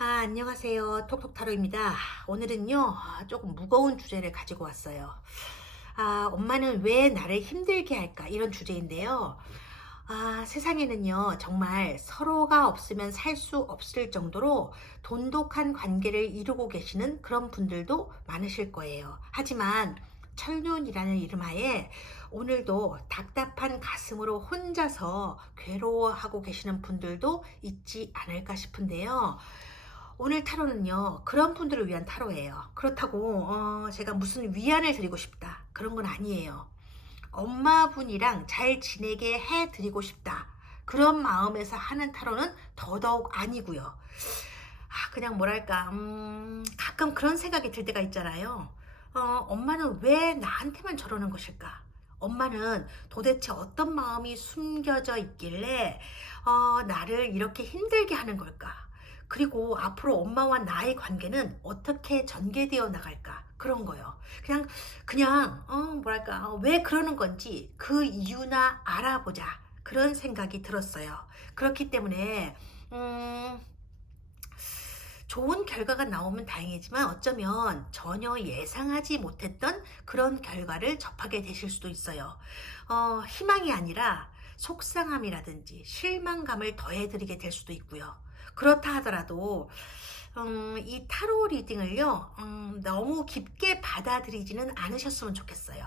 안녕하세요. 톡톡타로입니다. 오늘은요, 조금 무거운 주제를 가지고 왔어요. 엄마는 왜 나를 힘들게 할까? 이런 주제인데요. 세상에는요, 정말 서로가 없으면 살 수 없을 정도로 돈독한 관계를 이루고 계시는 그런 분들도 많으실 거예요. 하지만 철륜이라는 이름하에 오늘도 답답한 가슴으로 혼자서 괴로워하고 계시는 분들도 있지 않을까 싶은데요. 오늘 타로는요, 그런 분들을 위한 타로예요. 그렇다고 제가 무슨 위안을 드리고 싶다, 그런 건 아니에요. 엄마분이랑 잘 지내게 해드리고 싶다, 그런 마음에서 하는 타로는 더더욱 아니고요. 그냥 뭐랄까, 가끔 그런 생각이 들 때가 있잖아요. 엄마는 왜 나한테만 저러는 것일까? 엄마는 도대체 어떤 마음이 숨겨져 있길래 나를 이렇게 힘들게 하는 걸까? 그리고 앞으로 엄마와 나의 관계는 어떻게 전개되어 나갈까? 그런 거요. 그냥 뭐랄까, 왜 그러는 건지 그 이유나 알아보자, 그런 생각이 들었어요. 그렇기 때문에 좋은 결과가 나오면 다행이지만 어쩌면 전혀 예상하지 못했던 그런 결과를 접하게 되실 수도 있어요. 희망이 아니라 속상함이라든지 실망감을 더해드리게 될 수도 있고요. 그렇다 하더라도 이 타로 리딩을요, 너무 깊게 받아들이지는 않으셨으면 좋겠어요.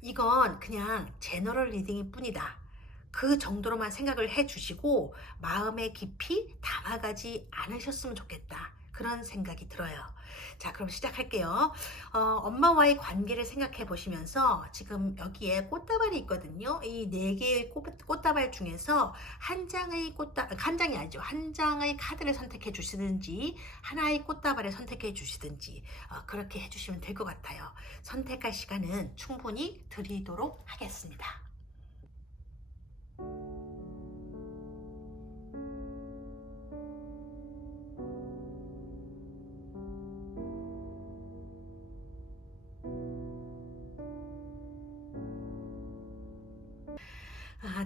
이건 그냥 제너럴 리딩일 뿐이다, 그 정도로만 생각을 해주시고 마음에 깊이 담아가지 않으셨으면 좋겠다, 그런 생각이 들어요. 자, 그럼 시작할게요. 엄마와의 관계를 생각해 보시면서 지금 여기에 꽃다발이 있거든요. 이 네 개의 꽃다발 중에서 한 장이 아니죠, 한 장의 카드를 선택해 주시든지 하나의 꽃다발을 선택해 주시든지 그렇게 해주시면 될 것 같아요. 선택할 시간은 충분히 드리도록 하겠습니다.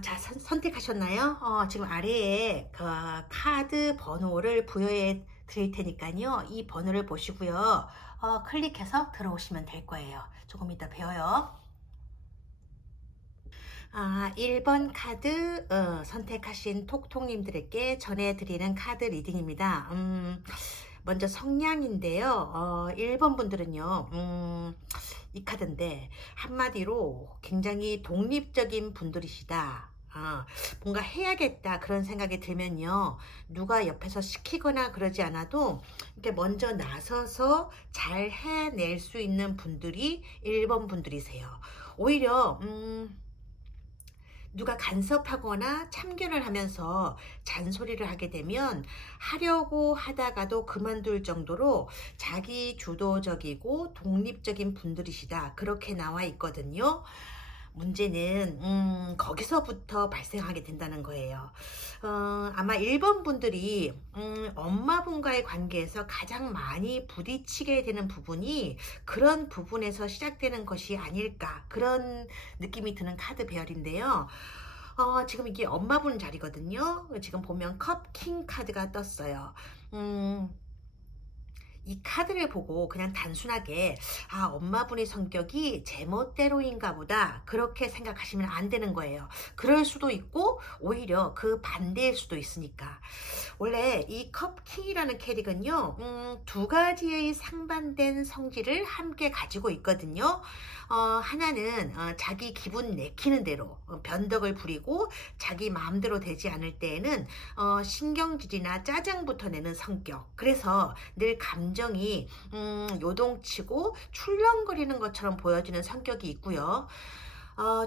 자, 선택하셨나요? 지금 아래에 그 카드 번호를 부여해 드릴 테니까요. 이 번호를 보시고요. 클릭해서 들어오시면 될 거예요. 조금 이따 배워요. 1번 카드 선택하신 톡톡님들에게 전해드리는 카드 리딩입니다. 먼저 성량인데요. 1번 분들은요, 이 카드인데 한마디로 굉장히 독립적인 분들이시다. 뭔가 해야겠다, 그런 생각이 들면요, 누가 옆에서 시키거나 그러지 않아도 이렇게 먼저 나서서 잘 해낼 수 있는 분들이 1번 분들이세요. 오히려 누가 간섭하거나 참견을 하면서 잔소리를 하게 되면 하려고 하다가도 그만둘 정도로 자기 주도적이고 독립적인 분들이시다, 그렇게 나와 있거든요. 문제는 거기서부터 발생하게 된다는 거예요. 아마 1번 분들이 엄마분과의 관계에서 가장 많이 부딪히게 되는 부분이 그런 부분에서 시작되는 것이 아닐까, 그런 느낌이 드는 카드 배열인데요. 지금 이게 엄마분 자리거든요. 지금 보면 컵 킹 카드가 떴어요. 이 카드를 보고 그냥 단순하게 엄마분의 성격이 제멋대로인가 보다, 그렇게 생각하시면 안 되는 거예요. 그럴 수도 있고 오히려 그 반대일 수도 있으니까. 원래 이 컵킹이라는 캐릭은요, 두 가지의 상반된 성질을 함께 가지고 있거든요. 하나는 자기 기분 내키는 대로 변덕을 부리고 자기 마음대로 되지 않을 때에는 신경질이나 짜증부터 내는 성격, 그래서 늘 감정이 요동치고 출렁거리는 것처럼 보여지는 성격이 있고요.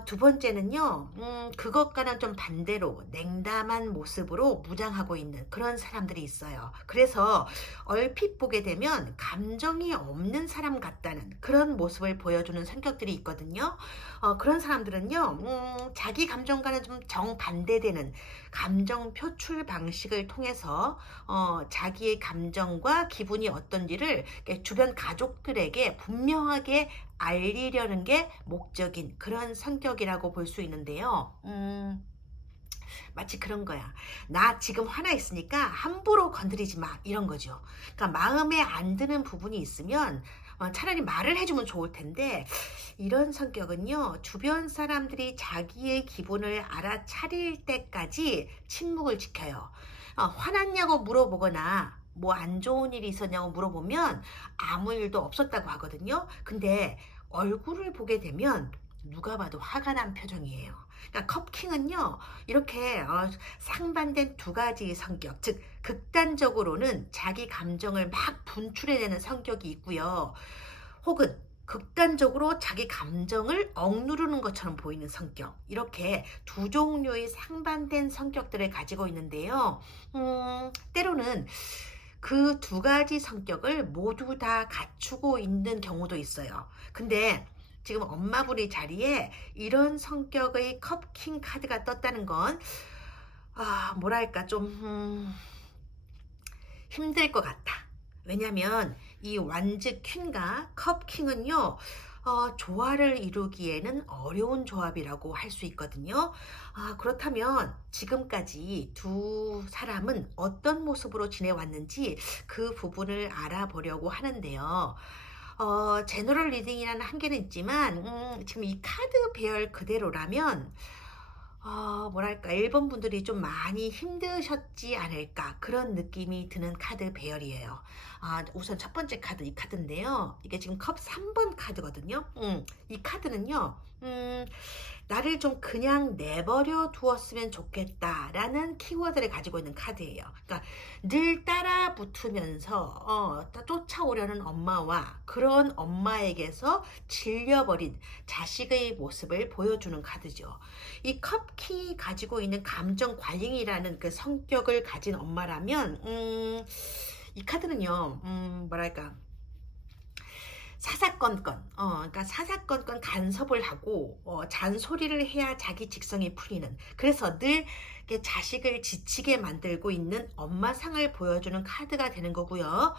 두 번째는요, 그것과는 좀 반대로 냉담한 모습으로 무장하고 있는 그런 사람들이 있어요. 그래서 얼핏 보게 되면 감정이 없는 사람 같다는 그런 모습을 보여주는 성격들이 있거든요. 그런 사람들은요, 자기 감정과는 좀 정반대되는 감정 표출 방식을 통해서 자기의 감정과 기분이 어떤지를 주변 가족들에게 분명하게 알리려는 게 목적인 그런 성격이라고 볼 수 있는데요. 마치 그런 거야. 나 지금 화나 있으니까 함부로 건드리지 마. 이런 거죠. 그러니까 마음에 안 드는 부분이 있으면 차라리 말을 해주면 좋을 텐데, 이런 성격은요, 주변 사람들이 자기의 기분을 알아차릴 때까지 침묵을 지켜요. 화났냐고 물어보거나 뭐 안 좋은 일이 있었냐고 물어보면 아무 일도 없었다고 하거든요. 근데 얼굴을 보게 되면 누가 봐도 화가 난 표정이에요. 그러니까 컵킹은요, 이렇게 상반된 두 가지 성격, 즉 극단적으로는 자기 감정을 막 분출해내는 성격이 있고요. 혹은 극단적으로 자기 감정을 억누르는 것처럼 보이는 성격, 이렇게 두 종류의 상반된 성격들을 가지고 있는데요. 때로는 그 두 가지 성격을 모두 다 갖추고 있는 경우도 있어요. 근데 지금 엄마분의 자리에 이런 성격의 컵킹 카드가 떴다는 건 뭐랄까 좀 힘들 것 같다. 왜냐면 이 완즈 퀸과 컵 킹은요, 조화를 이루기에는 어려운 조합이라고 할 수 있거든요. 그렇다면 지금까지 두 사람은 어떤 모습으로 지내왔는지 그 부분을 알아보려고 하는데요. 제너럴 리딩이라는 한계는 있지만, 지금 이 카드 배열 그대로라면, 뭐랄까, 일본 분들이 좀 많이 힘드셨지 않을까, 그런 느낌이 드는 카드 배열이에요. 우선 첫 번째 카드, 이 카드인데요. 이게 지금 컵 3번 카드거든요. 이 카드는요, 나를 좀 그냥 내버려 두었으면 좋겠다라는 키워드를 가지고 있는 카드예요. 그러니까 늘 따라 붙으면서 쫓아오려는 엄마와 그런 엄마에게서 질려버린 자식의 모습을 보여주는 카드죠. 이 컵킹이 가지고 있는 감정 관리라는 그 성격을 가진 엄마라면 이 카드는요, 뭐랄까, 사사건건, 그러니까 사사건건 간섭을 하고 잔소리를 해야 자기 직성이 풀리는, 그래서 늘 이렇게 자식을 지치게 만들고 있는 엄마상을 보여주는 카드가 되는 거고요.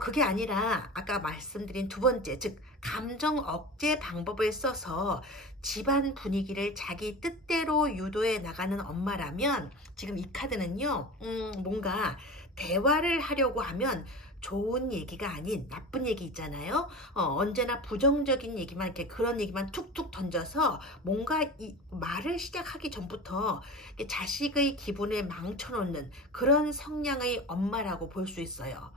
그게 아니라 아까 말씀드린 두 번째, 즉 감정 억제 방법을 써서 집안 분위기를 자기 뜻대로 유도해 나가는 엄마라면, 지금 이 카드는요, 뭔가 대화를 하려고 하면 좋은 얘기가 아닌 나쁜 얘기 있잖아요. 언제나 부정적인 얘기만, 이렇게 그런 얘기만 툭툭 던져서 뭔가 이 말을 시작하기 전부터 자식의 기분을 망쳐놓는 그런 성향의 엄마라고 볼 수 있어요.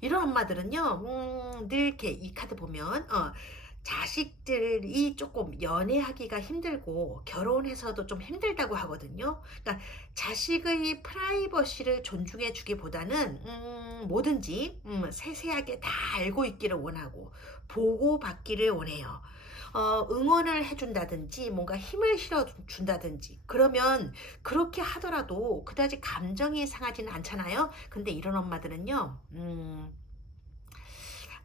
이런 엄마들은요, 늘 이렇게 이 카드 보면 자식들이 조금 연애하기가 힘들고 결혼해서도 좀 힘들다고 하거든요. 그러니까 자식의 프라이버시를 존중해 주기보다는 뭐든지 세세하게 다 알고 있기를 원하고 보고받기를 원해요. 응원을 해준다든지 뭔가 힘을 실어준다든지, 그러면 그렇게 하더라도 그다지 감정이 상하지는 않잖아요. 근데 이런 엄마들은요,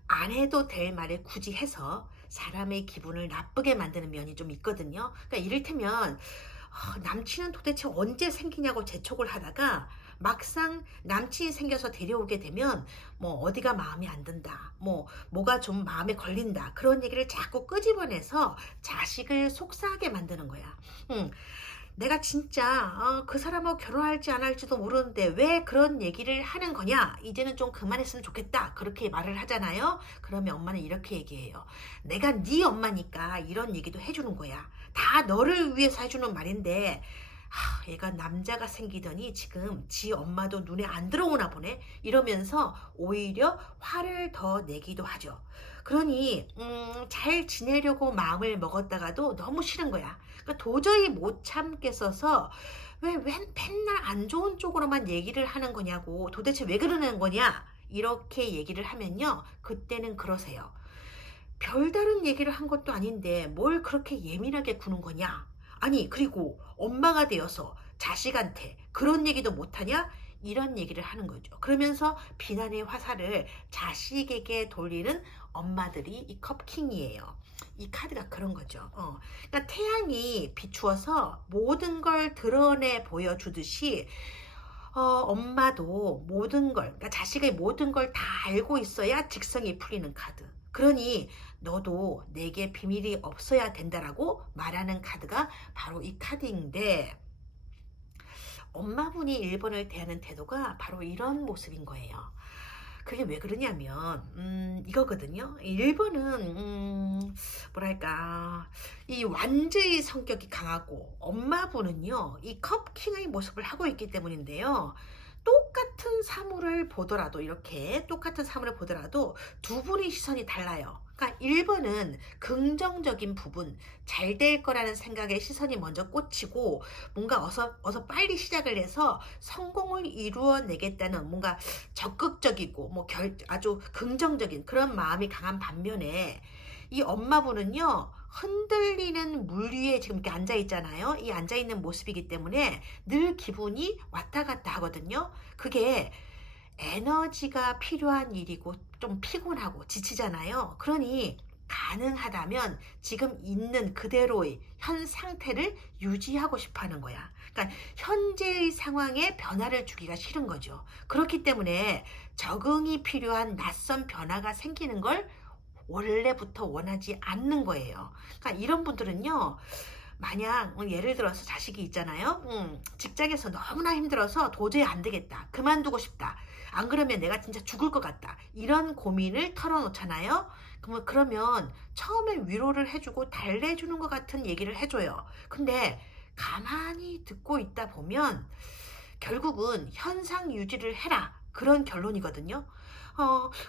안 해도 될 말을 굳이 해서 사람의 기분을 나쁘게 만드는 면이 좀 있거든요. 그러니까 이를테면 남친은 도대체 언제 생기냐고 재촉을 하다가 막상 남친이 생겨서 데려오게 되면 뭐 어디가 마음에 안 든다, 뭐가 좀 마음에 걸린다, 그런 얘기를 자꾸 끄집어내서 자식을 속상하게 만드는 거야. 내가 진짜 그 사람하고 결혼할지 안 할지도 모르는데 왜 그런 얘기를 하는 거냐, 이제는 좀 그만했으면 좋겠다, 그렇게 말을 하잖아요. 그러면 엄마는 이렇게 얘기해요. 내가 네 엄마니까 이런 얘기도 해주는 거야. 다 너를 위해서 해주는 말인데 얘가 남자가 생기더니 지금 지 엄마도 눈에 안 들어오나 보네, 이러면서 오히려 화를 더 내기도 하죠. 그러니 잘 지내려고 마음을 먹었다가도 너무 싫은 거야. 그러니까 도저히 못 참겠어서 왜 맨날 안 좋은 쪽으로만 얘기를 하는 거냐고, 도대체 왜 그러는 거냐, 이렇게 얘기를 하면요, 그때는 그러세요. 별다른 얘기를 한 것도 아닌데 뭘 그렇게 예민하게 구는 거냐, 아니 그리고 엄마가 되어서 자식한테 그런 얘기도 못하냐, 이런 얘기를 하는 거죠. 그러면서 비난의 화살을 자식에게 돌리는 엄마들이 이 컵킹이에요. 이 카드가 그런 거죠. 그러니까 태양이 비추어서 모든 걸 드러내 보여주듯이 엄마도 모든 걸, 그러니까 자식의 모든 걸 다 알고 있어야 직성이 풀리는 카드. 그러니 너도 내게 비밀이 없어야 된다라고 말하는 카드가 바로 이 카드인데, 엄마분이 1번을 대하는 태도가 바로 이런 모습인 거예요. 그게 왜 그러냐면 이거거든요. 1번은 뭐랄까 이 완주의 성격이 강하고 엄마분은요 이 컵킹의 모습을 하고 있기 때문인데요. 똑같은 사물을 보더라도 이렇게 똑같은 사물을 보더라도 두 분의 시선이 달라요. 그러니까 1번은 긍정적인 부분, 잘 될 거라는 생각에 시선이 먼저 꽂히고 뭔가 어서 빨리 시작을 해서 성공을 이루어내겠다는 뭔가 적극적이고 뭐 아주 긍정적인 그런 마음이 강한 반면에 이 엄마분은요 흔들리는 물 위에 지금 이렇게 앉아 있잖아요. 이 앉아 있는 모습이기 때문에 늘 기분이 왔다 갔다 하거든요. 그게 에너지가 필요한 일이고 좀 피곤하고 지치잖아요. 그러니 가능하다면 지금 있는 그대로의 현 상태를 유지하고 싶어 하는 거야. 그러니까 현재의 상황에 변화를 주기가 싫은 거죠. 그렇기 때문에 적응이 필요한 낯선 변화가 생기는 걸 원래부터 원하지 않는 거예요. 그러니까 이런 분들은요. 만약 예를 들어서 자식이 있잖아요. 직장에서 너무나 힘들어서 도저히 안 되겠다. 그만두고 싶다. 안 그러면 내가 진짜 죽을 것 같다. 이런 고민을 털어놓잖아요. 그러면 처음에 위로를 해주고 달래주는 것 같은 얘기를 해줘요. 근데 가만히 듣고 있다 보면 결국은 현상 유지를 해라. 그런 결론이거든요.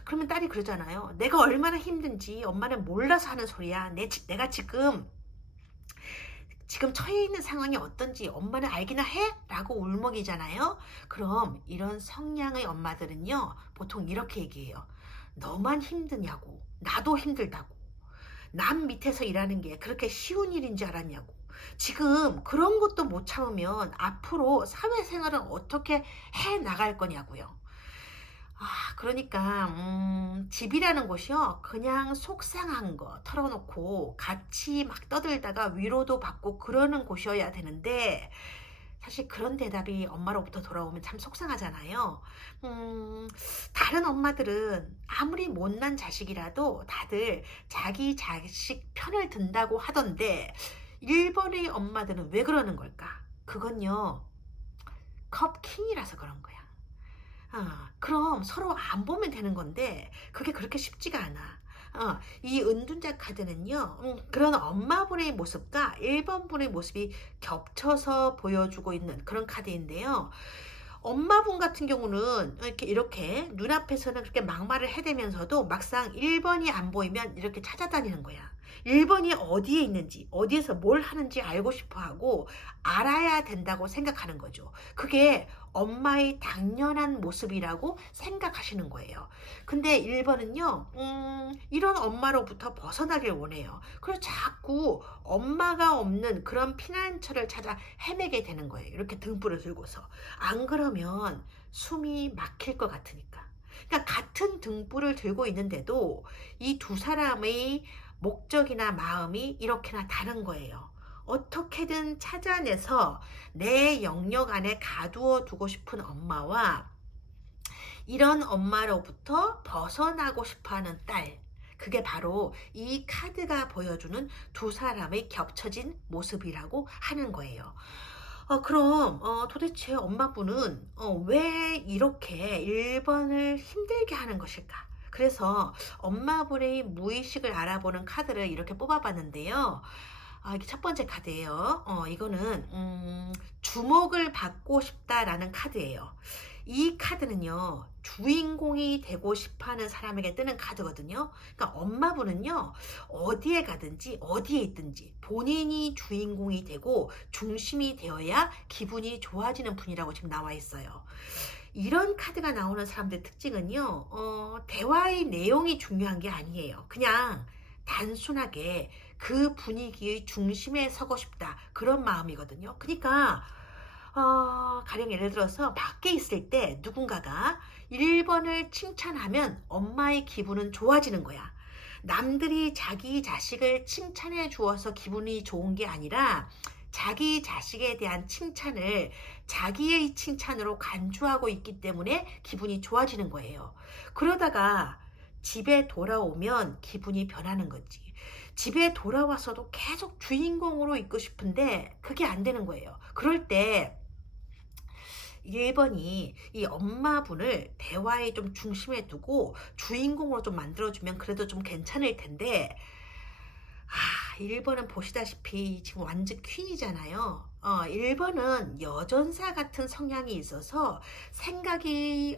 그러면 딸이 그러잖아요. 내가 얼마나 힘든지 엄마는 몰라서 하는 소리야. 내가 지금 처해 있는 상황이 어떤지 엄마는 알기나 해? 라고 울먹이잖아요. 그럼 이런 성향의 엄마들은요 보통 이렇게 얘기해요. 너만 힘드냐고. 나도 힘들다고. 남 밑에서 일하는 게 그렇게 쉬운 일인 줄 알았냐고. 지금 그런 것도 못 참으면 앞으로 사회생활은 어떻게 해 나갈 거냐고요. 그러니까 집이라는 곳이요 그냥 속상한 거 털어놓고 같이 막 떠들다가 위로도 받고 그러는 곳이어야 되는데 사실 그런 대답이 엄마로부터 돌아오면 참 속상하잖아요. 다른 엄마들은 아무리 못난 자식이라도 다들 자기 자식 편을 든다고 하던데 일본의 엄마들은 왜 그러는 걸까? 그건요 컵킹이라서 그런 거야. 그럼 서로 안 보면 되는 건데 그게 그렇게 쉽지가 않아. 이 은둔자 카드는요, 그런 엄마분의 모습과 1번 분의 모습이 겹쳐서 보여주고 있는 그런 카드인데요. 엄마분 같은 경우는 이렇게 눈앞에서는 그렇게 막말을 해대면서도 막상 1번이 안 보이면 이렇게 찾아다니는 거야. 1번이 어디에 있는지, 어디에서 뭘 하는지 알고 싶어 하고 알아야 된다고 생각하는 거죠. 그게 엄마의 당연한 모습이라고 생각하시는 거예요. 근데 1번은요, 이런 엄마로부터 벗어나길 원해요. 그래서 자꾸 엄마가 없는 그런 피난처를 찾아 헤매게 되는 거예요. 이렇게 등불을 들고서. 안 그러면 숨이 막힐 것 같으니까. 그러니까 같은 등불을 들고 있는데도 이 두 사람의 목적이나 마음이 이렇게나 다른 거예요. 어떻게든 찾아내서 내 영역 안에 가두어 두고 싶은 엄마와 이런 엄마로부터 벗어나고 싶어하는 딸. 그게 바로 이 카드가 보여주는 두 사람의 겹쳐진 모습이라고 하는 거예요. 그럼 도대체 엄마분은 왜 이렇게 1번을 힘들게 하는 것일까? 그래서 엄마분의 무의식을 알아보는 카드를 이렇게 뽑아봤는데요. 이게 첫 번째 카드예요. 이거는 주목을 받고 싶다라는 카드예요. 이 카드는요. 주인공이 되고 싶어하는 사람에게 뜨는 카드거든요. 그러니까 엄마분은요. 어디에 가든지 어디에 있든지 본인이 주인공이 되고 중심이 되어야 기분이 좋아지는 분이라고 지금 나와 있어요. 이런 카드가 나오는 사람들의 특징은요. 대화의 내용이 중요한 게 아니에요. 그냥 단순하게 그 분위기의 중심에 서고 싶다. 그런 마음이거든요. 그러니까 가령 예를 들어서 밖에 있을 때 누군가가 1번을 칭찬하면 엄마의 기분은 좋아지는 거야. 남들이 자기 자식을 칭찬해 주어서 기분이 좋은 게 아니라 자기 자식에 대한 칭찬을 자기의 칭찬으로 간주하고 있기 때문에 기분이 좋아지는 거예요. 그러다가 집에 돌아오면 기분이 변하는 거지. 집에 돌아와서도 계속 주인공으로 있고 싶은데 그게 안 되는 거예요. 그럴 때 1번이 이 엄마분을 대화의 좀 중심에 두고 주인공으로 좀 만들어주면 그래도 좀 괜찮을 텐데, 1번은 보시다시피 지금 완전 퀸이잖아요. 1번은 여전사 같은 성향이 있어서 생각의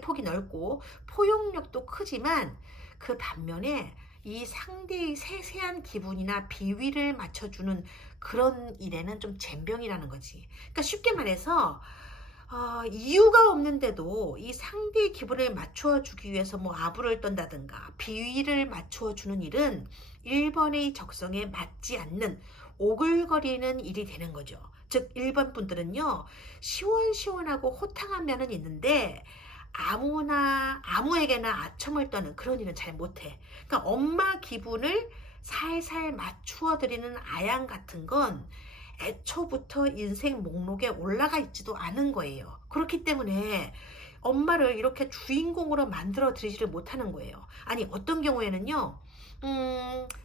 폭이 넓고 포용력도 크지만, 그 반면에 이 상대의 세세한 기분이나 비위를 맞춰주는 그런 일에는 좀 젬병이라는 거지. 그러니까 쉽게 말해서 이유가 없는데도 이 상대의 기분을 맞추어 주기 위해서 뭐 아부를 떤다든가 비위를 맞추어 주는 일은 1번의 적성에 맞지 않는 오글거리는 일이 되는 거죠. 즉 1번 분들은요, 시원시원하고 호탕한 면은 있는데 아무에게나 아첨을 떠는 그런 일은 잘 못해. 그러니까 엄마 기분을 살살 맞추어 드리는 아양 같은 건 애초부터 인생 목록에 올라가 있지도 않은 거예요. 그렇기 때문에 엄마를 이렇게 주인공으로 만들어 드리지를 못하는 거예요. 아니, 어떤 경우에는요,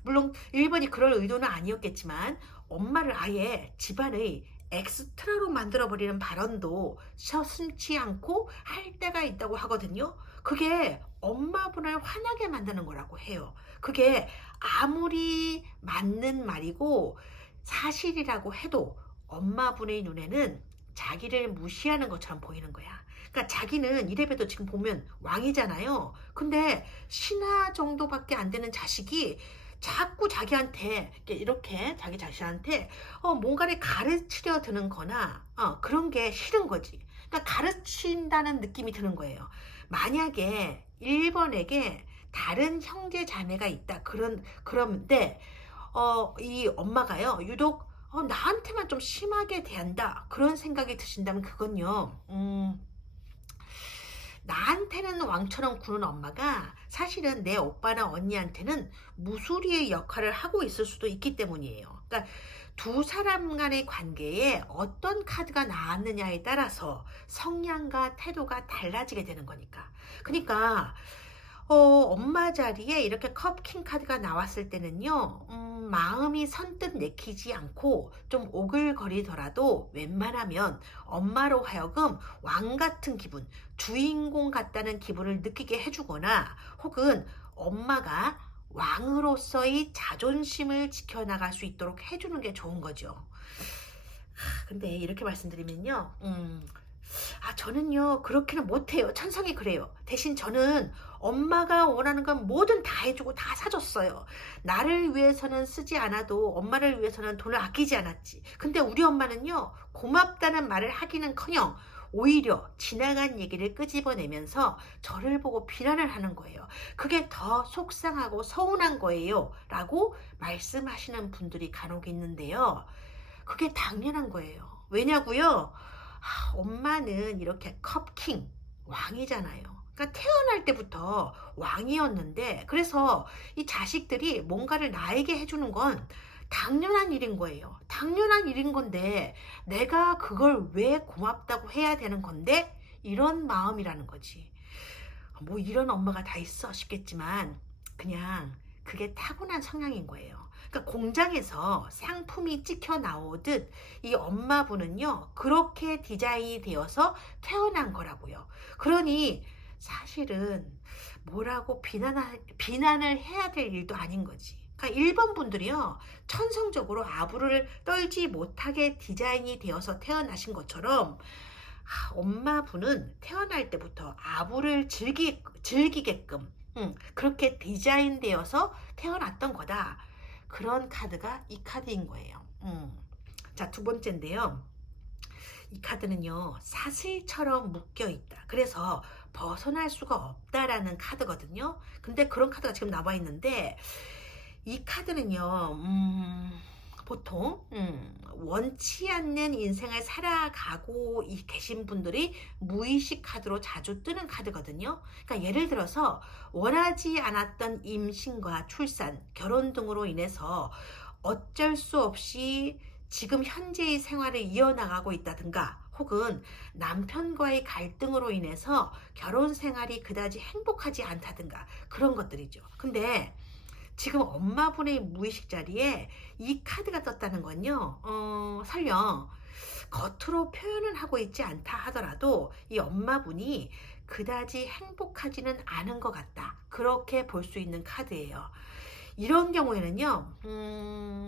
물론 1번이 그럴 의도는 아니었겠지만, 엄마를 아예 집안의 엑스트라로 만들어버리는 발언도 서슴지 않고 할 때가 있다고 하거든요. 그게 엄마분을 화나게 만드는 거라고 해요. 그게 아무리 맞는 말이고 사실이라고 해도 엄마분의 눈에는 자기를 무시하는 것처럼 보이는 거야. 그러니까 자기는 이래봬도 지금 보면 왕이잖아요. 근데 신하 정도밖에 안 되는 자식이 자꾸 자기한테 이렇게 자기 자신한테 뭔가를 가르치려 드는 거나 그런 게 싫은 거지. 그러니까 가르친다는 느낌이 드는 거예요. 만약에 1번에게 다른 형제 자매가 있다, 그런데 이 엄마가요 유독 나한테만 좀 심하게 대한다, 그런 생각이 드신다면, 그건요, 나한테는 왕처럼 구는 엄마가 사실은 내 오빠나 언니한테는 무수리의 역할을 하고 있을 수도 있기 때문이에요. 그러니까 두 사람 간의 관계에 어떤 카드가 나왔느냐에 따라서 성향과 태도가 달라지게 되는 거니까. 그러니까 엄마 자리에 이렇게 컵킹 카드가 나왔을 때는요, 마음이 선뜻 내키지 않고 좀 오글거리더라도 웬만하면 엄마로 하여금 왕 같은 기분, 주인공 같다는 기분을 느끼게 해주거나, 혹은 엄마가 왕으로서의 자존심을 지켜나갈 수 있도록 해주는 게 좋은 거죠. 근데 이렇게 말씀드리면요, 저는요 그렇게는 못해요. 천성이 그래요. 대신 저는 엄마가 원하는 건 뭐든 다 해주고 다 사줬어요. 나를 위해서는 쓰지 않아도 엄마를 위해서는 돈을 아끼지 않았지. 근데 우리 엄마는요, 고맙다는 말을 하기는커녕 오히려 지나간 얘기를 끄집어내면서 저를 보고 비난을 하는 거예요. 그게 더 속상하고 서운한 거예요 라고 말씀하시는 분들이 간혹 있는데요, 그게 당연한 거예요. 왜냐고요? 엄마는 이렇게 컵킹 왕이잖아요. 그러니까 태어날 때부터 왕이었는데, 그래서 이 자식들이 뭔가를 나에게 해주는 건 당연한 일인 거예요. 당연한 일인 건데 내가 그걸 왜 고맙다고 해야 되는 건데, 이런 마음이라는 거지. 뭐 이런 엄마가 다 있어 싶겠지만 그냥 그게 타고난 성향인 거예요. 그러니까 공장에서 상품이 찍혀 나오듯 이 엄마분은요 그렇게 디자인이 되어서 태어난 거라고요. 그러니 사실은 뭐라고 비난을 해야 될 일도 아닌 거지. 그러니까 1번 분들이요, 천성적으로 아부를 떨지 못하게 디자인이 되어서 태어나신 것처럼, 엄마분은 태어날 때부터 아부를 즐기게끔 그렇게 디자인되어서 태어났던 거다. 그런 카드가 이 카드인 거예요. 자, 두 번째인데요, 이 카드는요 사슬처럼 묶여 있다, 그래서 벗어날 수가 없다라는 카드거든요. 근데 그런 카드가 지금 나와 있는데, 이 카드는요 보통 원치 않는 인생을 살아가고 계신 분들이 무의식 카드로 자주 뜨는 카드거든요. 그러니까 예를 들어서 원하지 않았던 임신과 출산, 결혼 등으로 인해서 어쩔 수 없이 지금 현재의 생활을 이어나가고 있다든가, 혹은 남편과의 갈등으로 인해서 결혼 생활이 그다지 행복하지 않다든가, 그런 것들이죠. 근데 지금 엄마분의 무의식 자리에 이 카드가 떴다는 건요, 설령 겉으로 표현은 하고 있지 않다 하더라도 이 엄마분이 그다지 행복하지는 않은 것 같다. 그렇게 볼 수 있는 카드예요. 이런 경우에는요,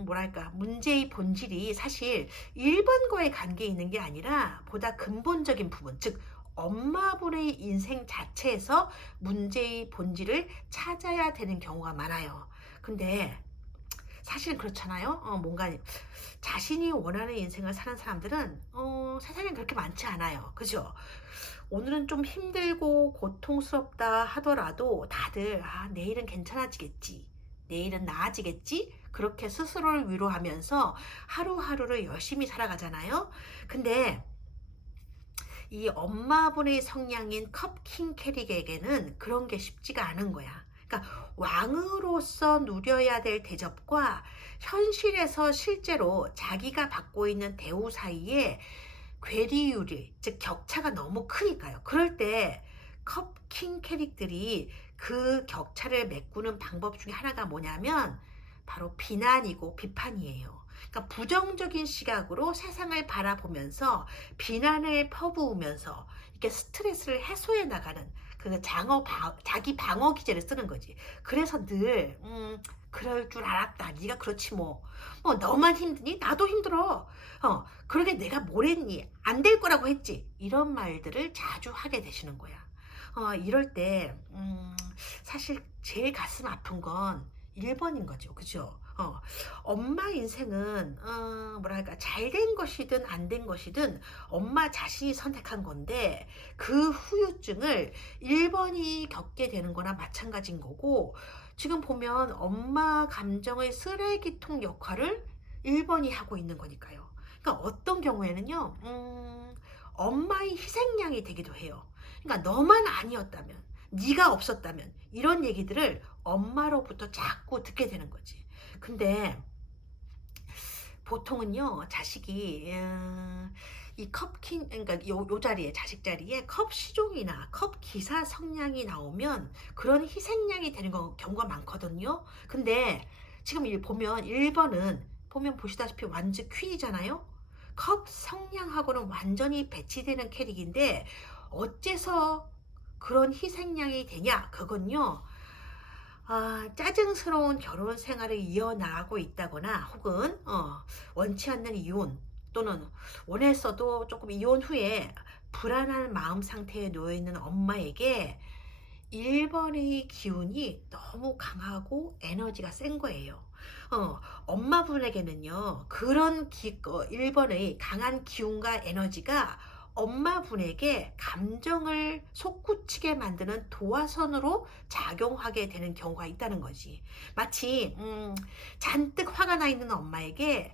뭐랄까, 문제의 본질이 사실 1번과의 관계에 있는 게 아니라 보다 근본적인 부분, 즉, 엄마분의 인생 자체에서 문제의 본질을 찾아야 되는 경우가 많아요. 근데 사실은 그렇잖아요. 뭔가 자신이 원하는 인생을 사는 사람들은 세상에 그렇게 많지 않아요. 그죠? 오늘은 좀 힘들고 고통스럽다 하더라도 다들 내일은 괜찮아지겠지. 내일은 나아지겠지? 그렇게 스스로를 위로하면서 하루하루를 열심히 살아가잖아요. 근데 이 엄마분의 성향인 컵킹 캐릭에게는 그런 게 쉽지가 않은 거야. 그러니까 왕으로서 누려야 될 대접과 현실에서 실제로 자기가 받고 있는 대우 사이에 괴리율이, 즉 격차가 너무 크니까요. 그럴 때 컵킹 캐릭들이 그 격차를 메꾸는 방법 중에 하나가 뭐냐면 바로 비난이고 비판이에요. 그러니까 부정적인 시각으로 세상을 바라보면서 비난을 퍼부으면서 이렇게 스트레스를 해소해 나가는 그 자기 방어 기제를 쓰는 거지. 그래서 늘 그럴 줄 알았다. 네가 그렇지 뭐. 너만 힘드니? 나도 힘들어. 그러게 내가 뭘 했니? 안 될 거라고 했지. 이런 말들을 자주 하게 되시는 거야. 이럴 때 사실 제일 가슴 아픈 건 1번인 거죠. 그죠? 엄마 인생은 뭐랄까 잘된 것이든 안 된 것이든 엄마 자신이 선택한 건데 그 후유증을 1번이 겪게 되는 거나 마찬가지인 거고, 지금 보면 엄마 감정의 쓰레기통 역할을 1번이 하고 있는 거니까요. 그러니까 어떤 경우에는요, 엄마의 희생양이 되기도 해요. 그러니까 너만 아니었다면, 네가 없었다면, 이런 얘기들을 엄마로부터 자꾸 듣게 되는 거지. 근데 보통은요, 자식이 이 컵킹, 그러니까 요 자리에, 자식 자리에 컵 시종이나 컵 기사 성향이 나오면 그런 희생양이 되는 경우가 많거든요. 근데 지금 보면 1번은 보면 보시다시피 완전 퀸이잖아요. 컵 성향하고는 완전히 배치되는 캐릭인데 어째서 그런 희생양이 되냐? 그건요, 짜증스러운 결혼 생활을 이어나가고 있다거나 혹은 원치 않는 이혼, 또는 원했어도 조금 이혼 후에 불안한 마음 상태에 놓여 있는 엄마에게 1번의 기운이 너무 강하고 에너지가 센 거예요. 엄마분에게는요, 그런 1번의 강한 기운과 에너지가 엄마분에게 감정을 솟구치게 만드는 도화선으로 작용하게 되는 경우가 있다는 거지. 마치 잔뜩 화가 나 있는 엄마에게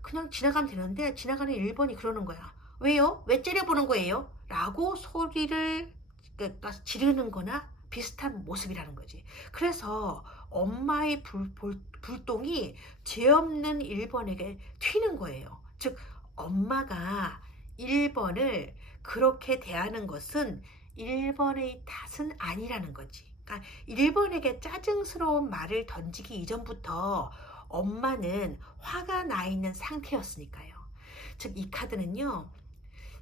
그냥 지나가면 되는데 지나가는 1번이 그러는 거야. 왜요? 왜 째려보는 거예요? 라고 소리를 지르는 거나 비슷한 모습이라는 거지. 그래서 엄마의 불똥이 죄 없는 1번에게 튀는 거예요. 즉 엄마가 1번을 그렇게 대하는 것은 1번의 탓은 아니라는 거지. 그러니까 1번에게 짜증스러운 말을 던지기 이전부터 엄마는 화가 나 있는 상태였으니까요. 즉 이 카드는요,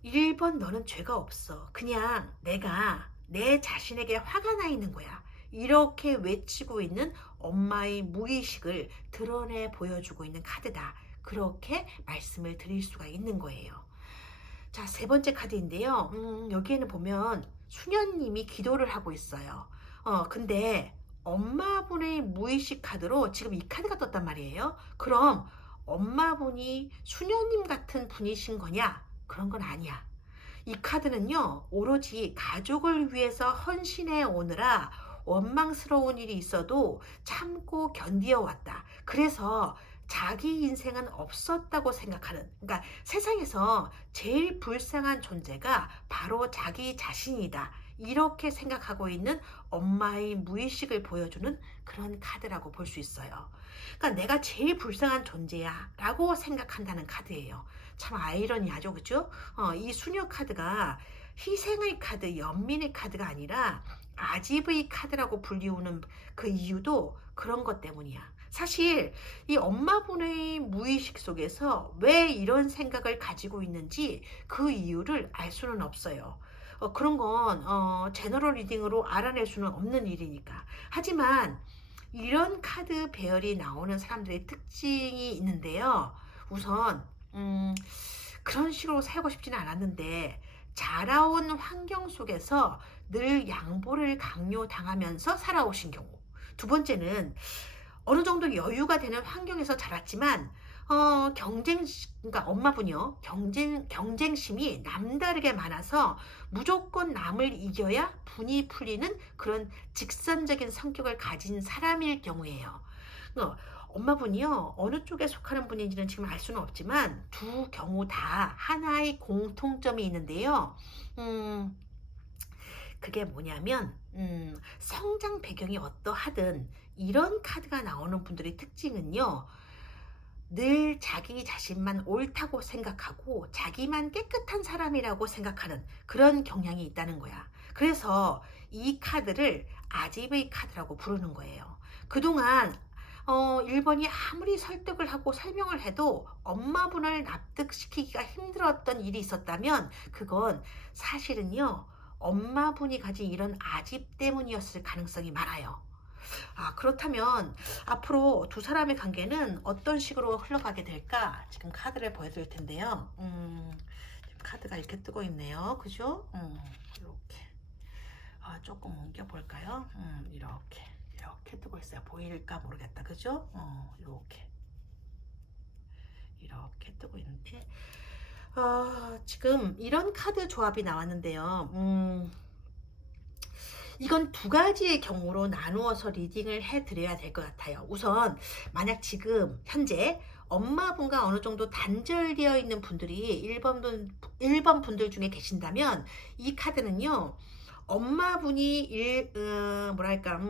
1번 너는 죄가 없어. 그냥 내가 내 자신에게 화가 나 있는 거야. 이렇게 외치고 있는 엄마의 무의식을 드러내 보여주고 있는 카드다. 그렇게 말씀을 드릴 수가 있는 거예요. 자, 3번째 카드인데요. 여기에는 보면 수녀님이 기도를 하고 있어요. 근데 엄마분의 무의식 카드로 지금 이 카드가 떴단 말이에요. 그럼 엄마분이 수녀님 같은 분이신 거냐? 그런 건 아니야. 이 카드는요, 오로지 가족을 위해서 헌신해 오느라 원망스러운 일이 있어도 참고 견디어 왔다. 그래서 자기 인생은 없었다고 생각하는, 그러니까 세상에서 제일 불쌍한 존재가 바로 자기 자신이다. 이렇게 생각하고 있는 엄마의 무의식을 보여주는 그런 카드라고 볼 수 있어요. 그러니까 내가 제일 불쌍한 존재야 라고 생각한다는 카드예요. 참 아이러니하죠, 그죠? 이 수녀 카드가 희생의 카드, 연민의 카드가 아니라 아지브이 카드라고 불리우는 그 이유도 그런 것 때문이야. 사실 이 엄마분의 무의식 속에서 왜 이런 생각을 가지고 있는지 그 이유를 알 수는 없어요. 그런 건 제너럴 리딩으로 알아낼 수는 없는 일이니까. 하지만 이런 카드 배열이 나오는 사람들의 특징이 있는데요. 우선 그런 식으로 살고 싶지는 않았는데 자라온 환경 속에서 늘 양보를 강요당하면서 살아오신 경우. 두 번째는 어느 정도 여유가 되는 환경에서 자랐지만 그러니까 엄마분이요. 경쟁심이 남다르게 많아서 무조건 남을 이겨야 분이 풀리는 그런 직선적인 성격을 가진 사람일 경우예요. 엄마분이요. 어느 쪽에 속하는 분인지는 지금 알 수는 없지만 두 경우 다 하나의 공통점이 있는데요. 그게 뭐냐면 성장 배경이 어떠하든 이런 카드가 나오는 분들의 특징은요. 늘 자기 자신만 옳다고 생각하고 자기만 깨끗한 사람이라고 생각하는 그런 경향이 있다는 거야. 그래서 이 카드를 아집의 카드라고 부르는 거예요. 그동안 1번이 아무리 설득을 하고 설명을 해도 엄마분을 납득시키기가 힘들었던 일이 있었다면 그건 사실은요. 엄마분이 가진 이런 아집 때문이었을 가능성이 많아요. 그렇다면 앞으로 두 사람의 관계는 어떤 식으로 흘러가게 될까? 지금 카드를 보여드릴 텐데요. 지금 카드가 이렇게 뜨고 있네요. 그죠? 이렇게. 조금 옮겨볼까요? 이렇게 뜨고 있어요. 보일까 모르겠다. 그죠? 이렇게 뜨고 있는데, 지금 이런 카드 조합이 나왔는데요. 이건 두 가지의 경우로 나누어서 리딩을 해드려야 될 것 같아요. 우선 만약 지금 현재 엄마분과 어느 정도 단절되어 있는 분들이 1번 분들 중에 계신다면 이 카드는요. 엄마분이 뭐랄까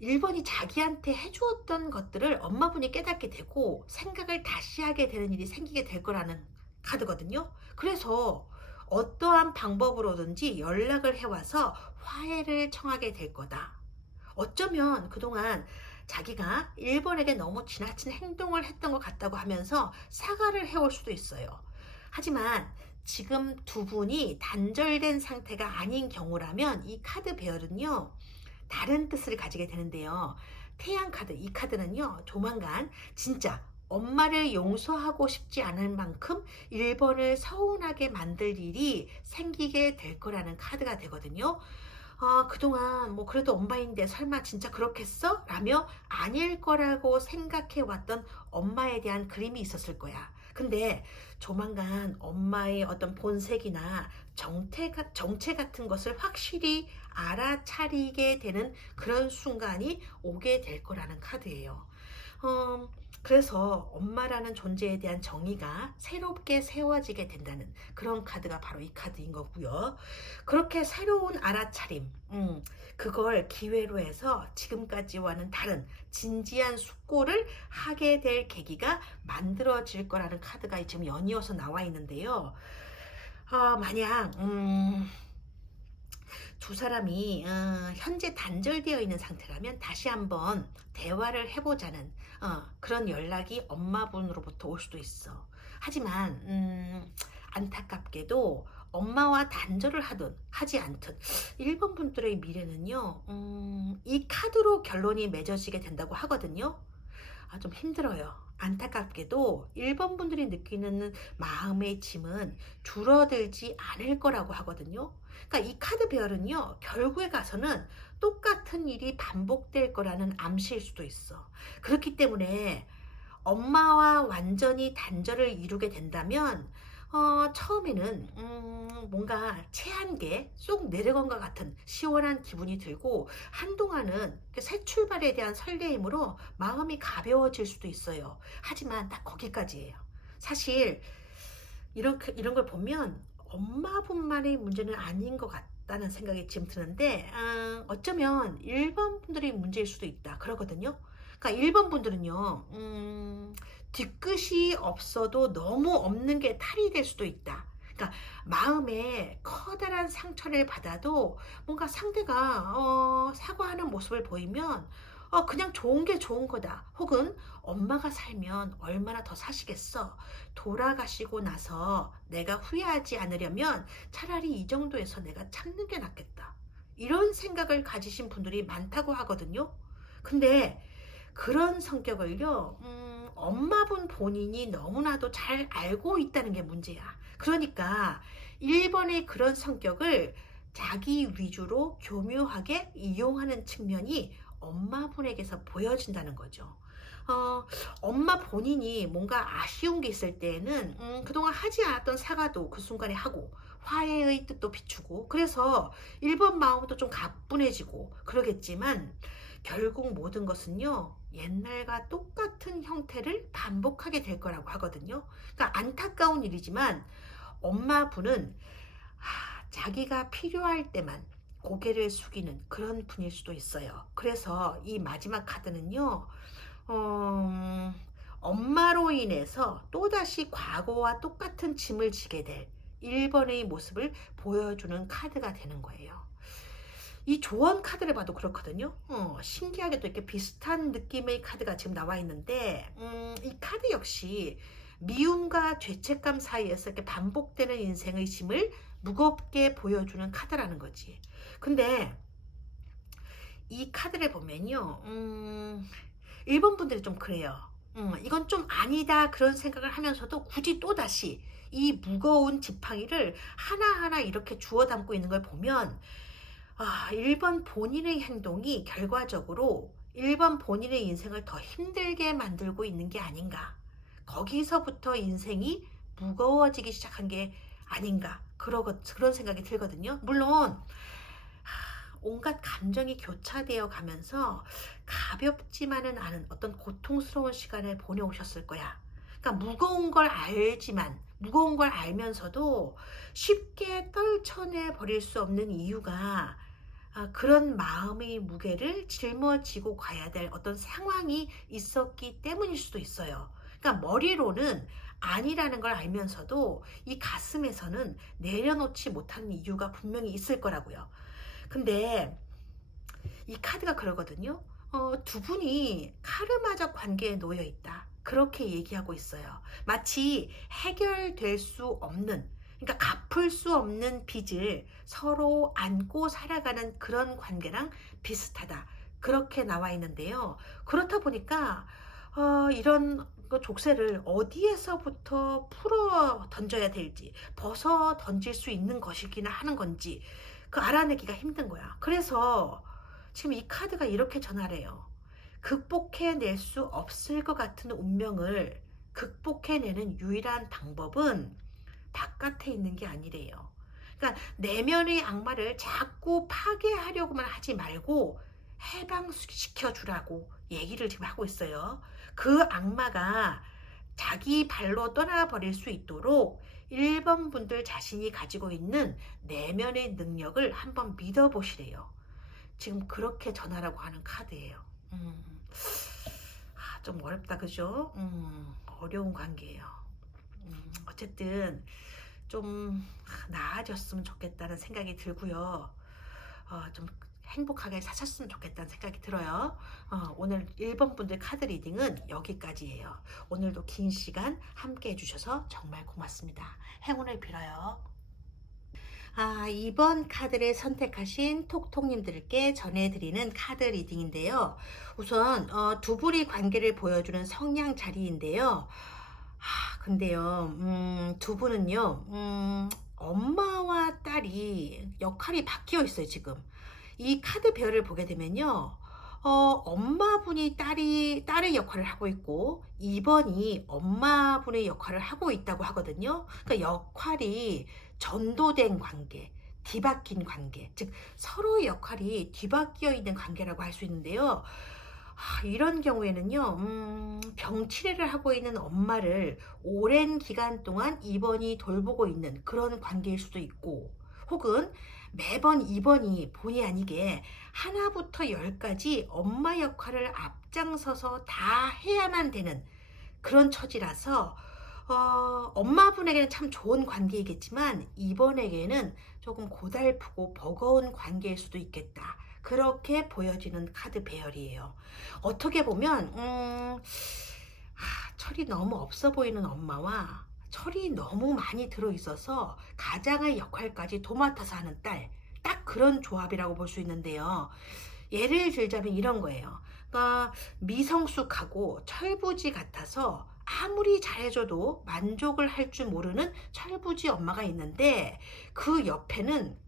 1번이 자기한테 해주었던 것들을 엄마분이 깨닫게 되고 생각을 다시 하게 되는 일이 생기게 될 거라는 카드거든요. 그래서 어떠한 방법으로든지 연락을 해와서 화해를 청하게 될 거다. 어쩌면 그동안 자기가 1번에게 너무 지나친 행동을 했던 것 같다고 하면서 사과를 해올 수도 있어요. 하지만 지금 두 분이 단절된 상태가 아닌 경우라면 이 카드 배열은요. 다른 뜻을 가지게 되는데요. 태양 카드, 이 카드는요. 조만간 진짜 엄마를 용서하고 싶지 않을 만큼 1번을 서운하게 만들 일이 생기게 될 거라는 카드가 되거든요. 그동안 뭐 그래도 엄마인데 설마 진짜 그렇겠어? 라며 아닐 거라고 생각해 왔던 엄마에 대한 그림이 있었을 거야. 근데 조만간 엄마의 어떤 본색이나 정체 같은 것을 확실히 알아차리게 되는 그런 순간이 오게 될 거라는 카드예요. 그래서 엄마라는 존재에 대한 정의가 새롭게 세워지게 된다는 그런 카드가 바로 이 카드인 거고요. 그렇게 새로운 알아차림, 그걸 기회로 해서 지금까지와는 다른 진지한 숙고를 하게 될 계기가 만들어질 거라는 카드가 지금 연이어서 나와 있는데요. 만약 두 사람이 현재 단절되어 있는 상태라면 다시 한번 대화를 해보자는 그런 연락이 엄마분으로부터 올 수도 있어. 하지만 안타깝게도 엄마와 단절을 하든 하지 않든 1번 분들의 미래는요. 이 카드로 결론이 맺어지게 된다고 하거든요. 좀 힘들어요. 안타깝게도 1번 분들이 느끼는 마음의 짐은 줄어들지 않을 거라고 하거든요. 그러니까 이 카드 배열은요. 결국에 가서는 똑같은 일이 반복될 거라는 암시일 수도 있어. 그렇기 때문에 엄마와 완전히 단절을 이루게 된다면 처음에는 뭔가 체한게 쏙 내려간 것 같은 시원한 기분이 들고 한동안은 새 출발에 대한 설레임으로 마음이 가벼워질 수도 있어요. 하지만 딱 거기까지예요. 사실 이런 걸 보면 엄마분만의 문제는 아닌 것 같다는 생각이 지금 드는데 어쩌면 1번 분들의 문제일 수도 있다 그러거든요. 그러니까 1번 분들은요 뒤끝이 없어도 너무 없는 게 탈이 될 수도 있다. 그러니까 마음에 커다란 상처를 받아도 뭔가 상대가 사과하는 모습을 보이면 그냥 좋은 게 좋은 거다. 혹은 엄마가 살면 얼마나 더 사시겠어. 돌아가시고 나서 내가 후회하지 않으려면 차라리 이 정도에서 내가 참는 게 낫겠다. 이런 생각을 가지신 분들이 많다고 하거든요. 근데 그런 성격을요, 엄마분 본인이 너무나도 잘 알고 있다는 게 문제야. 그러니까 1번의 그런 성격을 자기 위주로 교묘하게 이용하는 측면이 엄마분에게서 보여진다는 거죠. 엄마 본인이 뭔가 아쉬운 게 있을 때에는 그동안 하지 않았던 사과도 그 순간에 하고 화해의 뜻도 비추고 그래서 1번 마음도 좀 가뿐해지고 그러겠지만 결국 모든 것은요 옛날과 똑같은 형태를 반복하게 될 거라고 하거든요. 그러니까 안타까운 일이지만 엄마분은 자기가 필요할 때만 고개를 숙이는 그런 분일 수도 있어요. 그래서 이 마지막 카드는요 엄마로 인해서 또다시 과거와 똑같은 짐을 지게 될 1번의 모습을 보여주는 카드가 되는 거예요. 이 조언 카드를 봐도 그렇거든요. 신기하게도 이렇게 비슷한 느낌의 카드가 지금 나와 있는데 이 카드 역시 미움과 죄책감 사이에서 이렇게 반복되는 인생의 짐을 무겁게 보여주는 카드라는 거지. 근데 이 카드를 보면요 1번 분들이 좀 그래요. 이건 좀 아니다 그런 생각을 하면서도 굳이 또다시 이 무거운 지팡이를 하나하나 이렇게 주워 담고 있는 걸 보면 1번 본인의 행동이 결과적으로 1번 본인의 인생을 더 힘들게 만들고 있는 게 아닌가. 거기서부터 인생이 무거워지기 시작한 게 아닌가. 그런 생각이 들거든요. 물론 온갖 감정이 교차되어 가면서 가볍지만은 않은 어떤 고통스러운 시간을 보내오셨을 거야. 그러니까 무거운 걸 알지만 무거운 걸 알면서도 쉽게 떨쳐내 버릴 수 없는 이유가 그런 마음의 무게를 짊어지고 가야 될 어떤 상황이 있었기 때문일 수도 있어요. 그러니까 머리로는 아니라는 걸 알면서도 이 가슴에서는 내려놓지 못하는 이유가 분명히 있을 거라고요. 근데 이 카드가 그러거든요. 두 분이 카르마적 관계에 놓여 있다. 그렇게 얘기하고 있어요. 마치 해결될 수 없는, 그러니까 갚을 수 없는 빚을 서로 안고 살아가는 그런 관계랑 비슷하다. 그렇게 나와 있는데요. 그렇다 보니까 이런 족쇄를 어디에서부터 풀어 던져야 될지, 벗어 던질 수 있는 것이기는 하는 건지 알아내기가 힘든 거야. 그래서 지금 이 카드가 이렇게 전하래요. 극복해낼 수 없을 것 같은 운명을 극복해내는 유일한 방법은 바깥에 있는 게 아니래요. 그러니까 내면의 악마를 자꾸 파괴하려고만 하지 말고 해방시켜 주라고 얘기를 지금 하고 있어요. 그 악마가 자기 발로 떠나버릴 수 있도록 1번 분들 자신이 가지고 있는 내면의 능력을 한번 믿어보시래요. 지금 그렇게 전하라고 하는 카드예요. 좀 어렵다 그죠? 어려운 관계예요. 어쨌든 좀 나아졌으면 좋겠다는 생각이 들고요. 좀 행복하게 사셨으면 좋겠다는 생각이 들어요. 오늘 1번 분들 카드 리딩은 여기까지예요. 오늘도 긴 시간 함께 해주셔서 정말 고맙습니다. 행운을 빌어요. 2번 카드를 선택하신 톡톡님들께 전해드리는 카드 리딩인데요. 우선 두 분의 관계를 보여주는 성향 자리인데요. 근데요, 두 분은요, 엄마와 딸이 역할이 바뀌어 있어요, 지금. 이 카드 배열을 보게 되면요, 엄마분이 딸의 역할을 하고 있고, 2번이 엄마분의 역할을 하고 있다고 하거든요. 그러니까 역할이 전도된 관계, 뒤바뀐 관계, 즉, 서로의 역할이 뒤바뀌어 있는 관계라고 할 수 있는데요. 이런 경우에는요, 병치레를 하고 있는 엄마를 오랜 기간 동안 2번이 돌보고 있는 그런 관계일 수도 있고, 혹은 매번 2번이 본의 아니게 하나부터 10까지 엄마 역할을 앞장서서 다 해야만 되는 그런 처지라서 엄마분에게는 참 좋은 관계이겠지만 이번에게는 조금 고달프고 버거운 관계일 수도 있겠다. 그렇게 보여지는 카드 배열이에요. 어떻게 보면 철이 너무 없어 보이는 엄마와 철이 너무 많이 들어있어서 가장의 역할까지 도맡아서 하는 딸, 딱 그런 조합이라고 볼 수 있는데요. 예를 들자면 이런 거예요. 그러니까 미성숙하고 철부지 같아서 아무리 잘해줘도 만족을 할 줄 모르는 철부지 엄마가 있는데, 그 옆에는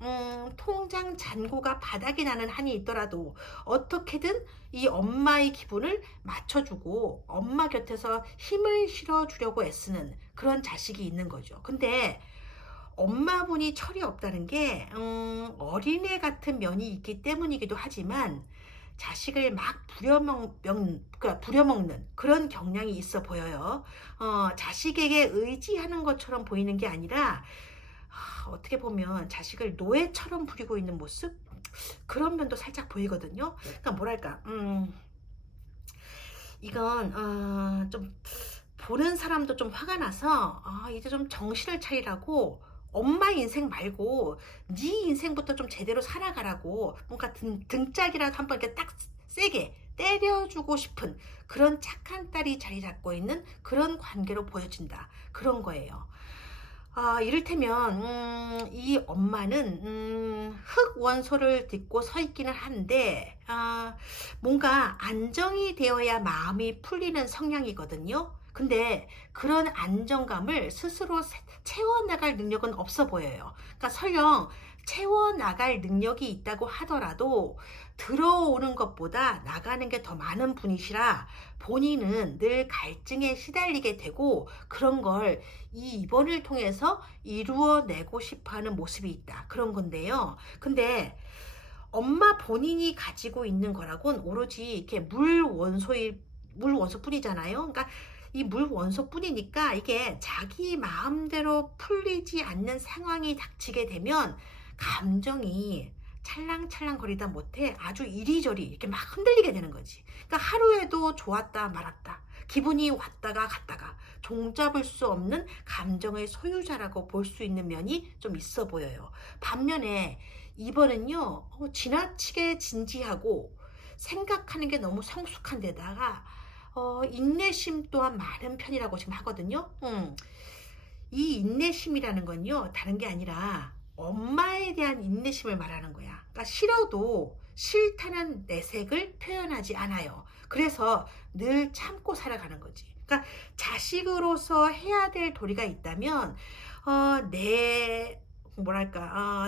통장 잔고가 바닥이 나는 한이 있더라도 어떻게든 이 엄마의 기분을 맞춰주고 엄마 곁에서 힘을 실어주려고 애쓰는 그런 자식이 있는 거죠. 근데 엄마분이 철이 없다는 게 어린애 같은 면이 있기 때문이기도 하지만 자식을 막 그러니까 부려먹는 그런 경향이 있어 보여요. 자식에게 의지하는 것처럼 보이는 게 아니라 어떻게 보면 자식을 노예처럼 부리고 있는 모습? 그런 면도 살짝 보이거든요. 그러니까 뭐랄까, 이건 좀 보는 사람도 좀 화가 나서 이제 좀 정신을 차리라고, 엄마 인생 말고 네 인생부터 좀 제대로 살아가라고 뭔가 등짝이라도 한번 이렇게 딱 세게 때려주고 싶은 그런 착한 딸이 자리 잡고 있는 그런 관계로 보여진다. 그런 거예요. 이를테면 이 엄마는 흑원소를 딛고 서 있기는 한데 뭔가 안정이 되어야 마음이 풀리는 성향이거든요. 근데 그런 안정감을 스스로 채워나갈 능력은 없어 보여요. 그러니까 설령 채워나갈 능력이 있다고 하더라도 들어오는 것보다 나가는 게 더 많은 분이시라 본인은 늘 갈증에 시달리게 되고, 그런 걸 이번을 통해서 이루어내고 싶어하는 모습이 있다. 그런 건데요. 근데 엄마 본인이 가지고 있는 거라곤 오로지 이렇게 물 원소뿐이잖아요. 그러니까 이 물 원소뿐이니까 이게 자기 마음대로 풀리지 않는 상황이 닥치게 되면 감정이 찰랑찰랑거리다 못해 아주 이리저리 이렇게 막 흔들리게 되는 거지. 그러니까 하루에도 좋았다 말았다, 기분이 왔다가 갔다가 종잡을 수 없는 감정의 소유자라고 볼 수 있는 면이 좀 있어 보여요. 반면에 이번은요, 지나치게 진지하고 생각하는 게 너무 성숙한 데다가 인내심 또한 많은 편이라고 지금 하거든요. 이 인내심이라는 건요, 다른 게 아니라 엄마에 대한 인내심을 말하는 거야. 그러니까 싫어도 싫다는 내색을 표현하지 않아요. 그래서 늘 참고 살아가는 거지. 그러니까 자식으로서 해야 될 도리가 있다면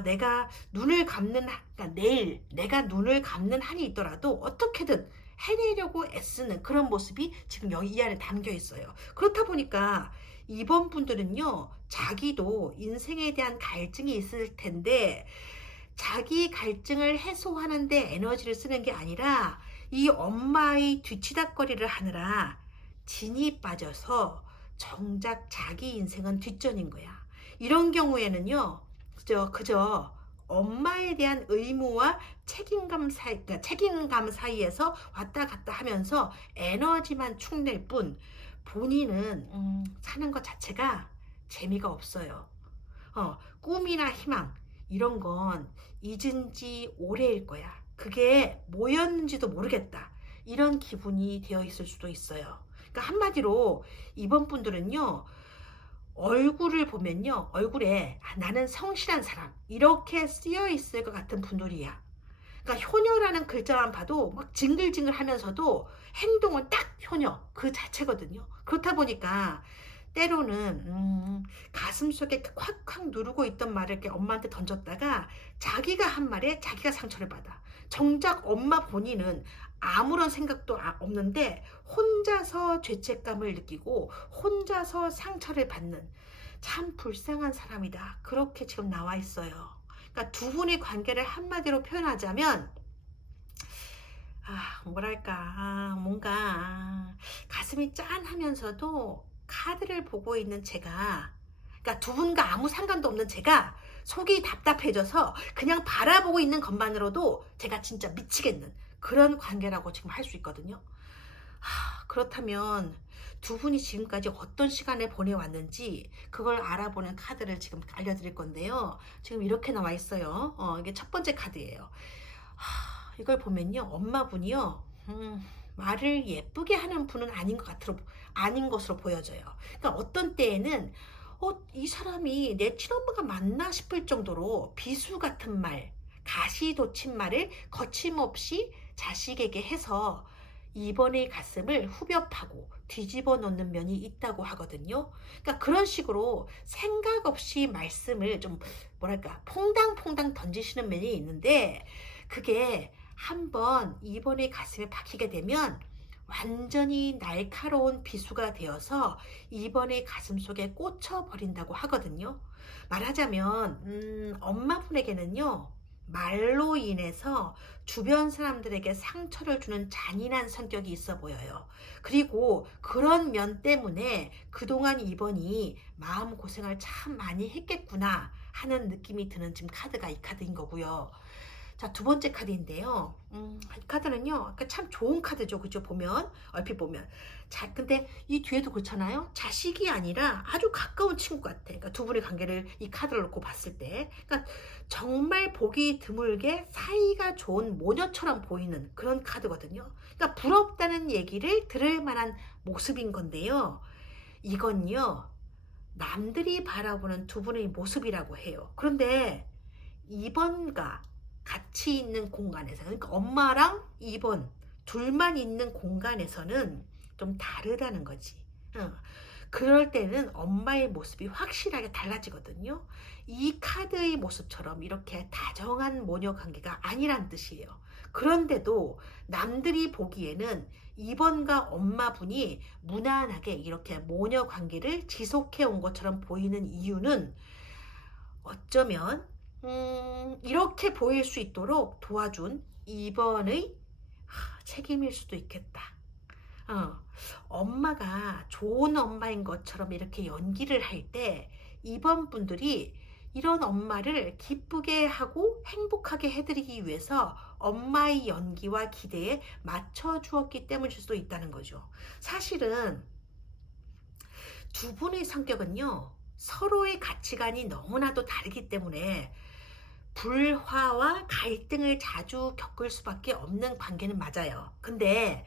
내가 눈을 감는 그러니까 내일 내가 눈을 감는 한이 있더라도 어떻게든 해내려고 애쓰는 그런 모습이 지금 여기 이 안에 담겨 있어요. 그렇다 보니까 이번 분들은요, 자기도 인생에 대한 갈증이 있을 텐데 자기 갈증을 해소하는데 에너지를 쓰는 게 아니라 이 엄마의 뒤치다꺼리를 하느라 진이 빠져서 정작 자기 인생은 뒷전인 거야. 이런 경우에는요, 그저 엄마에 대한 의무와 그러니까 책임감 사이에서 왔다 갔다 하면서 에너지만 축낼 뿐 본인은 사는 것 자체가 재미가 없어요. 꿈이나 희망 이런 건 잊은 지 오래일 거야. 그게 뭐였는지도 모르겠다. 이런 기분이 되어 있을 수도 있어요. 그러니까 한마디로 이번 분들은요, 얼굴을 보면요, 얼굴에 나는 성실한 사람 이렇게 쓰여 있을 것 같은 분들이야. 그러니까 효녀라는 글자만 봐도 막 징글징글 하면서도 행동은 딱 효녀 그 자체거든요. 그렇다 보니까 때로는 가슴속에 콱콱 누르고 있던 말을 이렇게 엄마한테 던졌다가 자기가 한 말에 자기가 상처를 받아. 정작 엄마 본인은 아무런 생각도 없는데 혼자서 죄책감을 느끼고 혼자서 상처를 받는 참 불쌍한 사람이다. 그렇게 지금 나와 있어요. 그러니까 두 분의 관계를 한마디로 표현하자면 뭔가 가슴이 짠하면서도 카드를 보고 있는 제가, 그러니까 두 분과 아무 상관도 없는 제가 속이 답답해져서 그냥 바라보고 있는 것만으로도 제가 진짜 미치겠는 그런 관계라고 지금 할 수 있거든요. 그렇다면 두 분이 지금까지 어떤 시간을 보내왔는지 그걸 알아보는 카드를 지금 알려드릴 건데요. 지금 이렇게 나와 있어요. 이게 첫 번째 카드예요. 이걸 보면요. 엄마분이요. 말을 예쁘게 하는 분은 아닌 것으로 보여져요. 그러니까 어떤 때에는 이 사람이 내 친엄마가 맞나 싶을 정도로 비수 같은 말, 가시돋친 말을 거침없이 자식에게 해서 이번의 가슴을 후벼 파고 뒤집어 놓는 면이 있다고 하거든요. 그러니까 그런 식으로 생각 없이 말씀을 좀 뭐랄까 퐁당퐁당 던지시는 면이 있는데, 그게 한번 이번의 가슴에 박히게 되면 완전히 날카로운 비수가 되어서 이번의 가슴 속에 꽂혀 버린다고 하거든요. 말하자면 엄마분에게는요, 말로 인해서 주변 사람들에게 상처를 주는 잔인한 성격이 있어 보여요. 그리고 그런 면 때문에 그동안 이번이 마음고생을 참 많이 했겠구나 하는 느낌이 드는 지금 카드가 이 카드인 거고요. 자, 두 번째 카드인데요. 이 카드는요, 참 좋은 카드죠. 그죠? 얼핏 보면. 자, 근데 이 뒤에도 그렇잖아요. 자식이 아니라 아주 가까운 친구 같아. 그러니까 두 분의 관계를 이 카드를 놓고 봤을 때. 그러니까 정말 보기 드물게 사이가 좋은 모녀처럼 보이는 그런 카드거든요. 그러니까 부럽다는 얘기를 들을 만한 모습인 건데요. 이건요, 남들이 바라보는 두 분의 모습이라고 해요. 그런데 2번과 같이 있는 공간에서, 그러니까 엄마랑 2번 둘만 있는 공간에서는 좀 다르다는 거지. 그럴 때는 엄마의 모습이 확실하게 달라지거든요. 이 카드의 모습처럼 이렇게 다정한 모녀 관계가 아니란 뜻이에요. 그런데도 남들이 보기에는 2번과 엄마분이 무난하게 이렇게 모녀 관계를 지속해 온 것처럼 보이는 이유는 어쩌면 이렇게 보일 수 있도록 도와준 2번의 책임일 수도 있겠다. 엄마가 좋은 엄마인 것처럼 이렇게 연기를 할 때 2번 분들이 이런 엄마를 기쁘게 하고 행복하게 해드리기 위해서 엄마의 연기와 기대에 맞춰 주었기 때문일 수도 있다는 거죠. 사실은 두 분의 성격은요, 서로의 가치관이 너무나도 다르기 때문에 불화와 갈등을 자주 겪을 수밖에 없는 관계는 맞아요. 근데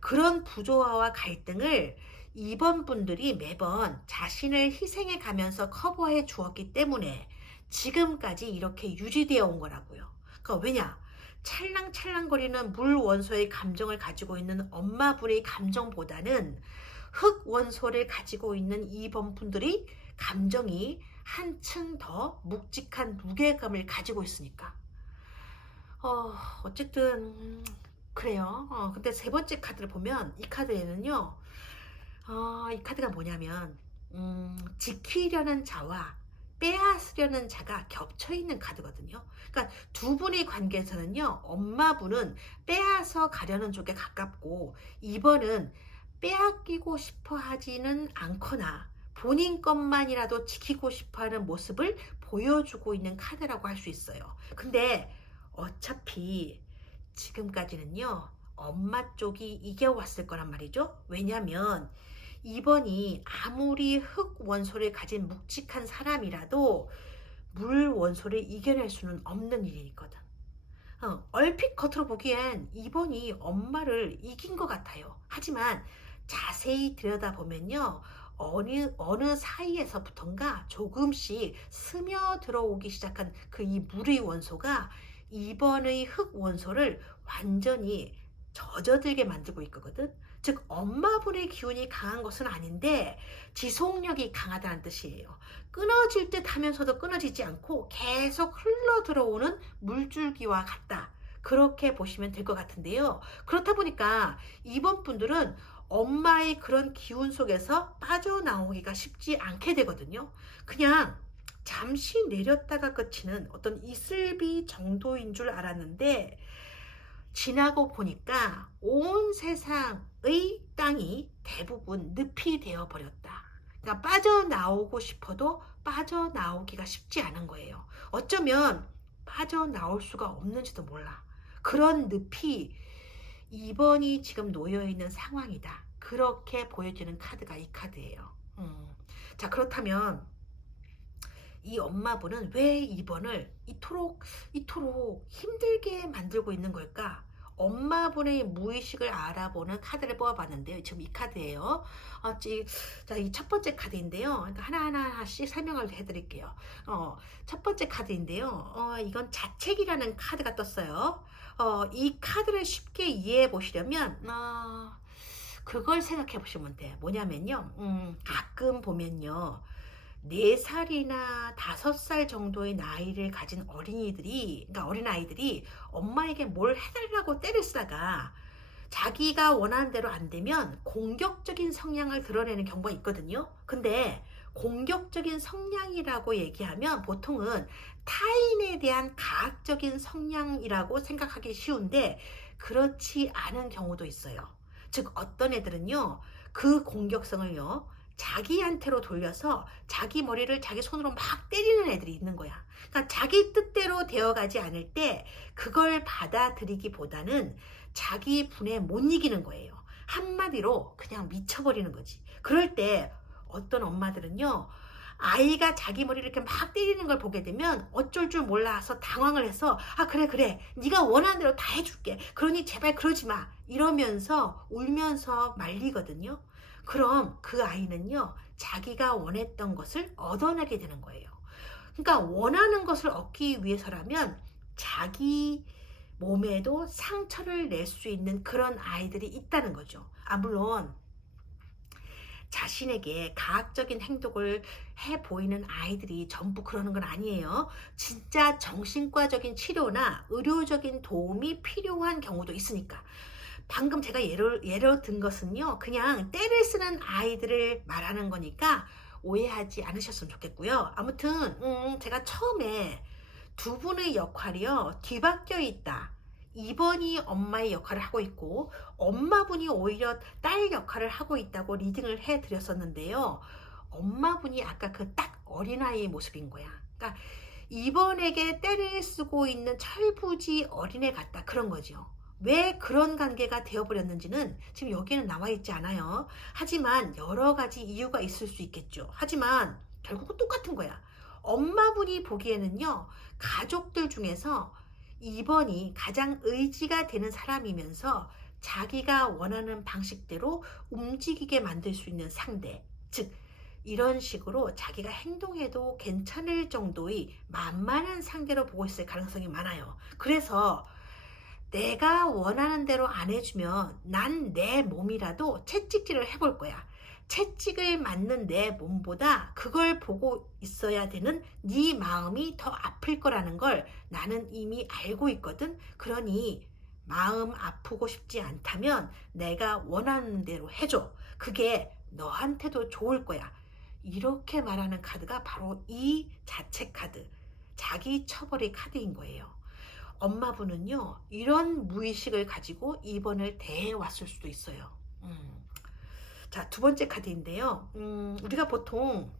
그런 부조화와 갈등을 2번 분들이 매번 자신을 희생해 가면서 커버해 주었기 때문에 지금까지 이렇게 유지되어 온 거라고요. 그러니까 왜냐? 찰랑찰랑거리는 물 원소의 감정을 가지고 있는 엄마분의 감정보다는 흙 원소를 가지고 있는 2번 분들이 감정이 한층 더 묵직한 무게감을 가지고 있으니까. 어쨌든 그래요. 근데 세 번째 카드를 보면 이 카드에는요, 이 카드가 뭐냐면 지키려는 자와 빼앗으려는 자가 겹쳐 있는 카드거든요. 그러니까 두 분의 관계에서는요, 엄마분은 빼앗아 가려는 쪽에 가깝고 2번은 빼앗기고 싶어 하지는 않거나 본인 것만이라도 지키고 싶어 하는 모습을 보여주고 있는 카드라고 할 수 있어요. 근데 어차피 지금까지는요, 엄마 쪽이 이겨왔을 거란 말이죠. 왜냐면 2번이 아무리 흙 원소를 가진 묵직한 사람이라도 물 원소를 이겨낼 수는 없는 일이거든. 얼핏 겉으로 보기엔 2번이 엄마를 이긴 것 같아요. 하지만 자세히 들여다보면요, 어느 사이에서부턴가 조금씩 스며들어오기 시작한 그 이 물의 원소가 2번의 흙 원소를 완전히 젖어들게 만들고 있거든. 즉 엄마분의 기운이 강한 것은 아닌데 지속력이 강하다는 뜻이에요. 끊어질 듯 하면서도 끊어지지 않고 계속 흘러 들어오는 물줄기와 같다. 그렇게 보시면 될 것 같은데요. 그렇다 보니까 2번 분들은 엄마의 그런 기운 속에서 빠져나오기가 쉽지 않게 되거든요. 그냥 잠시 내렸다가 그치는 어떤 이슬비 정도인 줄 알았는데 지나고 보니까 온 세상의 땅이 대부분 늪이 되어 버렸다. 그러니까 빠져나오고 싶어도 빠져나오기가 쉽지 않은 거예요. 어쩌면 빠져나올 수가 없는지도 몰라. 그런 늪이 2번이 지금 놓여있는 상황이다. 그렇게 보여지는 카드가 이 카드예요. 자, 그렇다면 이 엄마분은 왜 2번을 이토록 힘들게 만들고 있는 걸까? 엄마분의 무의식을 알아보는 카드를 뽑아봤는데요. 지금 이 카드예요. 자, 이 첫 번째 카드인데요. 그러니까 하나하나씩 설명을 해드릴게요. 첫 번째 카드인데요. 이건 자책이라는 카드가 떴어요. 이 카드를 쉽게 이해해 보시려면, 그걸 생각해 보시면 돼요. 뭐냐면요. 가끔 보면요. 4살이나 5살 정도의 나이를 가진 그러니까 어린아이들이 엄마에게 뭘 해달라고 떼를 쓰다가 자기가 원하는 대로 안 되면 공격적인 성향을 드러내는 경우가 있거든요. 근데 공격적인 성향이라고 얘기하면 보통은 타인에 대한 가학적인 성향이라고 생각하기 쉬운데 그렇지 않은 경우도 있어요. 즉 어떤 애들은요, 그 공격성을요, 자기한테로 돌려서 자기 머리를 자기 손으로 막 때리는 애들이 있는 거야. 그러니까 자기 뜻대로 되어가지 않을 때 그걸 받아들이기보다는 자기 분에 못 이기는 거예요. 한마디로 그냥 미쳐버리는 거지. 그럴 때 어떤 엄마들은요, 아이가 자기 머리를 이렇게 막 때리는 걸 보게 되면 어쩔 줄 몰라서 당황을 해서 그래 네가 원하는 대로 다 해줄게. 그러니 제발 그러지 마. 이러면서 울면서 말리거든요. 그럼 그 아이는요, 자기가 원했던 것을 얻어내게 되는 거예요. 그러니까 원하는 것을 얻기 위해서라면 자기 몸에도 상처를 낼 수 있는 그런 아이들이 있다는 거죠. 물론 자신에게 가학적인 행동을 해 보이는 아이들이 전부 그러는 건 아니에요. 진짜 정신과적인 치료나 의료적인 도움이 필요한 경우도 있으니까. 방금 제가 예로 든 것은요, 그냥 떼를 쓰는 아이들을 말하는 거니까 오해하지 않으셨으면 좋겠고요. 아무튼 제가 처음에 두 분의 역할이요, 뒤바뀌어 있다. 2번이 엄마의 역할을 하고 있고 엄마분이 오히려 딸 역할을 하고 있다고 리딩을 해드렸었는데요. 엄마분이 아까 그 딱 어린아이의 모습인 거야. 그러니까 2번에게 때를 쓰고 있는 철부지 어린애 같다, 그런 거죠. 왜 그런 관계가 되어버렸는지는 지금 여기에는 나와 있지 않아요. 하지만 여러 가지 이유가 있을 수 있겠죠. 하지만 결국은 똑같은 거야. 엄마분이 보기에는요, 가족들 중에서 2번이 가장 의지가 되는 사람이면서 자기가 원하는 방식대로 움직이게 만들 수 있는 상대, 즉 이런 식으로 자기가 행동해도 괜찮을 정도의 만만한 상대로 보고 있을 가능성이 많아요. 그래서 내가 원하는 대로 안 해주면 난 내 몸이라도 채찍질을 해볼 거야. 채찍을 맞는 내 몸보다 그걸 보고 있어야 되는 네 마음이 더 아플 거라는 걸 나는 이미 알고 있거든. 그러니 마음 아프고 싶지 않다면 내가 원하는 대로 해줘. 그게 너한테도 좋을 거야. 이렇게 말하는 카드가 바로 이 자책 카드, 자기 처벌의 카드인 거예요. 엄마분은요, 이런 무의식을 가지고 2번을 대해왔을 수도 있어요. 자, 두 번째 카드인데요. 우리가 보통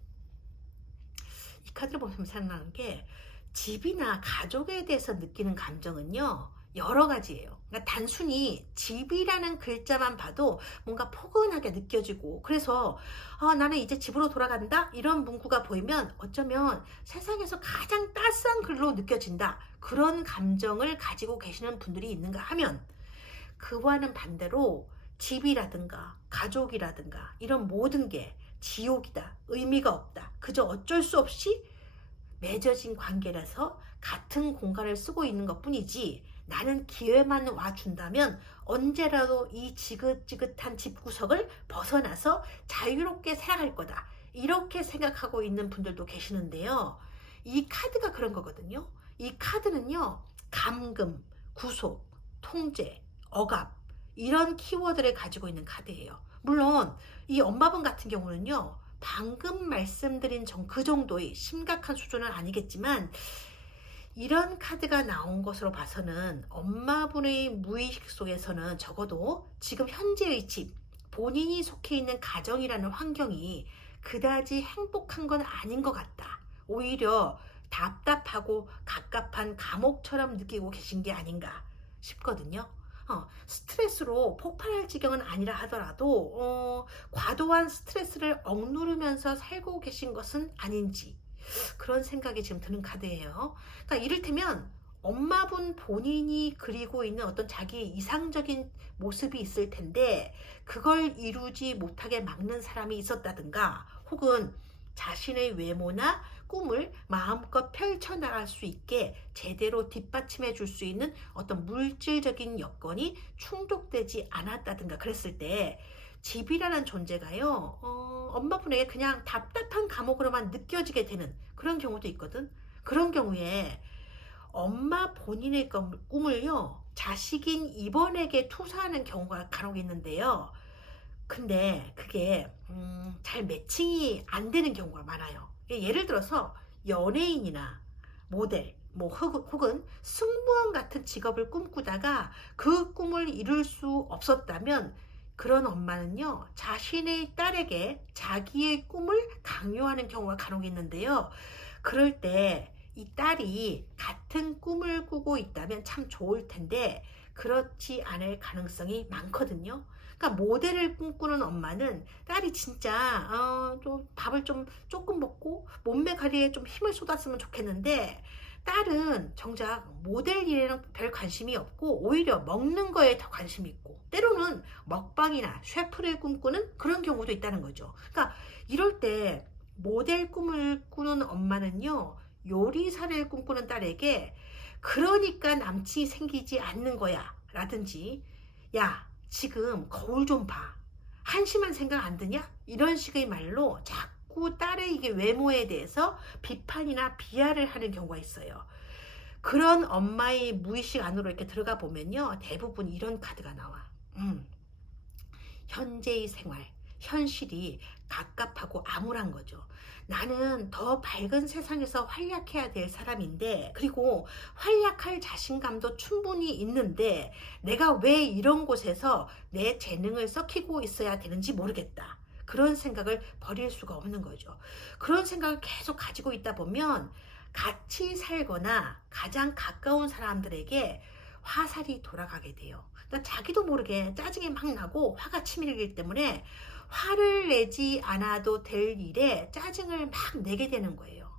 이 카드를 보면 생각나는 게, 집이나 가족에 대해서 느끼는 감정은요, 여러 가지예요. 그러니까 단순히 집이라는 글자만 봐도 뭔가 포근하게 느껴지고, 그래서 나는 이제 집으로 돌아간다, 이런 문구가 보이면 어쩌면 세상에서 가장 따스한 글로 느껴진다, 그런 감정을 가지고 계시는 분들이 있는가 하면, 그와는 반대로 집이라든가 가족이라든가 이런 모든 게 지옥이다, 의미가 없다, 그저 어쩔 수 없이 맺어진 관계라서 같은 공간을 쓰고 있는 것 뿐이지, 나는 기회만 와준다면 언제라도 이 지긋지긋한 집구석을 벗어나서 자유롭게 살아갈 거다, 이렇게 생각하고 있는 분들도 계시는데요. 이 카드가 그런 거거든요. 이 카드는요, 감금, 구속, 통제, 억압, 이런 키워드를 가지고 있는 카드예요. 물론 이 엄마분 같은 경우는요, 방금 말씀드린 그 정도의 심각한 수준은 아니겠지만, 이런 카드가 나온 것으로 봐서는 엄마분의 무의식 속에서는 적어도 지금 현재의 집, 본인이 속해 있는 가정이라는 환경이 그다지 행복한 건 아닌 것 같다. 오히려 답답하고 갑갑한 감옥처럼 느끼고 계신 게 아닌가 싶거든요. 스트레스로 폭발할 지경은 아니라 하더라도 과도한 스트레스를 억누르면서 살고 계신 것은 아닌지 그런 생각이 지금 드는 카드예요. 그러니까 이를테면 엄마분 본인이 그리고 있는 어떤 자기의 이상적인 모습이 있을 텐데 그걸 이루지 못하게 막는 사람이 있었다든가 혹은 자신의 외모나 꿈을 마음껏 펼쳐나갈 수 있게 제대로 뒷받침해 줄 수 있는 어떤 물질적인 여건이 충족되지 않았다든가 그랬을 때 집이라는 존재가요, 엄마분에게 그냥 답답한 감옥으로만 느껴지게 되는 그런 경우도 있거든. 그런 경우에 엄마 본인의 꿈을요, 자식인 이번에게 투사하는 경우가 간혹 있는데요. 근데 그게 잘 매칭이 안 되는 경우가 많아요. 예를 들어서 연예인이나 모델, 뭐 혹은 승무원 같은 직업을 꿈꾸다가 그 꿈을 이룰 수 없었다면 그런 엄마는요, 자신의 딸에게 자기의 꿈을 강요하는 경우가 간혹 있는데요. 그럴 때 이 딸이 같은 꿈을 꾸고 있다면 참 좋을 텐데 그렇지 않을 가능성이 많거든요. 그러니까 모델을 꿈꾸는 엄마는 딸이 진짜 좀 밥을 좀 조금 먹고 몸매 관리에 좀 힘을 쏟았으면 좋겠는데 딸은 정작 모델 일에는 별 관심이 없고 오히려 먹는 거에 더 관심이 있고 때로는 먹방이나 셰프를 꿈꾸는 그런 경우도 있다는 거죠. 그러니까 이럴 때 모델 꿈을 꾸는 엄마는요, 요리사를 꿈꾸는 딸에게 그러니까 남친이 생기지 않는 거야 라든지 야 지금 거울 좀 봐. 한심한 생각 안 드냐? 이런 식의 말로 자꾸 딸의 이게 외모에 대해서 비판이나 비하를 하는 경우가 있어요. 그런 엄마의 무의식 안으로 이렇게 들어가 보면요, 대부분 이런 카드가 나와. 현재의 생활, 현실이 갑갑하고 암울한 거죠. 나는 더 밝은 세상에서 활약해야 될 사람인데, 그리고 활약할 자신감도 충분히 있는데 내가 왜 이런 곳에서 내 재능을 썩히고 있어야 되는지 모르겠다. 그런 생각을 버릴 수가 없는 거죠. 그런 생각을 계속 가지고 있다 보면 같이 살거나 가장 가까운 사람들에게 화살이 돌아가게 돼요. 그러니까 자기도 모르게 짜증이 막 나고 화가 치밀기 때문에 화를 내지 않아도 될 일에 짜증을 막 내게 되는 거예요.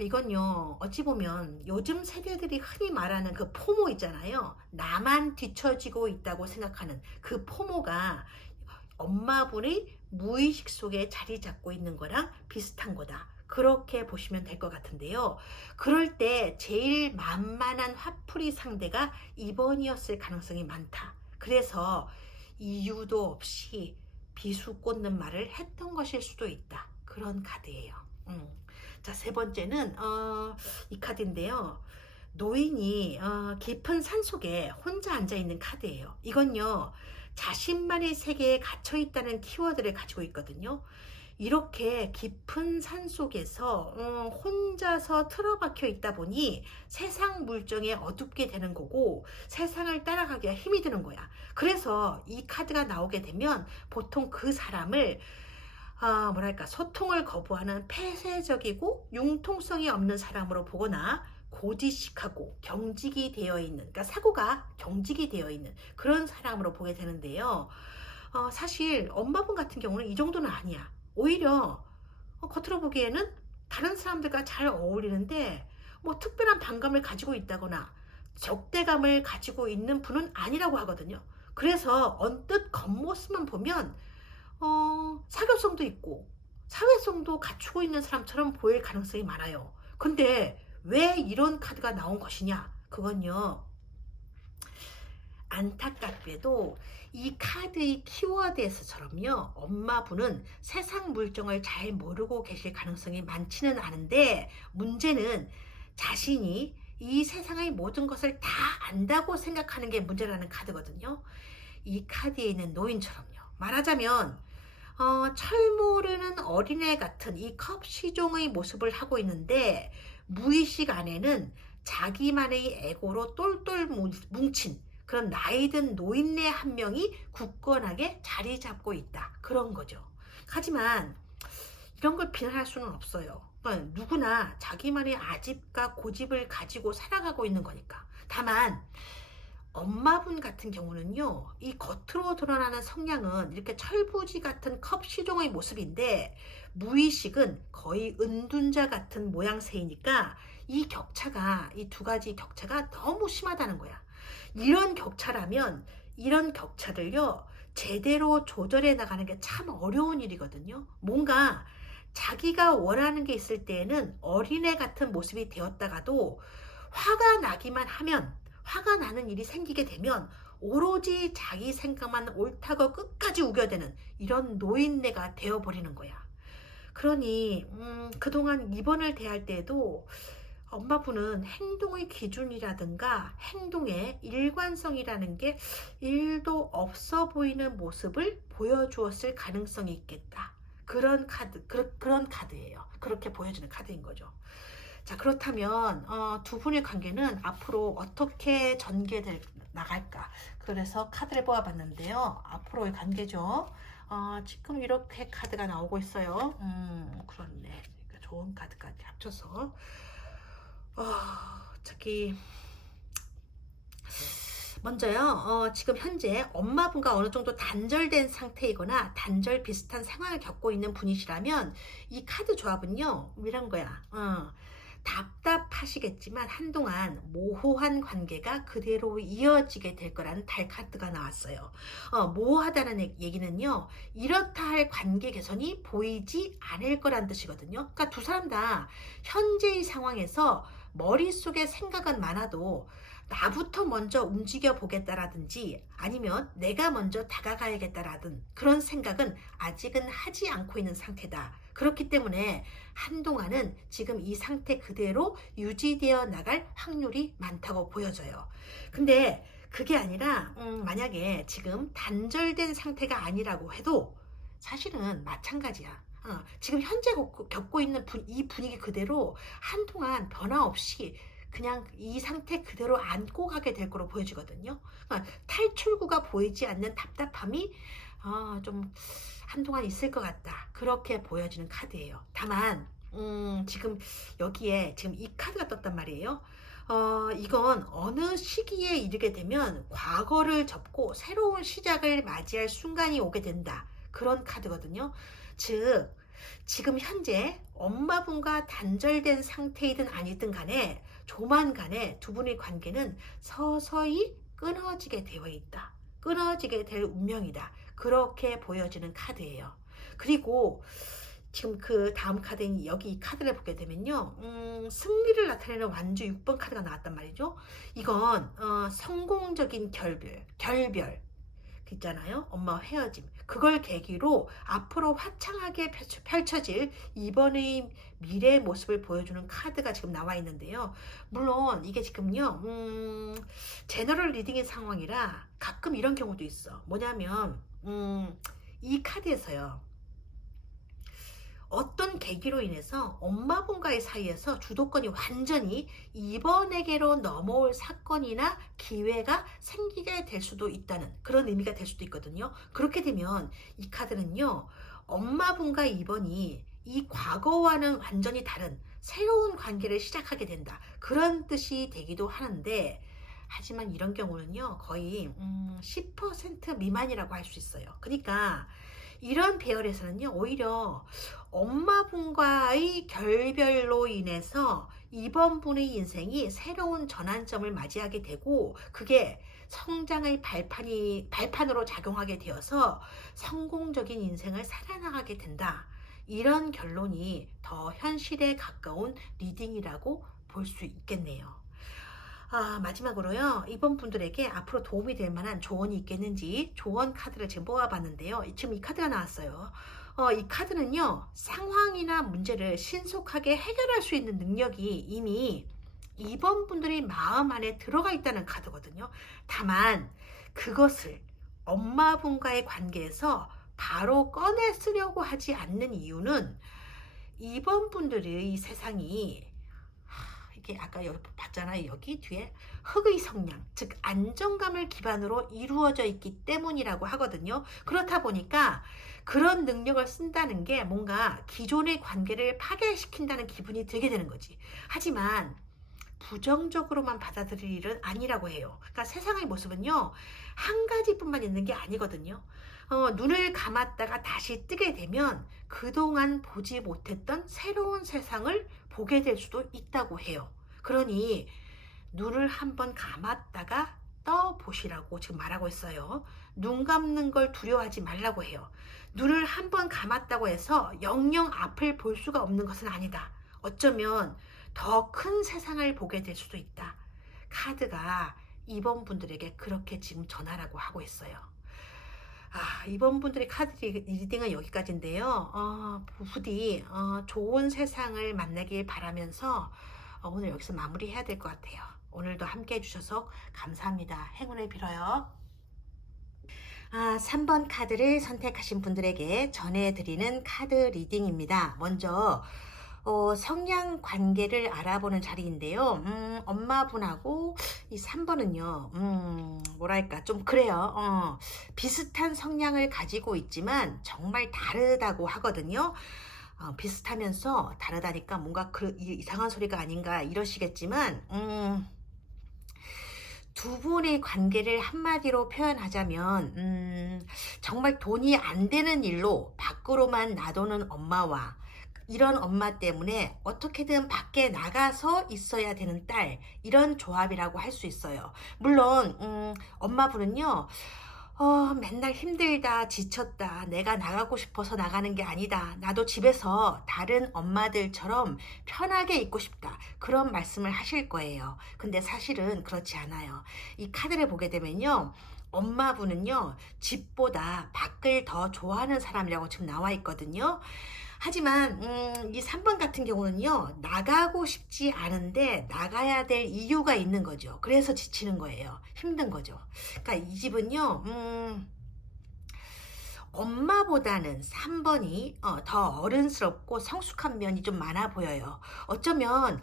이건요, 어찌 보면 요즘 세대들이 흔히 말하는 그 포모 있잖아요. 나만 뒤처지고 있다고 생각하는 그 포모가 엄마분의 무의식 속에 자리 잡고 있는 거랑 비슷한 거다. 그렇게 보시면 될 것 같은데요. 그럴 때 제일 만만한 화풀이 상대가 이번이었을 가능성이 많다. 그래서 이유도 없이 비수 꽂는 말을 했던 것일 수도 있다. 그런 카드예요. 자, 세 번째는 이 카드인데요. 노인이 깊은 산속에 혼자 앉아있는 카드예요. 이건요, 자신만의 세계에 갇혀있다는 키워드를 가지고 있거든요. 이렇게 깊은 산속에서 혼자서 틀어박혀 있다 보니 세상 물정에 어둡게 되는 거고 세상을 따라가기가 힘이 드는 거야. 그래서 이 카드가 나오게 되면 보통 그 사람을 뭐랄까, 소통을 거부하는 폐쇄적이고 융통성이 없는 사람으로 보거나 고지식하고 경직이 되어 있는, 그러니까 사고가 경직이 되어 있는 그런 사람으로 보게 되는데요. 사실 엄마분 같은 경우는 이 정도는 아니야. 오히려 겉으로 보기에는 다른 사람들과 잘 어울리는데 뭐 특별한 반감을 가지고 있다거나 적대감을 가지고 있는 분은 아니라고 하거든요. 그래서 언뜻 겉모습만 보면 사교성도 있고 사회성도 갖추고 있는 사람처럼 보일 가능성이 많아요. 근데 왜 이런 카드가 나온 것이냐? 그건요, 안타깝게도 이 카드의 키워드에서처럼요, 엄마분은 세상 물정을 잘 모르고 계실 가능성이 많지는 않은데 문제는 자신이 이 세상의 모든 것을 다 안다고 생각하는 게 문제라는 카드거든요. 이 카드에 있는 노인처럼요, 말하자면 철모르는 어린애 같은 이 컵 시종의 모습을 하고 있는데 무의식 안에는 자기만의 에고로 똘똘 뭉친 그런 나이든 노인네 한 명이 굳건하게 자리 잡고 있다. 그런 거죠. 하지만 이런 걸 비난할 수는 없어요. 그러니까 누구나 자기만의 아집과 고집을 가지고 살아가고 있는 거니까. 다만 엄마분 같은 경우는요, 이 겉으로 드러나는 성향은 이렇게 철부지 같은 컵시종의 모습인데, 무의식은 거의 은둔자 같은 모양새이니까 이 두 가지 격차가 너무 심하다는 거야. 이런 격차라면, 이런 격차를요, 제대로 조절해 나가는 게 참 어려운 일이거든요. 뭔가 자기가 원하는 게 있을 때에는 어린애 같은 모습이 되었다가도 화가 나기만 하면, 화가 나는 일이 생기게 되면 오로지 자기 생각만 옳다고 끝까지 우겨대는 이런 노인네가 되어버리는 거야. 그러니 그동안 입원을 대할 때에도 엄마분은 행동의 기준이라든가 행동의 일관성이라는 게 1도 없어 보이는 모습을 보여주었을 가능성이 있겠다. 그런 카드예요. 그렇게 보여주는 카드인 거죠. 자, 그렇다면 두 분의 관계는 앞으로 어떻게 전개될 나갈까? 그래서 카드를 뽑아봤는데요. 앞으로의 관계죠. 지금 이렇게 카드가 나오고 있어요. 그렇네. 그러니까 좋은 카드까지 합쳐서 저기 먼저요, 지금 현재 엄마분과 어느 정도 단절된 상태이거나 단절 비슷한 상황을 겪고 있는 분이시라면 이 카드 조합은요, 이런 거야. 답답하시겠지만 한동안 모호한 관계가 그대로 이어지게 될 거라는 달 카드가 나왔어요. 모호하다는 얘기는요, 이렇다 할 관계 개선이 보이지 않을 거란 뜻이거든요. 그러니까 두 사람 다 현재의 상황에서 머릿속에 생각은 많아도 나부터 먼저 움직여 보겠다라든지 아니면 내가 먼저 다가가야겠다라든 그런 생각은 아직은 하지 않고 있는 상태다. 그렇기 때문에 한동안은 지금 이 상태 그대로 유지되어 나갈 확률이 많다고 보여져요. 근데 그게 아니라 만약에 지금 단절된 상태가 아니라고 해도 사실은 마찬가지야. 지금 현재 겪고 있는 이 분위기 그대로 한동안 변화 없이 그냥 이 상태 그대로 안고 가게 될 거로 보여지거든요. 탈출구가 보이지 않는 답답함이 좀 한동안 있을 것 같다. 그렇게 보여지는 카드예요. 다만 지금 여기에 지금 이 카드가 떴단 말이에요. 이건 어느 시기에 이르게 되면 과거를 접고 새로운 시작을 맞이할 순간이 오게 된다. 그런 카드거든요. 즉 지금 현재 엄마분과 단절된 상태이든 아니든 간에 조만간에 두 분의 관계는 서서히 끊어지게 되어 있다. 끊어지게 될 운명이다. 그렇게 보여지는 카드예요. 그리고 지금 그 다음 카드인 여기 이 카드를 보게 되면요, 승리를 나타내는 완주 6번 카드가 나왔단 말이죠. 이건 성공적인 결별 있잖아요. 엄마와 헤어짐. 그걸 계기로 앞으로 화창하게 펼쳐질 이번의 미래의 모습을 보여주는 카드가 지금 나와 있는데요. 물론 이게 지금요, 제너럴 리딩의 상황이라 가끔 이런 경우도 있어. 뭐냐면 이 카드에서요, 어떤 계기로 인해서 엄마분과의 사이에서 주도권이 완전히 이번에게로 넘어올 사건이나 기회가 생기게 될 수도 있다는 그런 의미가 될 수도 있거든요. 그렇게 되면 이 카드는요, 엄마분과 이번이 이 과거와는 완전히 다른 새로운 관계를 시작하게 된다. 그런 뜻이 되기도 하는데, 하지만 이런 경우는요, 거의 10% 미만이라고 할 수 있어요. 그러니까 이런 배열에서는요, 오히려 엄마분과의 결별로 인해서 이번 분의 인생이 새로운 전환점을 맞이하게 되고, 그게 성장의 발판으로 작용하게 되어서 성공적인 인생을 살아나가게 된다. 이런 결론이 더 현실에 가까운 리딩이라고 볼 수 있겠네요. 마지막으로요, 이번 분들에게 앞으로 도움이 될 만한 조언이 있겠는지 조언 카드를 지금 뽑아봤는데요. 지금 이 카드가 나왔어요. 이 카드는요, 상황이나 문제를 신속하게 해결할 수 있는 능력이 이미 이번 분들의 마음 안에 들어가 있다는 카드거든요. 다만 그것을 엄마분과의 관계에서 바로 꺼내 쓰려고 하지 않는 이유는 이번 분들의 세상이 이게 아까 여기 봤잖아요. 여기 뒤에 흑의 성향, 즉 안정감을 기반으로 이루어져 있기 때문이라고 하거든요. 그렇다 보니까 그런 능력을 쓴다는 게 뭔가 기존의 관계를 파괴시킨다는 기분이 들게 되는 거지. 하지만 부정적으로만 받아들일 일은 아니라고 해요. 그러니까 세상의 모습은요, 한 가지뿐만 있는 게 아니거든요. 눈을 감았다가 다시 뜨게 되면 그동안 보지 못했던 새로운 세상을 보게 될 수도 있다고 해요. 그러니 눈을 한번 감았다가 떠 보시라고 지금 말하고 있어요. 눈 감는 걸 두려워하지 말라고 해요. 눈을 한번 감았다고 해서 영영 앞을 볼 수가 없는 것은 아니다. 어쩌면 더 큰 세상을 보게 될 수도 있다. 카드가 이번 분들에게 그렇게 지금 전하라고 하고 있어요. 이번 분들의 카드 리딩은 여기까지인데요. 부디 좋은 세상을 만나길 바라면서 오늘 여기서 마무리해야 될 것 같아요. 오늘도 함께 해주셔서 감사합니다. 행운을 빌어요. 3번 카드를 선택하신 분들에게 전해드리는 카드 리딩입니다. 먼저 성향 관계를 알아보는 자리인데요. 엄마분하고 이 3번은요, 뭐랄까, 좀 그래요. 비슷한 성향을 가지고 있지만 정말 다르다고 하거든요. 비슷하면서 다르다니까 뭔가 이상한 소리가 아닌가 이러시겠지만, 두 분의 관계를 한마디로 표현하자면, 정말 돈이 안 되는 일로 밖으로만 나도는 엄마와 이런 엄마 때문에 어떻게든 밖에 나가서 있어야 되는 딸, 이런 조합이라고 할 수 있어요. 물론 엄마분은요, 맨날 힘들다, 지쳤다, 내가 나가고 싶어서 나가는 게 아니다, 나도 집에서 다른 엄마들처럼 편하게 있고 싶다, 그런 말씀을 하실 거예요. 근데 사실은 그렇지 않아요. 이 카드를 보게 되면요, 엄마분은요, 집보다 밖을 더 좋아하는 사람이라고 지금 나와 있거든요. 하지만 이 3번 같은 경우는요, 나가고 싶지 않은데 나가야 될 이유가 있는 거죠. 그래서 지치는 거예요. 힘든 거죠. 그러니까 이 집은요, 엄마보다는 3번이 더 어른스럽고 성숙한 면이 좀 많아 보여요. 어쩌면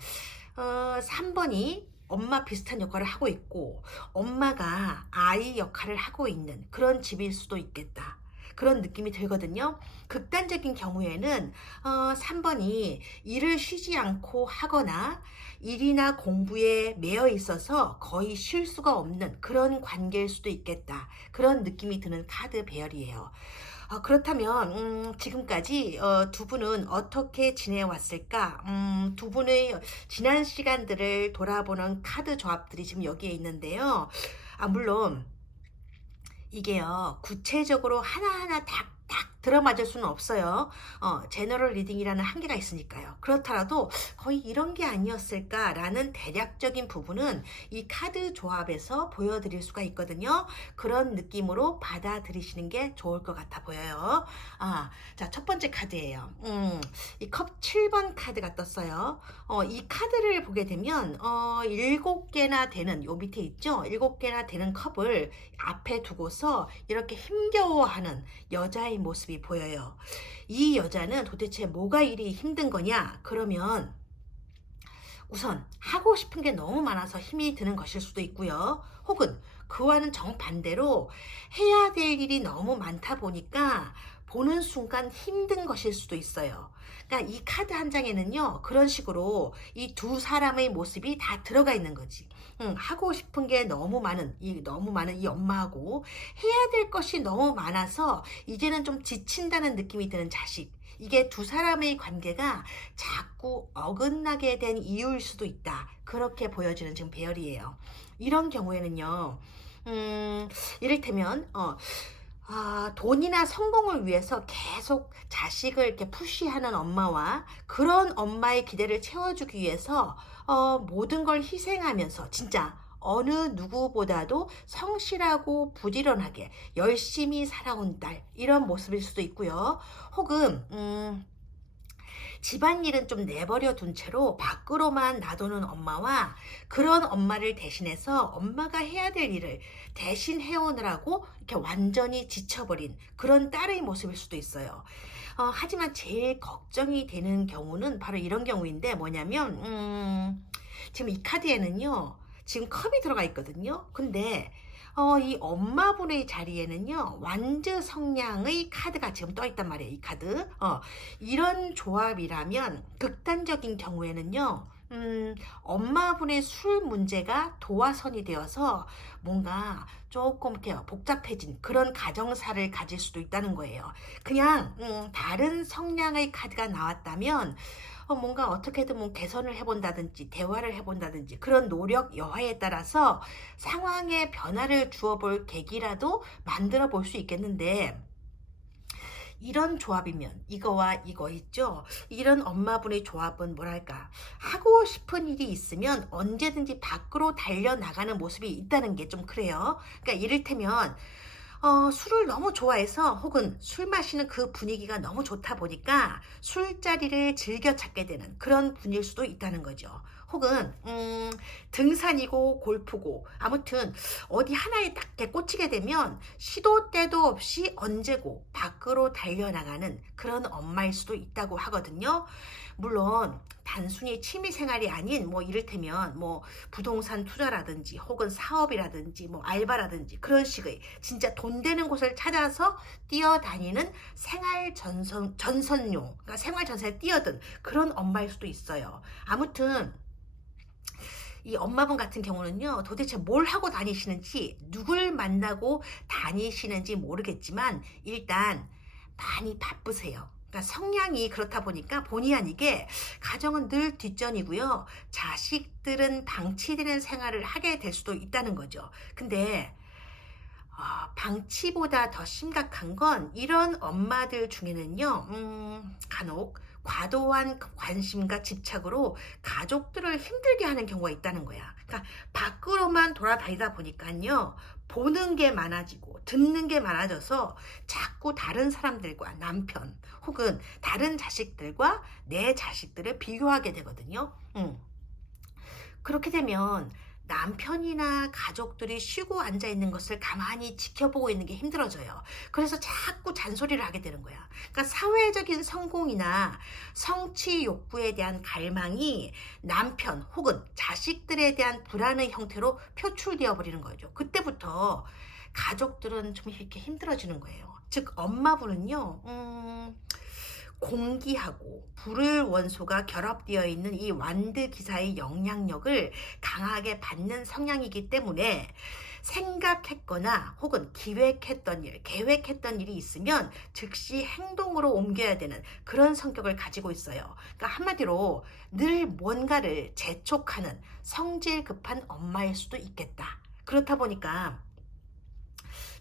3번이 엄마 비슷한 역할을 하고 있고 엄마가 아이 역할을 하고 있는 그런 집일 수도 있겠다, 그런 느낌이 들거든요. 극단적인 경우에는 3번이 일을 쉬지 않고 하거나 일이나 공부에 매여 있어서 거의 쉴 수가 없는 그런 관계일 수도 있겠다, 그런 느낌이 드는 카드 배열이에요. 그렇다면 지금까지 두 분은 어떻게 지내왔을까? 두 분의 지난 시간들을 돌아보는 카드 조합들이 지금 여기에 있는데요. 물론 이게요, 구체적으로 하나하나 딱 들어맞을 수는 없어요. 제너럴 리딩이라는 한계가 있으니까요. 그렇더라도 거의 이런 게 아니었을까라는 대략적인 부분은 이 카드 조합에서 보여드릴 수가 있거든요. 그런 느낌으로 받아들이시는 게 좋을 것 같아 보여요. 자, 첫 번째 카드예요. 이 컵 7번 카드가 떴어요. 이 카드를 보게 되면 7개나 되는, 요 밑에 있죠? 7개나 되는 컵을 앞에 두고서 이렇게 힘겨워하는 여자의 모습이 보여요. 이 여자는 도대체 뭐가 이리 힘든 거냐? 그러면 우선 하고 싶은 게 너무 많아서 힘이 드는 것일 수도 있고요. 혹은 그와는 정반대로 해야 될 일이 너무 많다 보니까 보는 순간 힘든 것일 수도 있어요. 그러니까 이 카드 한 장에는요, 그런 식으로 이 두 사람의 모습이 다 들어가 있는 거지. 하고 싶은 게 너무 많은 이 엄마하고 해야 될 것이 너무 많아서 이제는 좀 지친다는 느낌이 드는 자식. 이게 두 사람의 관계가 자꾸 어긋나게 된 이유일 수도 있다, 그렇게 보여지는 지금 배열이에요. 이런 경우에는요, 이를테면 돈이나 성공을 위해서 계속 자식을 이렇게 푸시하는 엄마와 그런 엄마의 기대를 채워주기 위해서 모든 걸 희생하면서 진짜 어느 누구보다도 성실하고 부지런하게 열심히 살아온 딸, 이런 모습일 수도 있고요. 혹은 집안일은 좀 내버려 둔 채로 밖으로만 놔두는 엄마와 그런 엄마를 대신해서 엄마가 해야 될 일을 대신 해오느라고 이렇게 완전히 지쳐버린 그런 딸의 모습일 수도 있어요. 하지만 제일 걱정이 되는 경우는 바로 이런 경우인데, 뭐냐면 지금 이 카드에는요, 지금 컵이 들어가 있거든요. 근데 이 엄마분의 자리에는요, 완즈 성향의 카드가 지금 떠 있단 말이에요. 이 카드. 이런 조합이라면 극단적인 경우에는요, 엄마분의 술 문제가 도화선이 되어서 뭔가 조금 이렇게 복잡해진 그런 가정사를 가질 수도 있다는 거예요. 그냥 다른 성향의 카드가 나왔다면 뭔가 어떻게든 뭐 개선을 해본다든지 대화를 해본다든지 그런 노력 여하에 따라서 상황에 변화를 주어볼 계기라도 만들어 볼 수 있겠는데, 이런 조합이면 이거와 이거 있죠. 이런 엄마분의 조합은 뭐랄까, 하고 싶은 일이 있으면 언제든지 밖으로 달려나가는 모습이 있다는 게 좀 그래요. 그러니까 이를테면 술을 너무 좋아해서 혹은 술 마시는 그 분위기가 너무 좋다 보니까 술자리를 즐겨 찾게 되는 그런 분일 수도 있다는 거죠. 혹은 등산이고 골프고 아무튼 어디 하나에 딱 이렇게 꽂히게 되면 시도 때도 없이 언제고 밖으로 달려나가는 그런 엄마일 수도 있다고 하거든요. 물론 단순히 취미 생활이 아닌 뭐 이를테면 뭐 부동산 투자라든지 혹은 사업이라든지 뭐 알바라든지 그런 식의 진짜 돈 되는 곳을 찾아서 뛰어다니는 전선용, 그러니까 생활 전선에 뛰어든 그런 엄마일 수도 있어요. 아무튼 이 엄마분 같은 경우는요, 도대체 뭘 하고 다니시는지, 누굴 만나고 다니시는지 모르겠지만 일단 많이 바쁘세요. 그러니까 성향이 그렇다 보니까 본의 아니게 가정은 늘 뒷전이고요. 자식들은 방치되는 생활을 하게 될 수도 있다는 거죠. 근데 방치보다 더 심각한 건 이런 엄마들 중에는요, 간혹 과도한 관심과 집착으로 가족들을 힘들게 하는 경우가 있다는 거야. 그러니까 밖으로만 돌아다니다 보니까요, 보는 게 많아지고 듣는 게 많아져서 자꾸 다른 사람들과 남편 혹은 다른 자식들과 내 자식들을 비교하게 되거든요. 그렇게 되면 남편이나 가족들이 쉬고 앉아 있는 것을 가만히 지켜보고 있는 게 힘들어져요. 그래서 자꾸 잔소리를 하게 되는 거야. 그러니까 사회적인 성공이나 성취 욕구에 대한 갈망이 남편 혹은 자식들에 대한 불안의 형태로 표출되어 버리는 거죠. 그때부터 가족들은 좀 이렇게 힘들어지는 거예요. 즉 엄마분은요, 공기하고 불을 원소가 결합되어 있는 이 완드 기사의 영향력을 강하게 받는 성향이기 때문에 생각했거나 혹은 계획했던 일이 있으면 즉시 행동으로 옮겨야 되는 그런 성격을 가지고 있어요. 그러니까 한마디로 늘 뭔가를 재촉하는 성질 급한 엄마일 수도 있겠다. 그렇다 보니까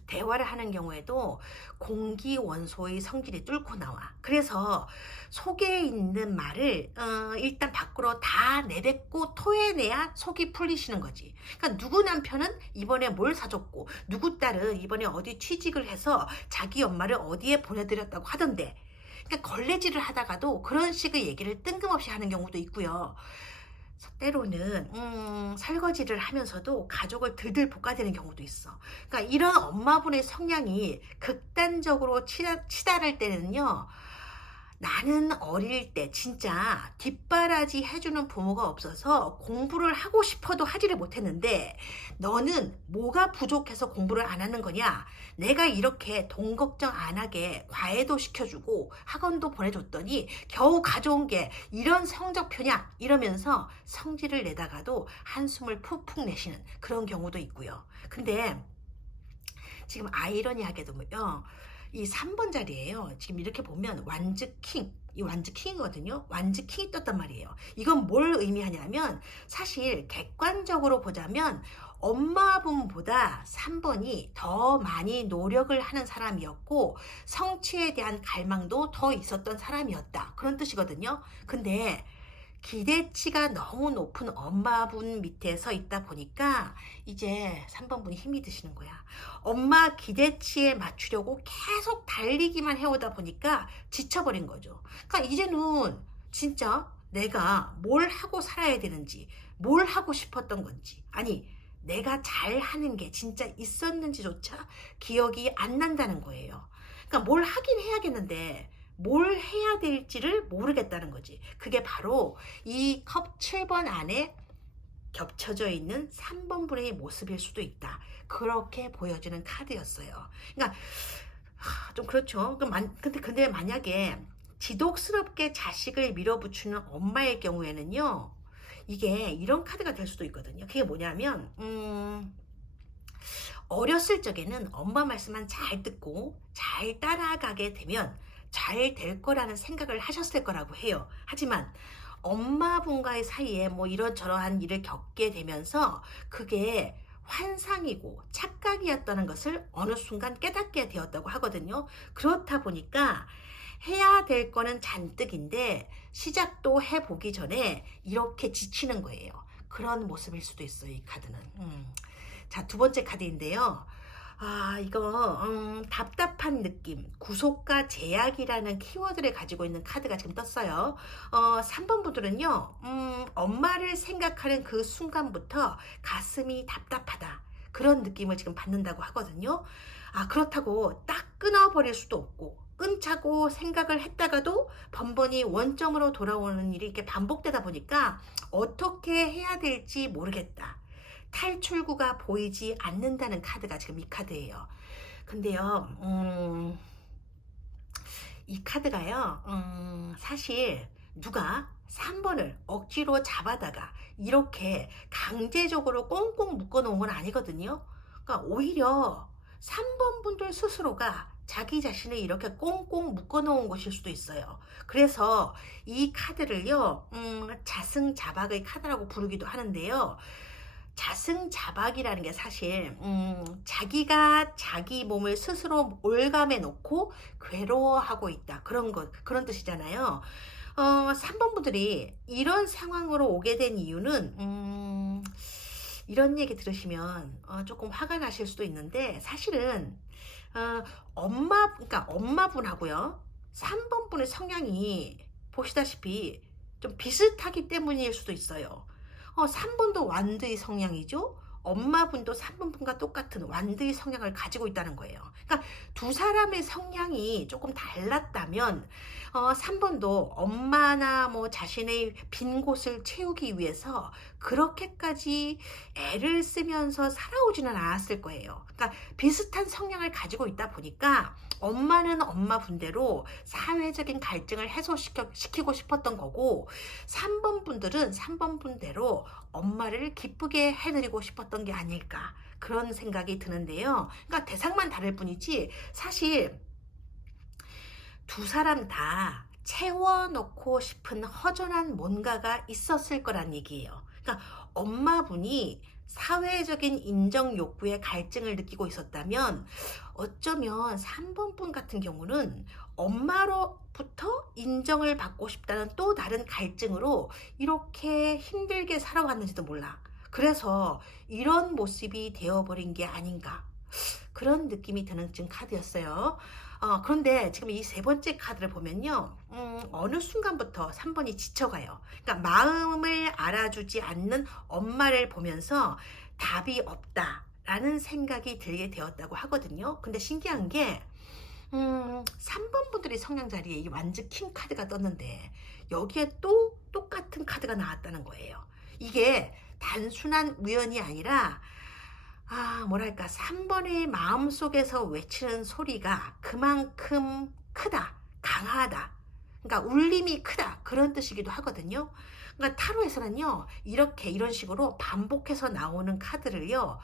대화를 하는 경우에도 공기 원소의 성질이 뚫고 나와. 그래서 속에 있는 말을 일단 밖으로 다 내뱉고 토해내야 속이 풀리시는 거지. 그러니까 누구 남편은 이번에 뭘 사줬고 누구 딸은 이번에 어디 취직을 해서 자기 엄마를 어디에 보내드렸다고 하던데, 그러니까 걸레질을 하다가도 그런 식의 얘기를 뜬금없이 하는 경우도 있고요. 때로는 설거지를 하면서도 가족을 들들 볶아대는 경우도 있어. 그러니까 이런 엄마분의 성향이 극단적으로 치달을 때는요, 나는 어릴 때 진짜 뒷바라지 해주는 부모가 없어서 공부를 하고 싶어도 하지를 못했는데 너는 뭐가 부족해서 공부를 안 하는 거냐? 내가 이렇게 돈 걱정 안 하게 과외도 시켜주고 학원도 보내줬더니 겨우 가져온 게 이런 성적표냐? 이러면서 성질을 내다가도 한숨을 푹푹 내쉬는 그런 경우도 있고요. 근데 지금 아이러니하게도요, 이 3번 자리에요. 지금 이렇게 보면 완즈 킹, 이 완즈 킹이거든요. 완즈 킹이 떴단 말이에요. 이건 뭘 의미하냐면 사실 객관적으로 보자면 엄마분보다 3번이 더 많이 노력을 하는 사람이었고 성취에 대한 갈망도 더 있었던 사람이었다, 그런 뜻이거든요. 근데 기대치가 너무 높은 엄마분 밑에 서 있다 보니까 이제 3번분이 힘이 드시는 거야. 엄마 기대치에 맞추려고 계속 달리기만 해오다 보니까 지쳐버린 거죠. 그러니까 이제는 진짜 내가 뭘 하고 살아야 되는지, 뭘 하고 싶었던 건지, 아니 내가 잘하는 게 진짜 있었는지조차 기억이 안 난다는 거예요. 그러니까 뭘 하긴 해야겠는데 뭘 해야 될지를 모르겠다는 거지. 그게 바로 이 컵 7번 안에 겹쳐져 있는 3번 분의 모습일 수도 있다. 그렇게 보여지는 카드였어요. 그러니까 좀 그렇죠. 근데 만약에 지독스럽게 자식을 밀어붙이는 엄마의 경우에는요, 이게 이런 카드가 될 수도 있거든요. 그게 뭐냐면 어렸을 적에는 엄마 말씀만 잘 듣고 잘 따라가게 되면 잘 될 거라는 생각을 하셨을 거라고 해요. 하지만 엄마분과의 사이에 뭐 이런저러한 일을 겪게 되면서 그게 환상이고 착각이었다는 것을 어느 순간 깨닫게 되었다고 하거든요. 그렇다 보니까 해야 될 거는 잔뜩인데 시작도 해보기 전에 이렇게 지치는 거예요. 그런 모습일 수도 있어요, 이 카드는. 자, 두 번째 카드인데요. 이거 답답한 느낌, 구속과 제약이라는 키워드를 가지고 있는 카드가 지금 떴어요. 3번 분들은요, 엄마를 생각하는 그 순간부터 가슴이 답답하다, 그런 느낌을 지금 받는다고 하거든요. 그렇다고 딱 끊어버릴 수도 없고, 끊자고 생각을 했다가도 번번이 원점으로 돌아오는 일이 이렇게 반복되다 보니까 어떻게 해야 될지 모르겠다, 탈출구가 보이지 않는다는 카드가 지금 이 카드예요. 근데요, 이 카드가요, 사실 누가 3번을 억지로 잡아다가 이렇게 강제적으로 꽁꽁 묶어 놓은 건 아니거든요. 그러니까 오히려 3번 분들 스스로가 자기 자신을 이렇게 꽁꽁 묶어 놓은 것일 수도 있어요. 그래서 이 카드를요, 자승자박의 카드라고 부르기도 하는데요. 자승자박이라는 게 사실 자기가 자기 몸을 스스로 올감해 놓고 괴로워하고 있다, 그런 뜻이잖아요. 3번 분들이 이런 상황으로 오게 된 이유는 이런 얘기 들으시면 조금 화가 나실 수도 있는데, 사실은 그러니까 엄마분하고요 3번 분의 성향이 보시다시피 좀 비슷하기 때문일 수도 있어요. 3번도 완드의 성향이죠. 엄마분도 3번 분과 똑같은 완드의 성향을 가지고 있다는 거예요. 그러니까 두 사람의 성향이 조금 달랐다면 3번도 엄마나 뭐 자신의 빈 곳을 채우기 위해서 그렇게까지 애를 쓰면서 살아오지는 않았을 거예요. 그러니까 비슷한 성향을 가지고 있다 보니까 엄마는 엄마 분대로 사회적인 갈등을 해소시키고 싶었던 거고, 3번 분들은 3번 분대로 엄마를 기쁘게 해드리고 싶었던 게 아닐까, 그런 생각이 드는데요. 그러니까 대상만 다를 뿐이지 사실 두 사람 다 채워놓고 싶은 허전한 뭔가가 있었을 거란 얘기예요. 그러니까 엄마분이 사회적인 인정 욕구에 갈증을 느끼고 있었다면 어쩌면 3번 분 같은 경우는 엄마로부터 인정을 받고 싶다는 또 다른 갈증으로 이렇게 힘들게 살아왔는지도 몰라. 그래서 이런 모습이 되어버린 게 아닌가, 그런 느낌이 드는 지금 카드였어요. 그런데 지금 이 세 번째 카드를 보면요, 어느 순간부터 3번이 지쳐가요. 그러니까 마음을 알아주지 않는 엄마를 보면서 답이 없다라는 생각이 들게 되었다고 하거든요. 근데 신기한 게 3번 분들이 성향 자리에 이 완즈 킹 카드가 떴는데 여기에 또 똑같은 카드가 나왔다는 거예요. 이게 단순한 우연이 아니라 뭐랄까, 3번의 마음속에서 외치는 소리가 그만큼 크다, 강하다, 그러니까 울림이 크다, 그런 뜻이기도 하거든요. 그러니까 타로에서는요, 이런 식으로 반복해서 나오는 카드를요,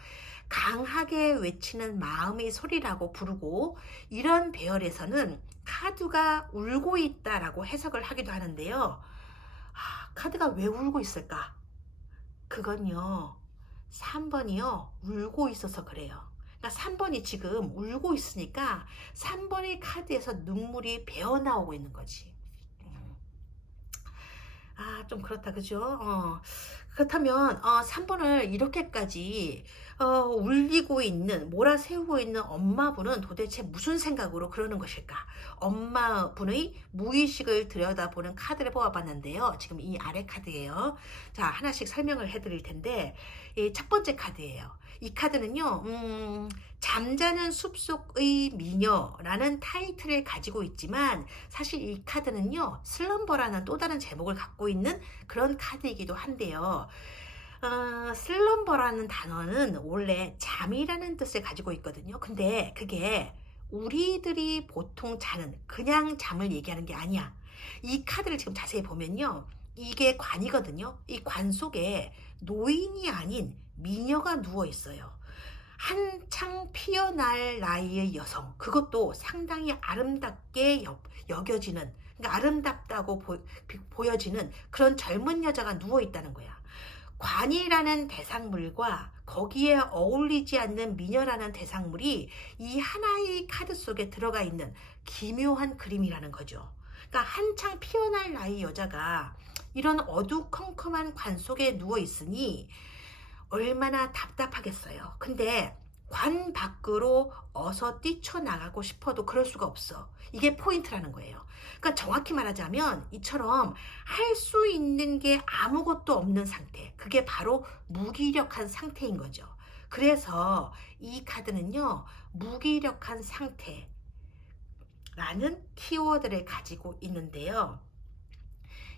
강하게 외치는 마음의 소리라고 부르고, 이런 배열에서는 카드가 울고 있다라고 해석을 하기도 하는데요. 카드가 왜 울고 있을까? 그건요, 3번이요 울고 있어서 그래요. 그러니까 3번이 지금 울고 있으니까 3번의 카드에서 눈물이 배어나오고 있는 거지. 좀 그렇다, 그죠? 그렇다면 3번을 이렇게까지 울리고 있는, 몰아세우고 있는 엄마분은 도대체 무슨 생각으로 그러는 것일까? 엄마분의 무의식을 들여다보는 카드를 뽑아봤는데요. 지금 이 아래 카드예요. 자, 하나씩 설명을 해드릴 텐데, 이 첫 번째 카드예요. 이 카드는요, 잠자는 숲속의 미녀라는 타이틀을 가지고 있지만 사실 이 카드는요, 슬럼버라는 또 다른 제목을 갖고 있는 그런 카드이기도 한데요. 슬럼버라는 단어는 원래 잠이라는 뜻을 가지고 있거든요. 근데 그게 우리들이 보통 자는 그냥 잠을 얘기하는 게 아니야. 이 카드를 지금 자세히 보면요, 이게 관이거든요. 이 관 속에 노인이 아닌 미녀가 누워 있어요. 한창 피어날 나이의 여성, 그것도 상당히 아름답게 여겨지는, 그러니까 아름답다고 보여지는 그런 젊은 여자가 누워 있다는 거야. 관이라는 대상물과 거기에 어울리지 않는 미녀라는 대상물이 이 하나의 카드 속에 들어가 있는 기묘한 그림이라는 거죠. 그러니까 한창 피어날 나이 여자가 이런 어두컴컴한 관 속에 누워 있으니 얼마나 답답하겠어요. 근데 관 밖으로 어서 뛰쳐나가고 싶어도 그럴 수가 없어. 이게 포인트라는 거예요. 그러니까 정확히 말하자면 이처럼 할 수 있는 게 아무것도 없는 상태, 그게 바로 무기력한 상태인 거죠. 그래서 이 카드는요, 무기력한 상태라는 키워드를 가지고 있는데요.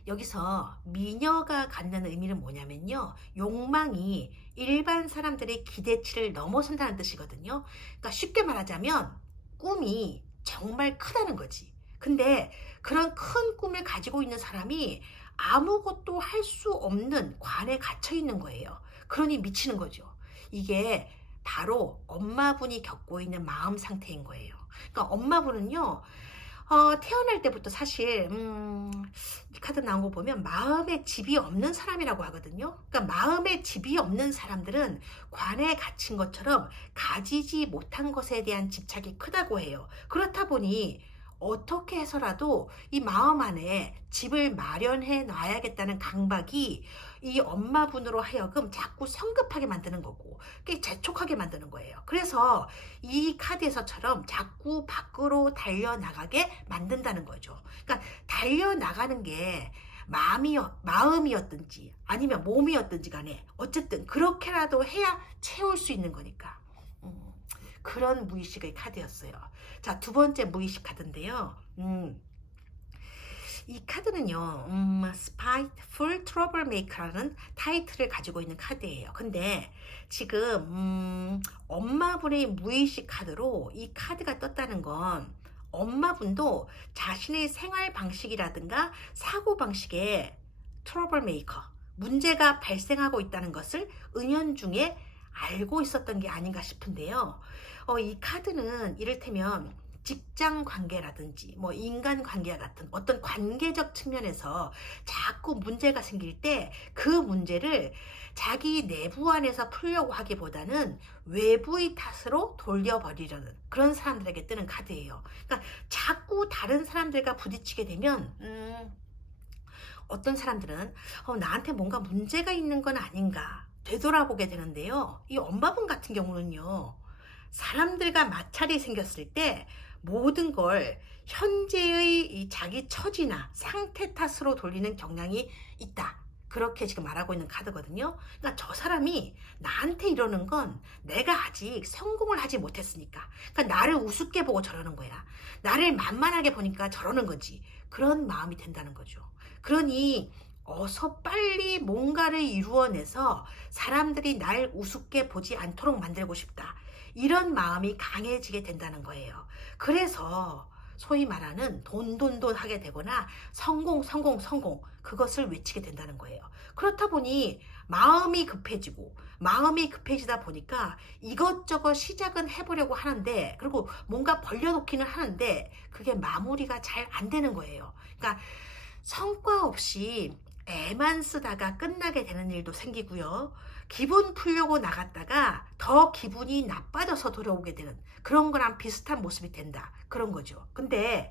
여기서 미녀가 갖는 의미는 뭐냐면요, 욕망이 일반 사람들의 기대치를 넘어선다는 뜻이거든요. 그러니까 쉽게 말하자면 꿈이 정말 크다는 거지. 근데 그런 큰 꿈을 가지고 있는 사람이 아무것도 할 수 없는 관에 갇혀 있는 거예요. 그러니 미치는 거죠. 이게 바로 엄마분이 겪고 있는 마음 상태인 거예요. 그러니까 엄마분은요, 태어날 때부터 사실 이 카드 나온 거 보면 마음에 집이 없는 사람이라고 하거든요. 그러니까 마음에 집이 없는 사람들은 관에 갇힌 것처럼 가지지 못한 것에 대한 집착이 크다고 해요. 그렇다 보니 어떻게 해서라도 이 마음 안에 집을 마련해 놔야겠다는 강박이 이 엄마분으로 하여금 자꾸 성급하게 만드는 거고, 재촉하게 만드는 거예요. 그래서 이 카드에서처럼 자꾸 밖으로 달려나가게 만든다는 거죠. 그러니까 달려나가는 게 마음이었든지 아니면 몸이었든지 간에 어쨌든 그렇게라도 해야 채울 수 있는 거니까. 그런 무의식의 카드였어요. 자, 두 번째 무의식 카드인데요. 이 카드는요, Spiteful Troublemaker라는 타이틀을 가지고 있는 카드예요. 근데 지금 엄마분의 무의식 카드로 이 카드가 떴다는 건 엄마분도 자신의 생활 방식이라든가 사고 방식에 트러블메이커, 문제가 발생하고 있다는 것을 은연중에 알고 있었던 게 아닌가 싶은데요. 이 카드는 이를테면 직장 관계라든지 뭐 인간 관계와 같은 어떤 관계적 측면에서 자꾸 문제가 생길 때 그 문제를 자기 내부 안에서 풀려고 하기보다는 외부의 탓으로 돌려버리려는 그런 사람들에게 뜨는 카드예요. 그러니까 자꾸 다른 사람들과 부딪히게 되면 어떤 사람들은 나한테 뭔가 문제가 있는 건 아닌가 되돌아보게 되는데요. 이 엄마분 같은 경우는요, 사람들과 마찰이 생겼을 때 모든 걸 현재의 이 자기 처지나 상태 탓으로 돌리는 경향이 있다. 그렇게 지금 말하고 있는 카드거든요. 그러니까 저 사람이 나한테 이러는 건 내가 아직 성공을 하지 못했으니까. 그러니까 나를 우습게 보고 저러는 거야. 나를 만만하게 보니까 저러는 거지. 그런 마음이 된다는 거죠. 그러니 어서 빨리 뭔가를 이루어내서 사람들이 날 우습게 보지 않도록 만들고 싶다. 이런 마음이 강해지게 된다는 거예요. 그래서 소위 말하는 돈 하게 되거나 성공 그것을 외치게 된다는 거예요. 그렇다 보니 마음이 급해지다 보니까 이것저것 시작은 해보려고 하는데, 그리고 뭔가 벌려놓기는 하는데 그게 마무리가 잘 안 되는 거예요. 그러니까 성과 없이 애만 쓰다가 끝나게 되는 일도 생기고요. 기분 풀려고 나갔다가 더 기분이 나빠져서 돌아오게 되는 그런 거랑 비슷한 모습이 된다. 그런 거죠. 근데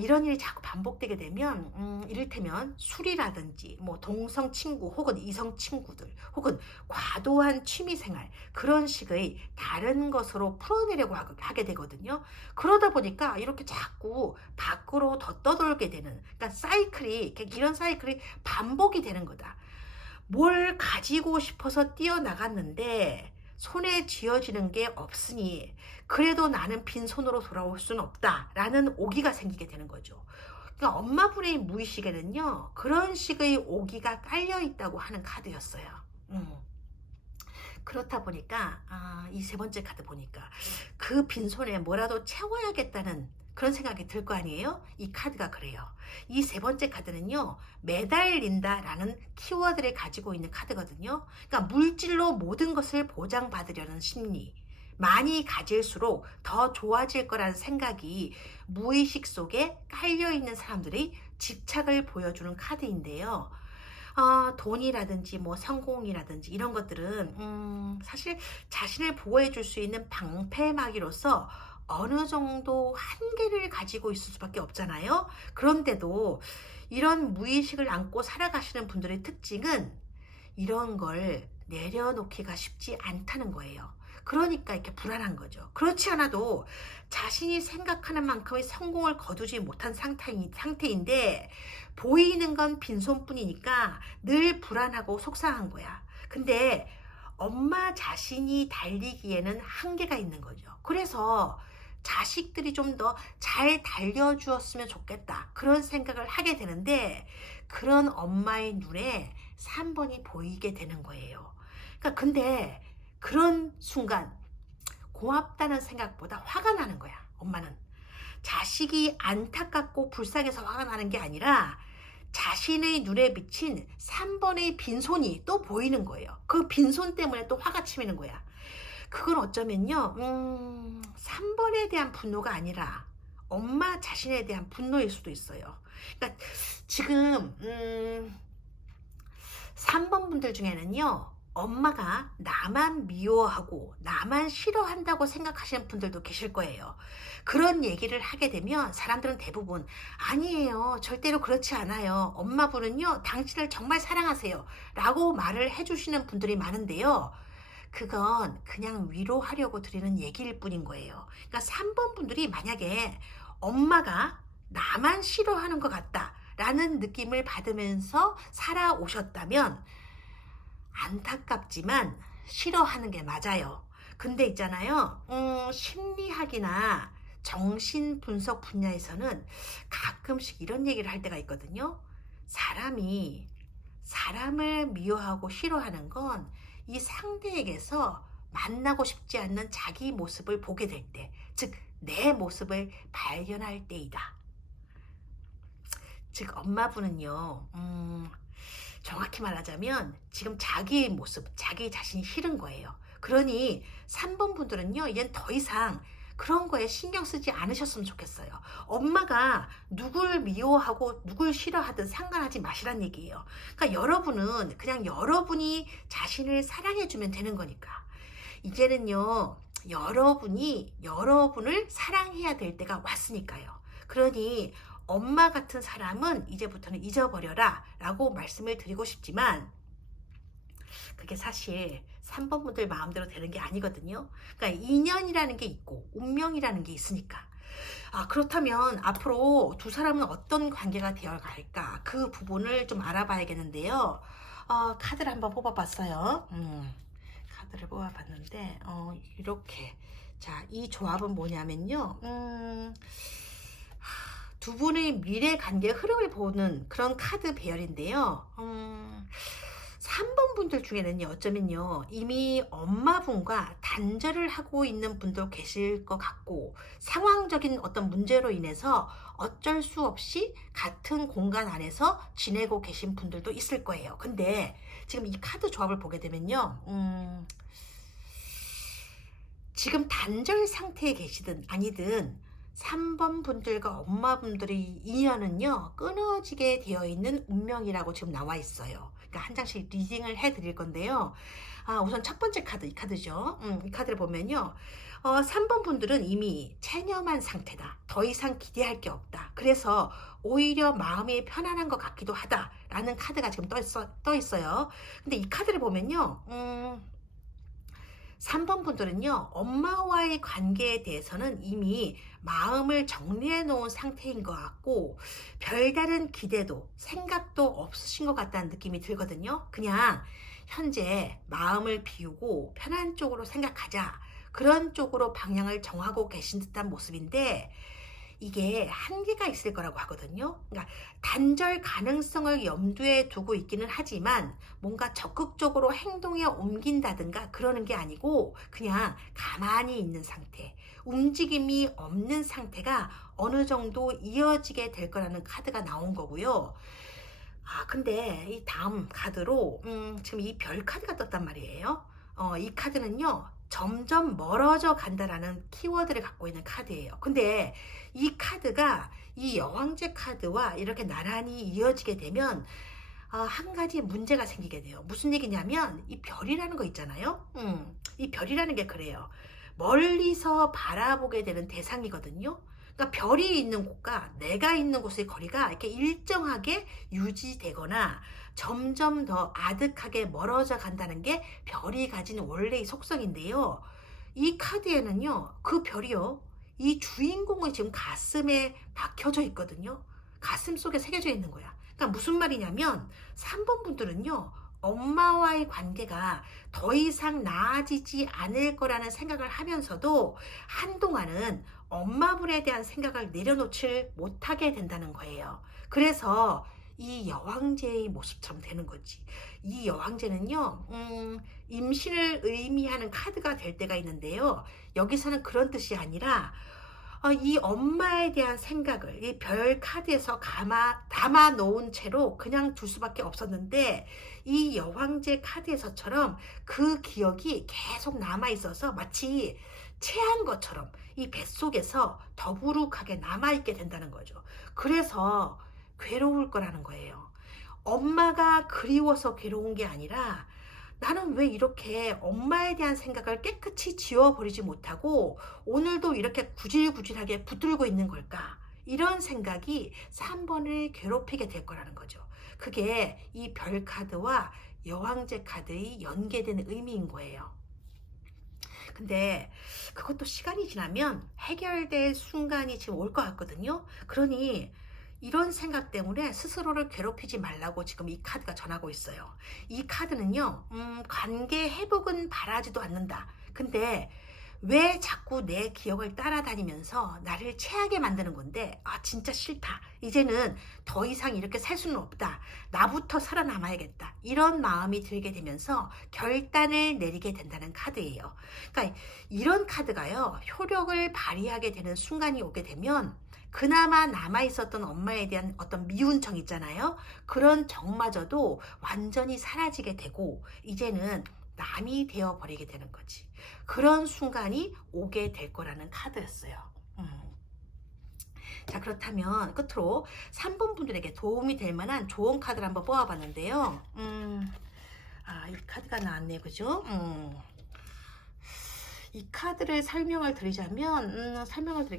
이런 일이 자꾸 반복되게 되면 이를테면 술이라든지 뭐 동성 친구 혹은 이성 친구들 혹은 과도한 취미생활 그런 식의 다른 것으로 풀어내려고 하게 되거든요. 그러다 보니까 이렇게 자꾸 밖으로 더 떠돌게 되는, 그러니까 이런 사이클이 반복이 되는 거다. 뭘 가지고 싶어서 뛰어나갔는데 손에 쥐어지는 게 없으니 그래도 나는 빈손으로 돌아올 수는 없다라는 오기가 생기게 되는 거죠. 그러니까 엄마분의 무의식에는요, 그런 식의 오기가 깔려 있다고 하는 카드였어요. 그렇다 보니까 이 세 번째 카드 보니까 그 빈손에 뭐라도 채워야겠다는 그런 생각이 들 거 아니에요? 이 카드가 그래요. 이 세 번째 카드는요, 매달린다라는 키워드를 가지고 있는 카드거든요. 그러니까 물질로 모든 것을 보장받으려는 심리. 많이 가질수록 더 좋아질 거라는 생각이 무의식 속에 깔려있는 사람들의 집착을 보여주는 카드인데요. 돈이라든지 뭐 성공이라든지 이런 것들은 사실 자신을 보호해 줄 수 있는 방패막이로서 어느 정도 한계를 가지고 있을 수밖에 없잖아요. 그런데도 이런 무의식을 안고 살아가시는 분들의 특징은 이런 걸 내려놓기가 쉽지 않다는 거예요. 그러니까 이렇게 불안한 거죠. 그렇지 않아도 자신이 생각하는 만큼의 성공을 거두지 못한 상태인데 보이는 건 빈손뿐이니까 늘 불안하고 속상한 거야. 근데 엄마 자신이 달리기에는 한계가 있는 거죠. 그래서 자식들이 좀 더 잘 달려주었으면 좋겠다. 그런 생각을 하게 되는데 그런 엄마의 눈에 3번이 보이게 되는 거예요. 그러니까 근데 그런 순간 고맙다는 생각보다 화가 나는 거야. 엄마는 자식이 안타깝고 불쌍해서 화가 나는 게 아니라 자신의 눈에 비친 3번의 빈손이 또 보이는 거예요. 그 빈손 때문에 또 화가 치미는 거야. 그건 어쩌면요 3번에 대한 분노가 아니라 엄마 자신에 대한 분노일 수도 있어요. 그러니까 지금 3번 분들 중에는요, 엄마가 나만 미워하고 나만 싫어한다고 생각하시는 분들도 계실 거예요. 그런 얘기를 하게 되면 사람들은 대부분 아니에요, 절대로 그렇지 않아요, 엄마분은요 당신을 정말 사랑하세요 라고 말을 해주시는 분들이 많은데요, 그건 그냥 위로하려고 드리는 얘기일 뿐인 거예요. 그러니까 3번 분들이 만약에 엄마가 나만 싫어하는 것 같다 라는 느낌을 받으면서 살아오셨다면 안타깝지만 싫어하는 게 맞아요. 근데 있잖아요, 심리학이나 정신분석 분야에서는 가끔씩 이런 얘기를 할 때가 있거든요. 사람이 사람을 미워하고 싫어하는 건 이 상대에게서 만나고 싶지 않는 자기 모습을 보게 될 때, 즉 내 모습을 발견할 때이다. 즉 엄마분은요 정확히 말하자면 지금 자기의 모습, 자기 자신이 싫은 거예요. 그러니 3번 분들은요 이젠 더 이상 그런 거에 신경 쓰지 않으셨으면 좋겠어요. 엄마가 누굴 미워하고 누굴 싫어하든 상관하지 마시란 얘기예요. 그러니까 여러분은 그냥 여러분이 자신을 사랑해주면 되는 거니까. 이제는요 여러분이 여러분을 사랑해야 될 때가 왔으니까요. 그러니 엄마 같은 사람은 이제부터는 잊어버려라 라고 말씀을 드리고 싶지만 그게 사실 3번 분들 마음대로 되는 게 아니거든요. 그러니까 인연이라는 게 있고 운명이라는 게 있으니까. 그렇다면 앞으로 두 사람은 어떤 관계가 되어 갈까, 그 부분을 좀 알아봐야겠는데요. 카드를 한번 뽑아봤어요. 카드를 뽑아봤는데 이렇게, 자, 이 조합은 뭐냐면요, 두 분의 미래 관계 흐름을 보는 그런 카드 배열인데요. 3번 분들 중에는요, 어쩌면요 이미 엄마분과 단절을 하고 있는 분도 계실 것 같고, 상황적인 어떤 문제로 인해서 어쩔 수 없이 같은 공간 안에서 지내고 계신 분들도 있을 거예요. 근데 지금 이 카드 조합을 보게 되면요, 지금 단절 상태에 계시든 아니든 3번 분들과 엄마분들의 인연은요 끊어지게 되어 있는 운명이라고 지금 나와 있어요. 그러니까 한 장씩 리딩을 해 드릴 건데요. 우선 첫 번째 카드, 이 카드죠. 이 카드를 보면요, 3번 분들은 이미 체념한 상태다. 더 이상 기대할 게 없다. 그래서 오히려 마음이 편안한 것 같기도 하다라는 카드가 지금 떠 있어요. 근데 이 카드를 보면요, 3번 분들은요 엄마와의 관계에 대해서는 이미 마음을 정리해 놓은 상태인 것 같고, 별다른 기대도 생각도 없으신 것 같다는 느낌이 들거든요. 그냥 현재 마음을 비우고 편한 쪽으로 생각하자, 그런 쪽으로 방향을 정하고 계신 듯한 모습인데, 이게 한계가 있을 거라고 하거든요. 그러니까 단절 가능성을 염두에 두고 있기는 하지만 뭔가 적극적으로 행동에 옮긴다든가 그러는 게 아니고 그냥 가만히 있는 상태, 움직임이 없는 상태가 어느 정도 이어지게 될 거라는 카드가 나온 거고요. 근데 이 다음 카드로 지금 이 별 카드가 떴단 말이에요. 이 카드는요. 점점 멀어져 간다라는 키워드를 갖고 있는 카드예요. 근데 이 카드가 이 여왕제 카드와 이렇게 나란히 이어지게 되면 한 가지 문제가 생기게 돼요. 무슨 얘기냐면 이 별이라는 거 있잖아요. 이 별이라는 게 그래요. 멀리서 바라보게 되는 대상이거든요. 그러니까 별이 있는 곳과 내가 있는 곳의 거리가 이렇게 일정하게 유지되거나 점점 더 아득하게 멀어져 간다는 게 별이 가진 원래의 속성인데요. 이 카드에는요, 그 별이요, 이 주인공의 지금 가슴에 박혀져 있거든요. 가슴 속에 새겨져 있는 거야. 그러니까 무슨 말이냐면 3번 분들은요, 엄마와의 관계가 더 이상 나아지지 않을 거라는 생각을 하면서도 한동안은 엄마분에 대한 생각을 내려놓질 못하게 된다는 거예요. 그래서 이 여왕제의 모습처럼 되는 거지. 이 여왕제는요, 임신을 의미하는 카드가 될 때가 있는데요. 여기서는 그런 뜻이 아니라 이 엄마에 대한 생각을 이 별 카드에서 담아 놓은 채로 그냥 둘 수밖에 없었는데, 이 여왕제 카드에서처럼 그 기억이 계속 남아 있어서 마치 체한 것처럼 이 뱃속에서 더부룩하게 남아 있게 된다는 거죠. 그래서 괴로울 거라는 거예요. 엄마가 그리워서 괴로운 게 아니라, 나는 왜 이렇게 엄마에 대한 생각을 깨끗이 지워버리지 못하고 오늘도 이렇게 구질구질하게 붙들고 있는 걸까? 이런 생각이 3번을 괴롭히게 될 거라는 거죠. 그게 이 별 카드와 여왕제 카드의 연계된 의미인 거예요. 근데 그것도 시간이 지나면 해결될 순간이 지금 올 것 같거든요. 그러니 이런 생각 때문에 스스로를 괴롭히지 말라고 지금 이 카드가 전하고 있어요. 이 카드는요, 관계 회복은 바라지도 않는다. 근데 왜 자꾸 내 기억을 따라다니면서 나를 체하게 만드는 건데, 진짜 싫다. 이제는 더 이상 이렇게 살 수는 없다. 나부터 살아남아야겠다. 이런 마음이 들게 되면서 결단을 내리게 된다는 카드예요. 그러니까 이런 카드가요, 효력을 발휘하게 되는 순간이 오게 되면 그나마 남아있었던 엄마에 대한 어떤 미운 정 있잖아요. 그런 정마저도 완전히 사라지게 되고 이제는 남이 되어버리게 되는 거지. 그런 순간이 오게 될 거라는 카드였어요. 자, 그렇다면 끝으로 3번 분들에게 도움이 될 만한 좋은 카드를 한번 뽑아봤는데요. 이 카드가 나왔네요. 그죠? 이 카드를 설명을 드리자면,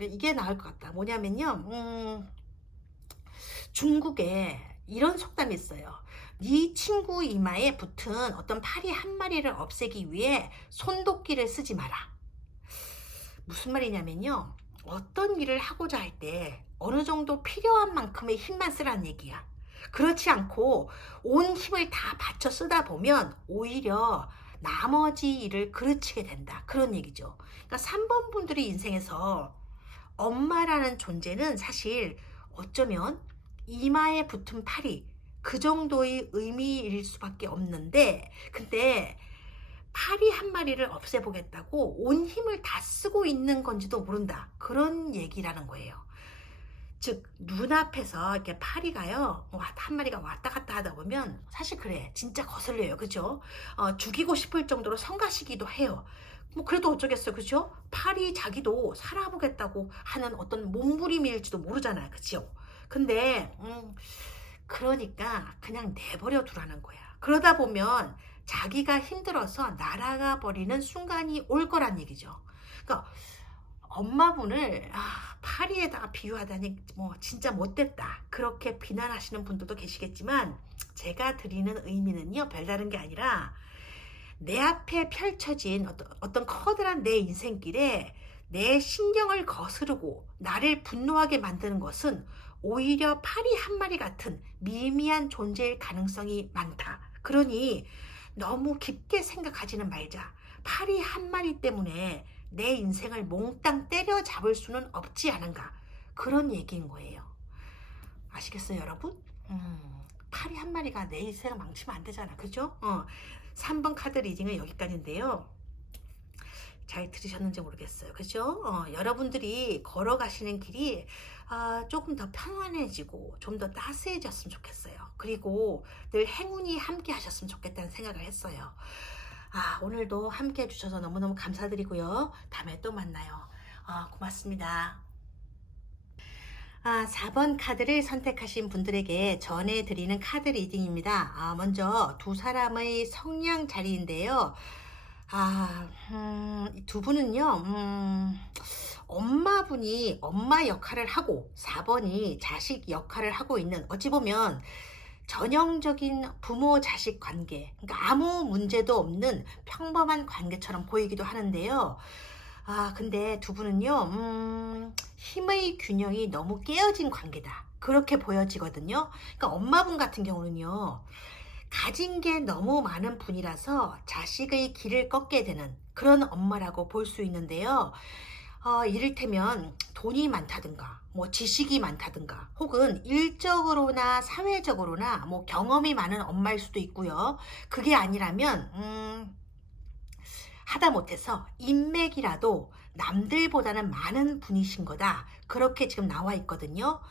이게 나을 것 같다. 뭐냐면요, 중국에 이런 속담이 있어요. 네 친구 이마에 붙은 어떤 파리 한 마리를 없애기 위해 손도끼를 쓰지 마라. 무슨 말이냐면요, 어떤 일을 하고자 할 때 어느 정도 필요한 만큼의 힘만 쓰라는 얘기야. 그렇지 않고 온 힘을 다 받쳐 쓰다 보면 오히려 나머지 일을 그르치게 된다. 그런 얘기죠. 그러니까 3번 분들의 인생에서 엄마라는 존재는 사실 어쩌면 이마에 붙은 팔이 그 정도의 의미일 수밖에 없는데, 근데 파리 한 마리를 없애보겠다고 온 힘을 다 쓰고 있는 건지도 모른다. 그런 얘기라는 거예요. 즉 눈앞에서 이렇게 파리가요, 한 마리가 왔다 갔다 하다 보면 사실 그래, 진짜 거슬려요. 그죠? 죽이고 싶을 정도로 성가시기도 해요. 뭐 그래도 어쩌겠어요. 그죠? 파리 자기도 살아보겠다고 하는 어떤 몸부림일지도 모르잖아요. 그죠? 근데 그러니까 그냥 내버려 두라는 거야. 그러다 보면 자기가 힘들어서 날아가 버리는 순간이 올 거란 얘기죠. 그러니까 엄마분을 파리에다가 비유하다니 뭐 진짜 못됐다, 그렇게 비난하시는 분들도 계시겠지만, 제가 드리는 의미는요, 별다른 게 아니라 내 앞에 펼쳐진 어떤 커다란 내 인생길에 내 신경을 거스르고 나를 분노하게 만드는 것은 오히려 파리 한 마리 같은 미미한 존재일 가능성이 많다. 그러니 너무 깊게 생각하지는 말자. 파리 한 마리 때문에 내 인생을 몽땅 때려잡을 수는 없지 않은가, 그런 얘기인 거예요. 아시겠어요, 여러분? 파리 한 마리가 내 인생을 망치면 안 되잖아. 그죠? 3번 카드 리딩은 여기까지인데요. 잘 들으셨는지 모르겠어요. 그죠? 여러분들이 걸어가시는 길이 조금 더 편안해지고 좀 더 따스해졌으면 좋겠어요. 그리고 늘 행운이 함께 하셨으면 좋겠다는 생각을 했어요. 오늘도 함께 해주셔서 너무너무 감사드리고요. 다음에 또 만나요. 고맙습니다. 4번 카드를 선택하신 분들에게 전해드리는 카드 리딩입니다. 먼저 두 사람의 성향 자리인데요. 두 분은요, 엄마분이 엄마 역할을 하고 4번이 자식 역할을 하고 있는, 어찌 보면 전형적인 부모 자식 관계, 그러니까 아무 문제도 없는 평범한 관계처럼 보이기도 하는데요. 근데 두 분은요, 힘의 균형이 너무 깨어진 관계다, 그렇게 보여지거든요. 그러니까 엄마분 같은 경우는요, 가진 게 너무 많은 분이라서 자식의 길을 꺾게 되는 그런 엄마라고 볼 수 있는데요. 이를테면 돈이 많다든가 뭐 지식이 많다든가 혹은 일적으로나 사회적으로나 뭐 경험이 많은 엄마일 수도 있고요. 그게 아니라면 하다못해서 인맥이라도 남들보다는 많은 분이신 거다, 그렇게 지금 나와 있거든요.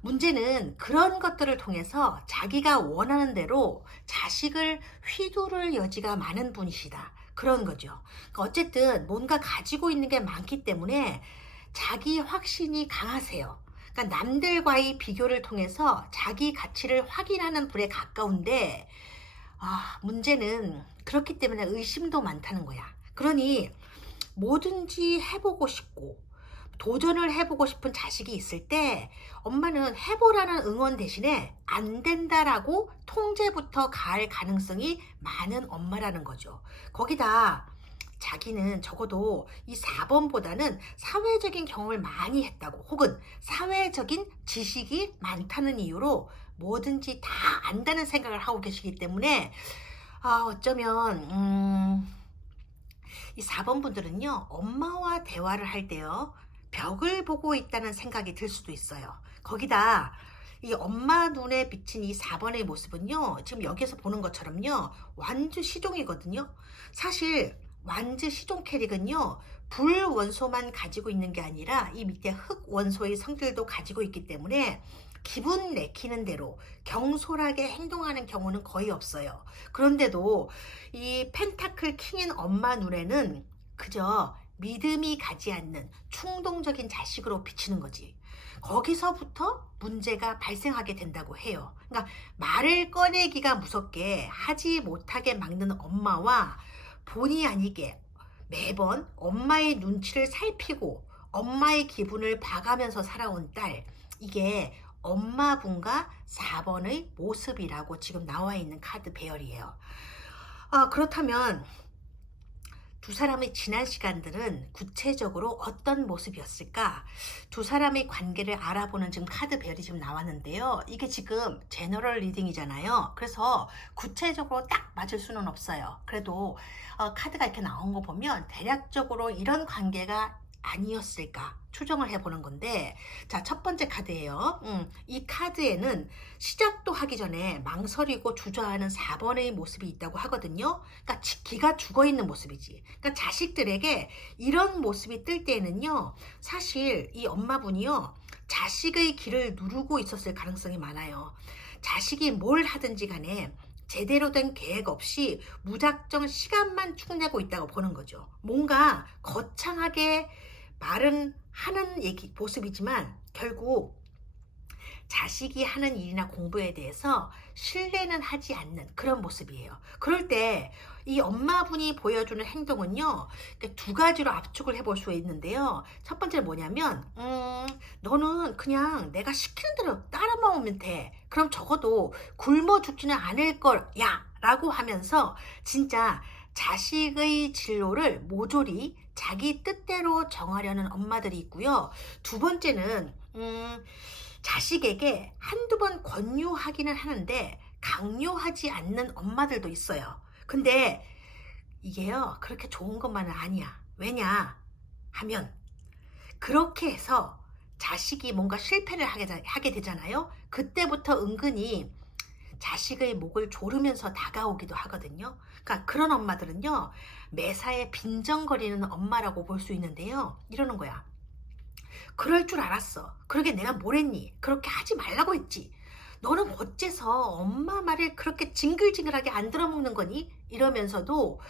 문제는 그런 것들을 통해서 자기가 원하는 대로 자식을 휘두를 여지가 많은 분이시다, 그런 거죠. 그러니까 어쨌든 뭔가 가지고 있는 게 많기 때문에 자기 확신이 강하세요. 그러니까 남들과의 비교를 통해서 자기 가치를 확인하는 분에 가까운데, 문제는 그렇기 때문에 의심도 많다는 거야. 그러니 뭐든지 해보고 싶고 도전을 해보고 싶은 자식이 있을 때 엄마는 해보라는 응원 대신에 안 된다라고 통제부터 가할 가능성이 많은 엄마라는 거죠. 거기다 자기는 적어도 이 4번보다는 사회적인 경험을 많이 했다고, 혹은 사회적인 지식이 많다는 이유로 뭐든지 다 안다는 생각을 하고 계시기 때문에 어쩌면 이 4번 분들은요, 엄마와 대화를 할 때요, 벽을 보고 있다는 생각이 들 수도 있어요. 거기다 이 엄마 눈에 비친 이 4번의 모습은요, 지금 여기서 보는 것처럼요, 완주 시종이거든요. 사실 완주 시종 캐릭은요, 불 원소만 가지고 있는 게 아니라 이 밑에 흙 원소의 성질도 가지고 있기 때문에 기분 내키는 대로 경솔하게 행동하는 경우는 거의 없어요. 그런데도 이 펜타클 킹인 엄마 눈에는 그저 믿음이 가지 않는 충동적인 자식으로 비치는 거지. 거기서부터 문제가 발생하게 된다고 해요. 그러니까 말을 꺼내기가 무섭게 하지 못하게 막는 엄마와 본의 아니게 매번 엄마의 눈치를 살피고 엄마의 기분을 봐가면서 살아온 딸, 이게 엄마분과 4번의 모습이라고 지금 나와 있는 카드 배열이에요. 그렇다면 두 사람의 지난 시간들은 구체적으로 어떤 모습이었을까? 두 사람의 관계를 알아보는 지금 카드 배열이 지금 나왔는데요. 이게 지금 제너럴 리딩이잖아요. 그래서 구체적으로 딱 맞을 수는 없어요. 그래도 카드가 이렇게 나온 거 보면 대략적으로 이런 관계가 아니었을까 추정을 해보는 건데, 자, 첫 번째 카드예요. 이 카드에는 시작도 하기 전에 망설이고 주저하는 4번의 모습이 있다고 하거든요. 그러니까 기가 죽어있는 모습이지. 그러니까 자식들에게 이런 모습이 뜰 때는요, 사실 이 엄마분이요, 자식의 길을 누르고 있었을 가능성이 많아요. 자식이 뭘 하든지 간에 제대로 된 계획 없이 무작정 시간만 축내고 있다고 보는 거죠. 뭔가 거창하게 말은 하는 모습이지만 결국 자식이 하는 일이나 공부에 대해서 신뢰는 하지 않는 그런 모습이에요. 그럴 때 이 엄마분이 보여주는 행동은요, 두 가지로 압축을 해볼 수 있는데요. 첫 번째는 뭐냐면, 너는 그냥 내가 시키는 대로 따라 먹으면 돼. 그럼 적어도 굶어 죽지는 않을 걸, 야! 라고 하면서 진짜 자식의 진로를 모조리 자기 뜻대로 정하려는 엄마들이 있고요. 두 번째는 자식에게 한두 번 권유하기는 하는데 강요하지 않는 엄마들도 있어요. 근데 이게요, 그렇게 좋은 것만은 아니야. 왜냐 하면 그렇게 해서 자식이 뭔가 실패를 하게 되잖아요. 그때부터 은근히 자식의 목을 조르면서 다가오기도 하거든요. 그러니까 그런 엄마들은요, 매사에 빈정거리는 엄마라고 볼 수 있는데요. 이러는 거야. 그럴 줄 알았어. 그러게 내가 뭘 했니? 그렇게 하지 말라고 했지. 너는 어째서 엄마 말을 그렇게 징글징글하게 안 들어먹는 거니? 이러면서도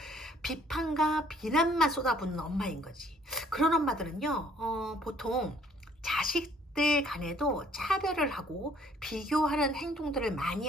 비판과 비난만 쏟아붓는 엄마인 거지. 그런 엄마들은요, 보통 자식들 간에도 차별을 하고 비교하는 행동들을 많이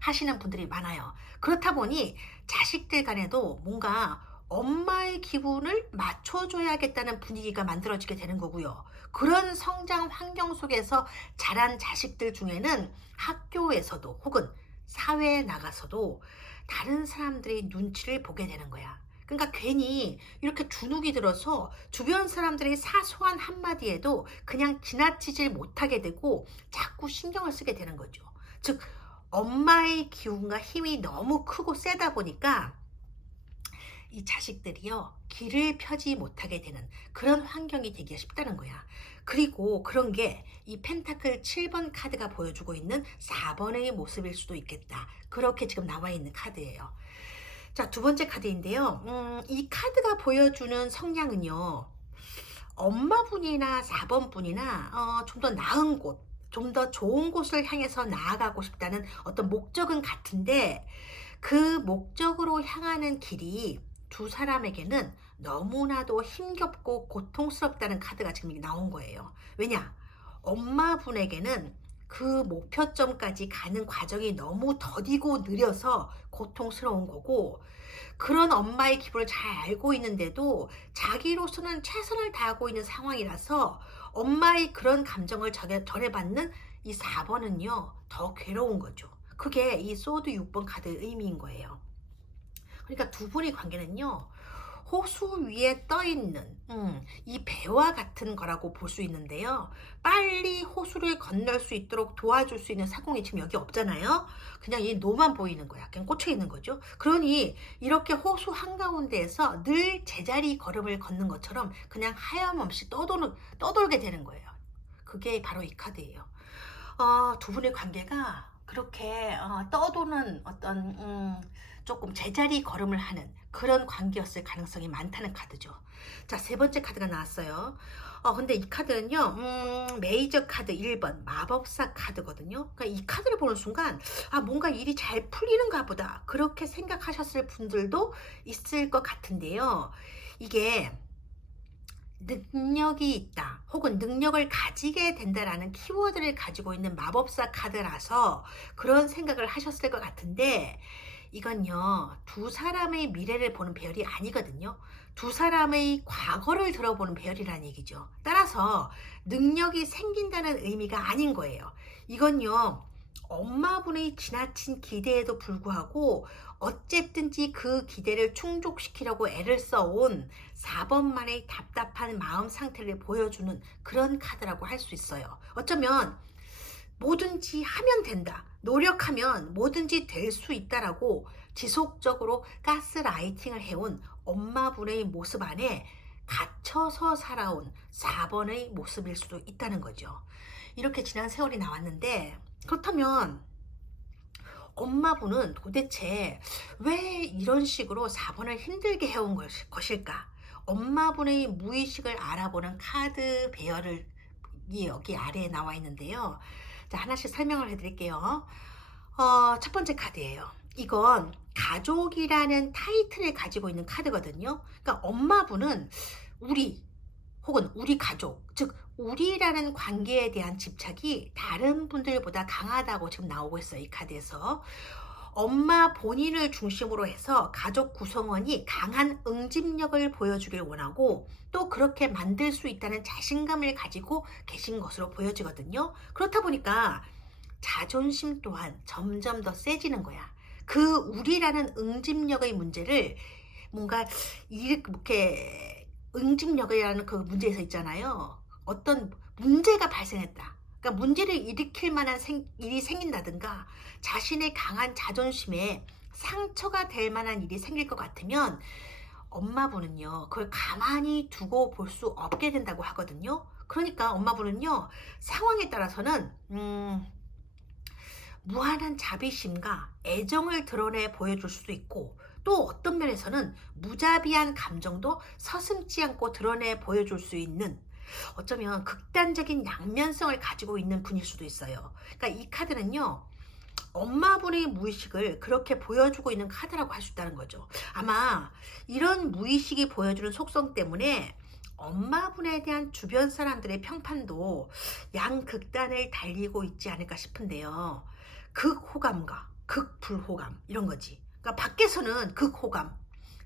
하시는 분들이 많아요. 그렇다 보니 자식들 간에도 뭔가 엄마의 기분을 맞춰줘야겠다는 분위기가 만들어지게 되는 거고요. 그런 성장 환경 속에서 자란 자식들 중에는 학교에서도 혹은 사회에 나가서도 다른 사람들의 눈치를 보게 되는 거야. 그러니까 괜히 이렇게 주눅이 들어서 주변 사람들의 사소한 한마디에도 그냥 지나치질 못하게 되고 자꾸 신경을 쓰게 되는 거죠. 즉, 엄마의 기운과 힘이 너무 크고 세다 보니까 이 자식들이요, 길을 펴지 못하게 되는 그런 환경이 되기가 쉽다는 거야. 그리고 그런 게 이 펜타클 7번 카드가 보여주고 있는 4번의 모습일 수도 있겠다. 그렇게 지금 나와 있는 카드예요. 자, 두 번째 카드인데요. 이 카드가 보여주는 성향은요, 엄마분이나 4번 분이나 좀 더 나은 곳, 좀 더 좋은 곳을 향해서 나아가고 싶다는 어떤 목적은 같은데, 그 목적으로 향하는 길이 두 사람에게는 너무나도 힘겹고 고통스럽다는 카드가 지금 나온 거예요. 왜냐? 엄마분에게는 그 목표점까지 가는 과정이 너무 더디고 느려서 고통스러운 거고, 그런 엄마의 기분을 잘 알고 있는데도 자기로서는 최선을 다하고 있는 상황이라서 엄마의 그런 감정을 전해받는 이 4번은요, 더 괴로운 거죠. 그게 이 소드 6번 카드의 의미인 거예요. 그러니까 두 분의 관계는요, 호수 위에 떠있는 이 배와 같은 거라고 볼 수 있는데요. 빨리 호수를 건널 수 있도록 도와줄 수 있는 사공이 지금 여기 없잖아요. 그냥 이 노만 보이는 거야. 그냥 꽂혀 있는 거죠. 그러니 이렇게 호수 한가운데에서 늘 제자리 걸음을 걷는 것처럼 그냥 하염없이 떠돌게 되는 거예요. 그게 바로 이 카드예요. 두 분의 관계가 그렇게 떠도는 어떤 조금 제자리 걸음을 하는 그런 관계였을 가능성이 많다는 카드죠. 자, 세 번째 카드가 나왔어요. 근데 이 카드는요, 메이저 카드 1번 마법사 카드거든요. 그러니까 이 카드를 보는 순간 뭔가 일이 잘 풀리는가 보다 그렇게 생각하셨을 분들도 있을 것 같은데요. 이게 능력이 있다 혹은 능력을 가지게 된다라는 키워드를 가지고 있는 마법사 카드라서 그런 생각을 하셨을 것 같은데, 이건요, 두 사람의 미래를 보는 배열이 아니거든요. 두 사람의 과거를 들어보는 배열이라는 얘기죠. 따라서 능력이 생긴다는 의미가 아닌 거예요. 이건요, 엄마분의 지나친 기대에도 불구하고 어쨌든지 그 기대를 충족시키려고 애를 써온 4번만의 답답한 마음 상태를 보여주는 그런 카드라고 할 수 있어요. 어쩌면 뭐든지 하면 된다, 노력하면 뭐든지 될 수 있다라고 지속적으로 가스라이팅을 해온 엄마분의 모습 안에 갇혀서 살아온 4번의 모습일 수도 있다는 거죠. 이렇게 지난 세월이 나왔는데, 그렇다면 엄마분은 도대체 왜 이런 식으로 4번을 힘들게 해온 것일까? 엄마분의 무의식을 알아보는 카드 배열을 여기 아래에 나와 있는데요. 자, 하나씩 설명을 해드릴게요. 첫 번째 카드예요. 이건 가족이라는 타이틀을 가지고 있는 카드거든요. 그러니까 엄마분은 우리 혹은 우리 가족, 즉 우리라는 관계에 대한 집착이 다른 분들보다 강하다고 지금 나오고 있어요. 이 카드에서 엄마 본인을 중심으로 해서 가족 구성원이 강한 응집력을 보여주길 원하고, 또 그렇게 만들 수 있다는 자신감을 가지고 계신 것으로 보여지거든요. 그렇다 보니까 자존심 또한 점점 더 세지는 거야. 그 우리라는 응집력의 문제를 뭔가 이렇게 응집력이라는 그 문제에서 있잖아요. 어떤 문제가 발생했다, 그러니까 문제를 일으킬 만한 일이 생긴다든가 자신의 강한 자존심에 상처가 될 만한 일이 생길 것 같으면 엄마분은요, 그걸 가만히 두고 볼 수 없게 된다고 하거든요. 그러니까 엄마분은요, 상황에 따라서는 무한한 자비심과 애정을 드러내 보여줄 수도 있고, 또 어떤 면에서는 무자비한 감정도 서슴지 않고 드러내 보여줄 수 있는, 어쩌면 극단적인 양면성을 가지고 있는 분일 수도 있어요. 그러니까 이 카드는요, 엄마분의 무의식을 그렇게 보여주고 있는 카드라고 할 수 있다는 거죠. 아마 이런 무의식이 보여주는 속성 때문에 엄마분에 대한 주변 사람들의 평판도 양극단을 달리고 있지 않을까 싶은데요. 극호감과 극불호감, 이런 거지. 그러니까 밖에서는 극호감,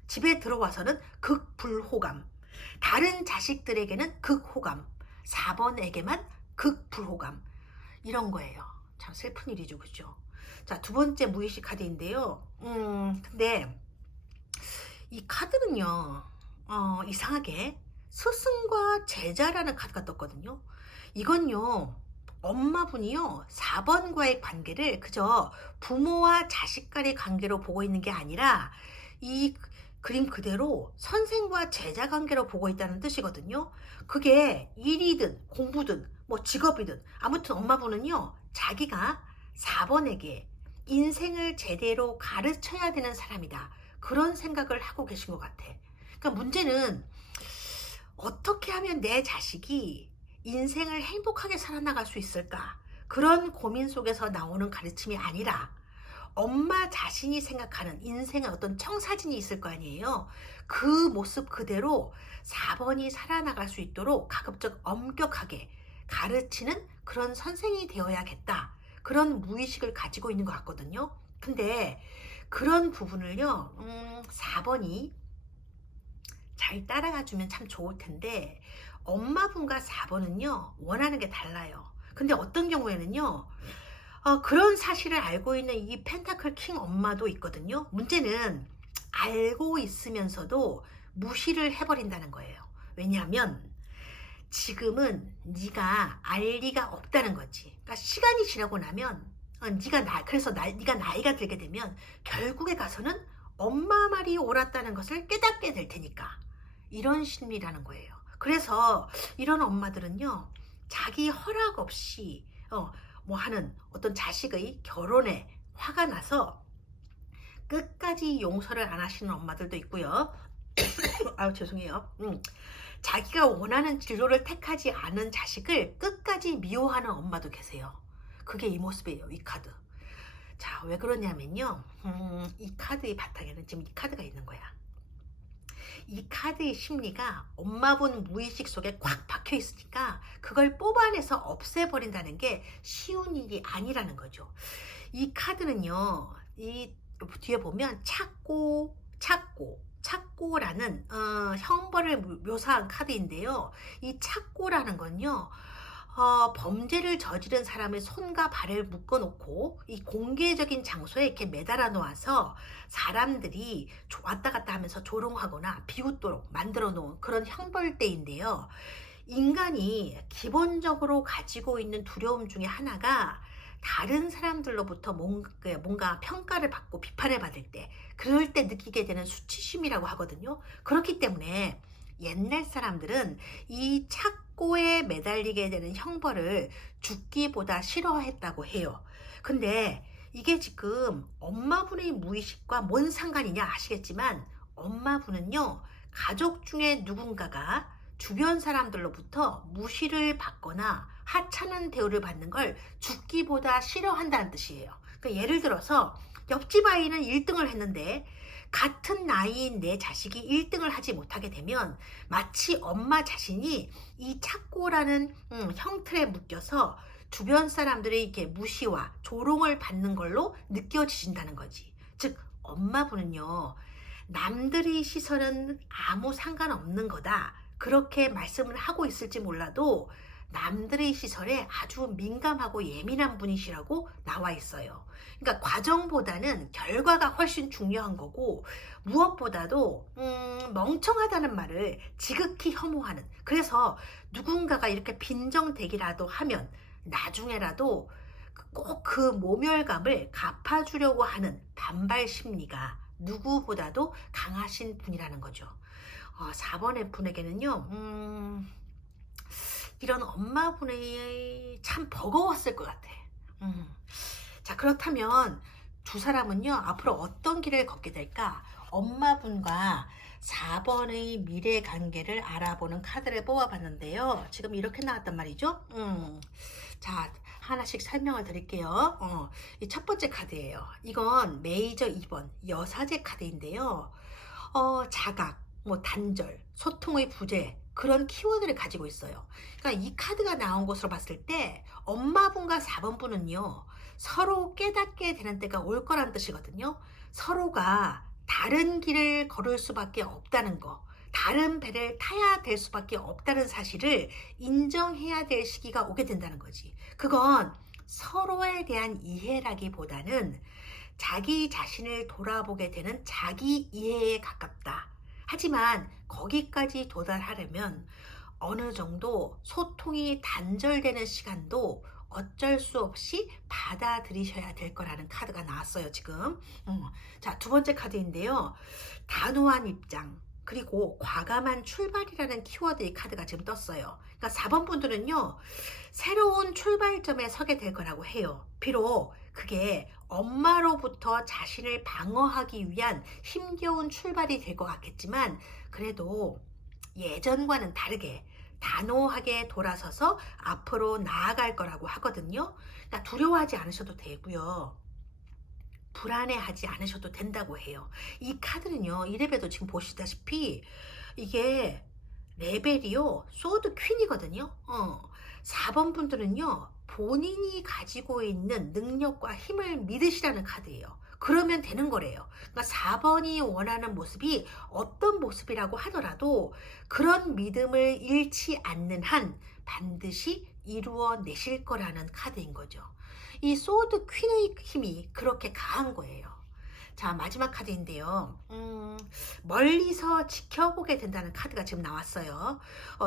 집에 들어와서는 극불호감, 다른 자식들에게는 극호감, 4번에게만 극불호감, 이런 거예요. 참 슬픈 일이죠, 그죠? 자, 두 번째 무의식 카드인데요. 근데 이 카드는요, 이상하게 스승과 제자라는 카드가 떴거든요. 이건요, 엄마분이요, 4번과의 관계를 그저 부모와 자식 간의 관계로 보고 있는 게 아니라 이 그림 그대로 선생과 제자 관계로 보고 있다는 뜻이거든요. 그게 일이든 공부든 뭐 직업이든, 아무튼 엄마분은요, 자기가 4번에게 인생을 제대로 가르쳐야 되는 사람이다, 그런 생각을 하고 계신 것 같아. 그러니까 문제는 어떻게 하면 내 자식이 인생을 행복하게 살아나갈 수 있을까, 그런 고민 속에서 나오는 가르침이 아니라 엄마 자신이 생각하는 인생의 어떤 청사진이 있을 거 아니에요. 그 모습 그대로 4번이 살아나갈 수 있도록 가급적 엄격하게 가르치는 그런 선생이 되어야겠다, 그런 무의식을 가지고 있는 것 같거든요. 근데 그런 부분을요, 4번이 잘 따라가 주면 참 좋을 텐데, 엄마분과 4번은요 원하는 게 달라요. 근데 어떤 경우에는요, 그런 사실을 알고 있는 이 펜타클 킹 엄마도 있거든요. 문제는 알고 있으면서도 무시를 해버린다는 거예요. 왜냐하면 지금은 네가 알 리가 없다는 거지. 그러니까 시간이 지나고 나면, 네가 나이가 들게 되면 결국에 가서는 엄마 말이 옳았다는 것을 깨닫게 될 테니까, 이런 심리라는 거예요. 그래서 이런 엄마들은요, 자기 허락 없이 뭐 하는 어떤 자식의 결혼에 화가 나서 끝까지 용서를 안 하시는 엄마들도 있고요. 아유, 죄송해요. 자기가 원하는 진로를 택하지 않은 자식을 끝까지 미워하는 엄마도 계세요. 그게 이 모습이에요, 이 카드. 자, 왜 그러냐면요, 이 카드의 바탕에는 지금 이 카드가 있는 거야. 이 카드의 심리가 엄마분 무의식 속에 꽉 박혀 있으니까 그걸 뽑아내서 없애버린다는 게 쉬운 일이 아니라는 거죠. 이 카드는요, 이 뒤에 보면 찾고라는 형벌을 묘사한 카드인데요. 이 찾고라는 건요, 범죄를 저지른 사람의 손과 발을 묶어놓고 이 공개적인 장소에 이렇게 매달아 놓아서 사람들이 왔다 갔다 하면서 조롱하거나 비웃도록 만들어 놓은 그런 형벌대인데요. 인간이 기본적으로 가지고 있는 두려움 중에 하나가 다른 사람들로부터 뭔가 평가를 받고 비판을 받을 때, 그럴 때 느끼게 되는 수치심이라고 하거든요. 그렇기 때문에 옛날 사람들은 이 착고에 매달리게 되는 형벌을 죽기보다 싫어했다고 해요. 근데 이게 지금 엄마분의 무의식과 뭔 상관이냐 아시겠지만, 엄마분은요, 가족 중에 누군가가 주변 사람들로부터 무시를 받거나 하찮은 대우를 받는 걸 죽기보다 싫어한다는 뜻이에요. 그러니까 예를 들어서 옆집 아이는 1등을 했는데 같은 나이인 내 자식이 1등을 하지 못하게 되면 마치 엄마 자신이 이 착고라는 형틀에 묶여서 주변 사람들의 이렇게 무시와 조롱을 받는 걸로 느껴지신다는 거지. 즉 엄마분은요, 남들의 시선은 아무 상관없는 거다, 그렇게 말씀을 하고 있을지 몰라도 남들의 시선에 아주 민감하고 예민한 분이시라고 나와 있어요. 그러니까 과정보다는 결과가 훨씬 중요한 거고, 무엇보다도 멍청하다는 말을 지극히 혐오하는, 그래서 누군가가 이렇게 빈정대기라도 하면 나중에라도 꼭 그 모멸감을 갚아주려고 하는 반발 심리가 누구보다도 강하신 분이라는 거죠. 4번의 분에게는요, 이런 엄마분이 참 버거웠을 것 같아. 자, 그렇다면 두 사람은요, 앞으로 어떤 길을 걷게 될까? 엄마분과 4번의 미래 관계를 알아보는 카드를 뽑아봤는데요. 지금 이렇게 나왔단 말이죠. 자, 하나씩 설명을 드릴게요. 이 첫 번째 카드예요. 이건 메이저 2번 여사제 카드인데요. 자각, 뭐 단절, 소통의 부재, 그런 키워드를 가지고 있어요. 그러니까 이 카드가 나온 것으로 봤을 때 엄마분과 4번 분은요, 서로 깨닫게 되는 때가 올 거란 뜻이거든요. 서로가 다른 길을 걸을 수밖에 없다는 거, 다른 배를 타야 될 수밖에 없다는 사실을 인정해야 될 시기가 오게 된다는 거지. 그건 서로에 대한 이해라기보다는 자기 자신을 돌아보게 되는 자기 이해에 가깝다. 하지만 거기까지 도달하려면 어느 정도 소통이 단절되는 시간도 어쩔 수 없이 받아들이셔야 될 거라는 카드가 나왔어요, 지금. 자, 두 번째 카드인데요. 단호한 입장, 그리고 과감한 출발이라는 키워드의 카드가 지금 떴어요. 그러니까 4번 분들은요, 새로운 출발점에 서게 될 거라고 해요. 비록 그게 엄마로부터 자신을 방어하기 위한 힘겨운 출발이 될 것 같겠지만, 그래도 예전과는 다르게 단호하게 돌아서서 앞으로 나아갈 거라고 하거든요. 그러니까 두려워하지 않으셔도 되고요. 불안해하지 않으셔도 된다고 해요. 이 카드는요, 이레벨도 지금 보시다시피 이게 레벨이요, 소드 퀸이거든요. 4번 분들은요, 본인이 가지고 있는 능력과 힘을 믿으시라는 카드예요. 그러면 되는 거래요. 그러니까 4번이 원하는 모습이 어떤 모습이라고 하더라도 그런 믿음을 잃지 않는 한 반드시 이루어내실 거라는 카드인 거죠. 이 소드 퀸의 힘이 그렇게 강한 거예요. 자, 마지막 카드인데요. 멀리서 지켜보게 된다는 카드가 지금 나왔어요.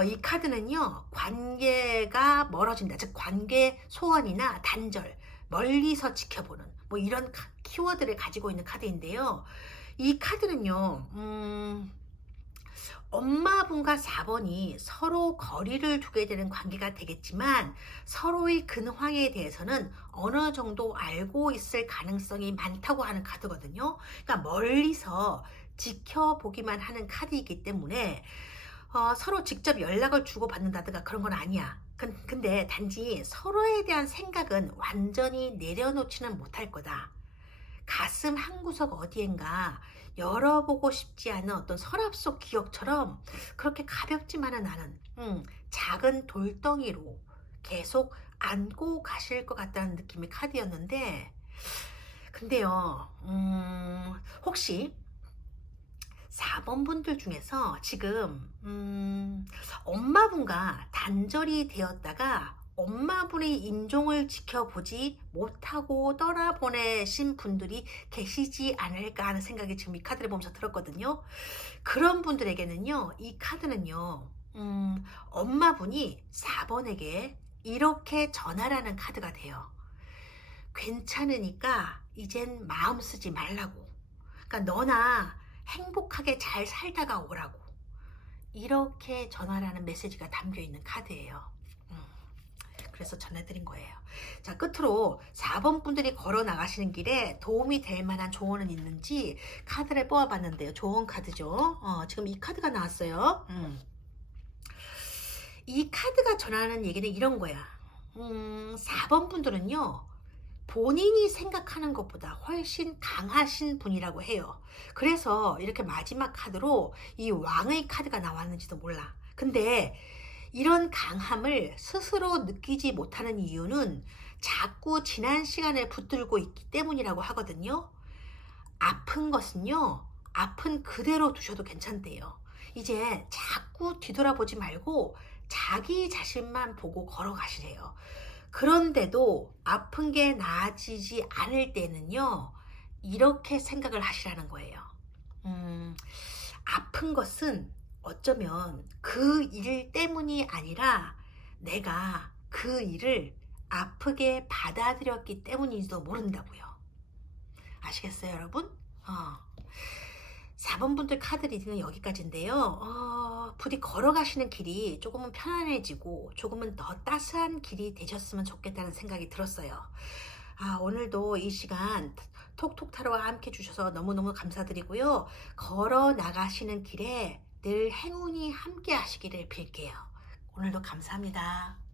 이 카드는요, 관계가 멀어진다. 즉, 관계 소원이나 단절, 멀리서 지켜보는, 뭐 이런 키워드를 가지고 있는 카드인데요. 이 카드는요, 엄마분과 4번이 서로 거리를 두게 되는 관계가 되겠지만 서로의 근황에 대해서는 어느 정도 알고 있을 가능성이 많다고 하는 카드거든요. 그러니까 멀리서 지켜보기만 하는 카드이기 때문에 서로 직접 연락을 주고받는다든가 그런 건 아니야. 근데 단지 서로에 대한 생각은 완전히 내려놓지는 못할 거다. 가슴 한구석 어디엔가 열어보고 싶지 않은 어떤 서랍 속 기억처럼 그렇게 가볍지만은 않은 작은 돌덩이로 계속 안고 가실 것 같다는 느낌의 카드였는데, 근데요, 혹시 4번 분들 중에서 지금 엄마분과 단절이 되었다가 엄마분의 임종을 지켜보지 못하고 떠나보내신 분들이 계시지 않을까 하는 생각이 지금 이 카드를 보면서 들었거든요. 그런 분들에게는요, 이 카드는요, 엄마분이 4번에게 이렇게 전하라는 카드가 돼요. 괜찮으니까 이젠 마음 쓰지 말라고. 그러니까 너나 행복하게 잘 살다가 오라고. 이렇게 전하라는 메시지가 담겨 있는 카드예요. 그래서 전해드린 거예요. 자, 끝으로 4번 분들이 걸어 나가시는 길에 도움이 될 만한 조언은 있는지 카드를 뽑아봤는데요. 조언 카드죠. 지금 이 카드가 나왔어요. 이 카드가 전하는 얘기는 이런 거야. 4번 분들은요, 본인이 생각하는 것보다 훨씬 강하신 분이라고 해요. 그래서 이렇게 마지막 카드로 이 왕의 카드가 나왔는지도 몰라. 근데 이런 강함을 스스로 느끼지 못하는 이유는 자꾸 지난 시간을 붙들고 있기 때문이라고 하거든요. 아픈 것은요, 아픈 그대로 두셔도 괜찮대요. 이제 자꾸 뒤돌아보지 말고 자기 자신만 보고 걸어가시래요. 그런데도 아픈 게 나아지지 않을 때는요, 이렇게 생각을 하시라는 거예요. 아픈 것은 어쩌면 그 일 때문이 아니라 내가 그 일을 아프게 받아들였기 때문인지도 모른다고요. 아시겠어요, 여러분? 4번 분들 카드 리딩은 여기까지인데요. 부디 걸어가시는 길이 조금은 편안해지고 조금은 더 따스한 길이 되셨으면 좋겠다는 생각이 들었어요. 오늘도 이 시간 톡톡 타로와 함께 주셔서 너무너무 감사드리고요. 걸어 나가시는 길에 늘 행운이 함께 하시기를 빌게요. 오늘도 감사합니다.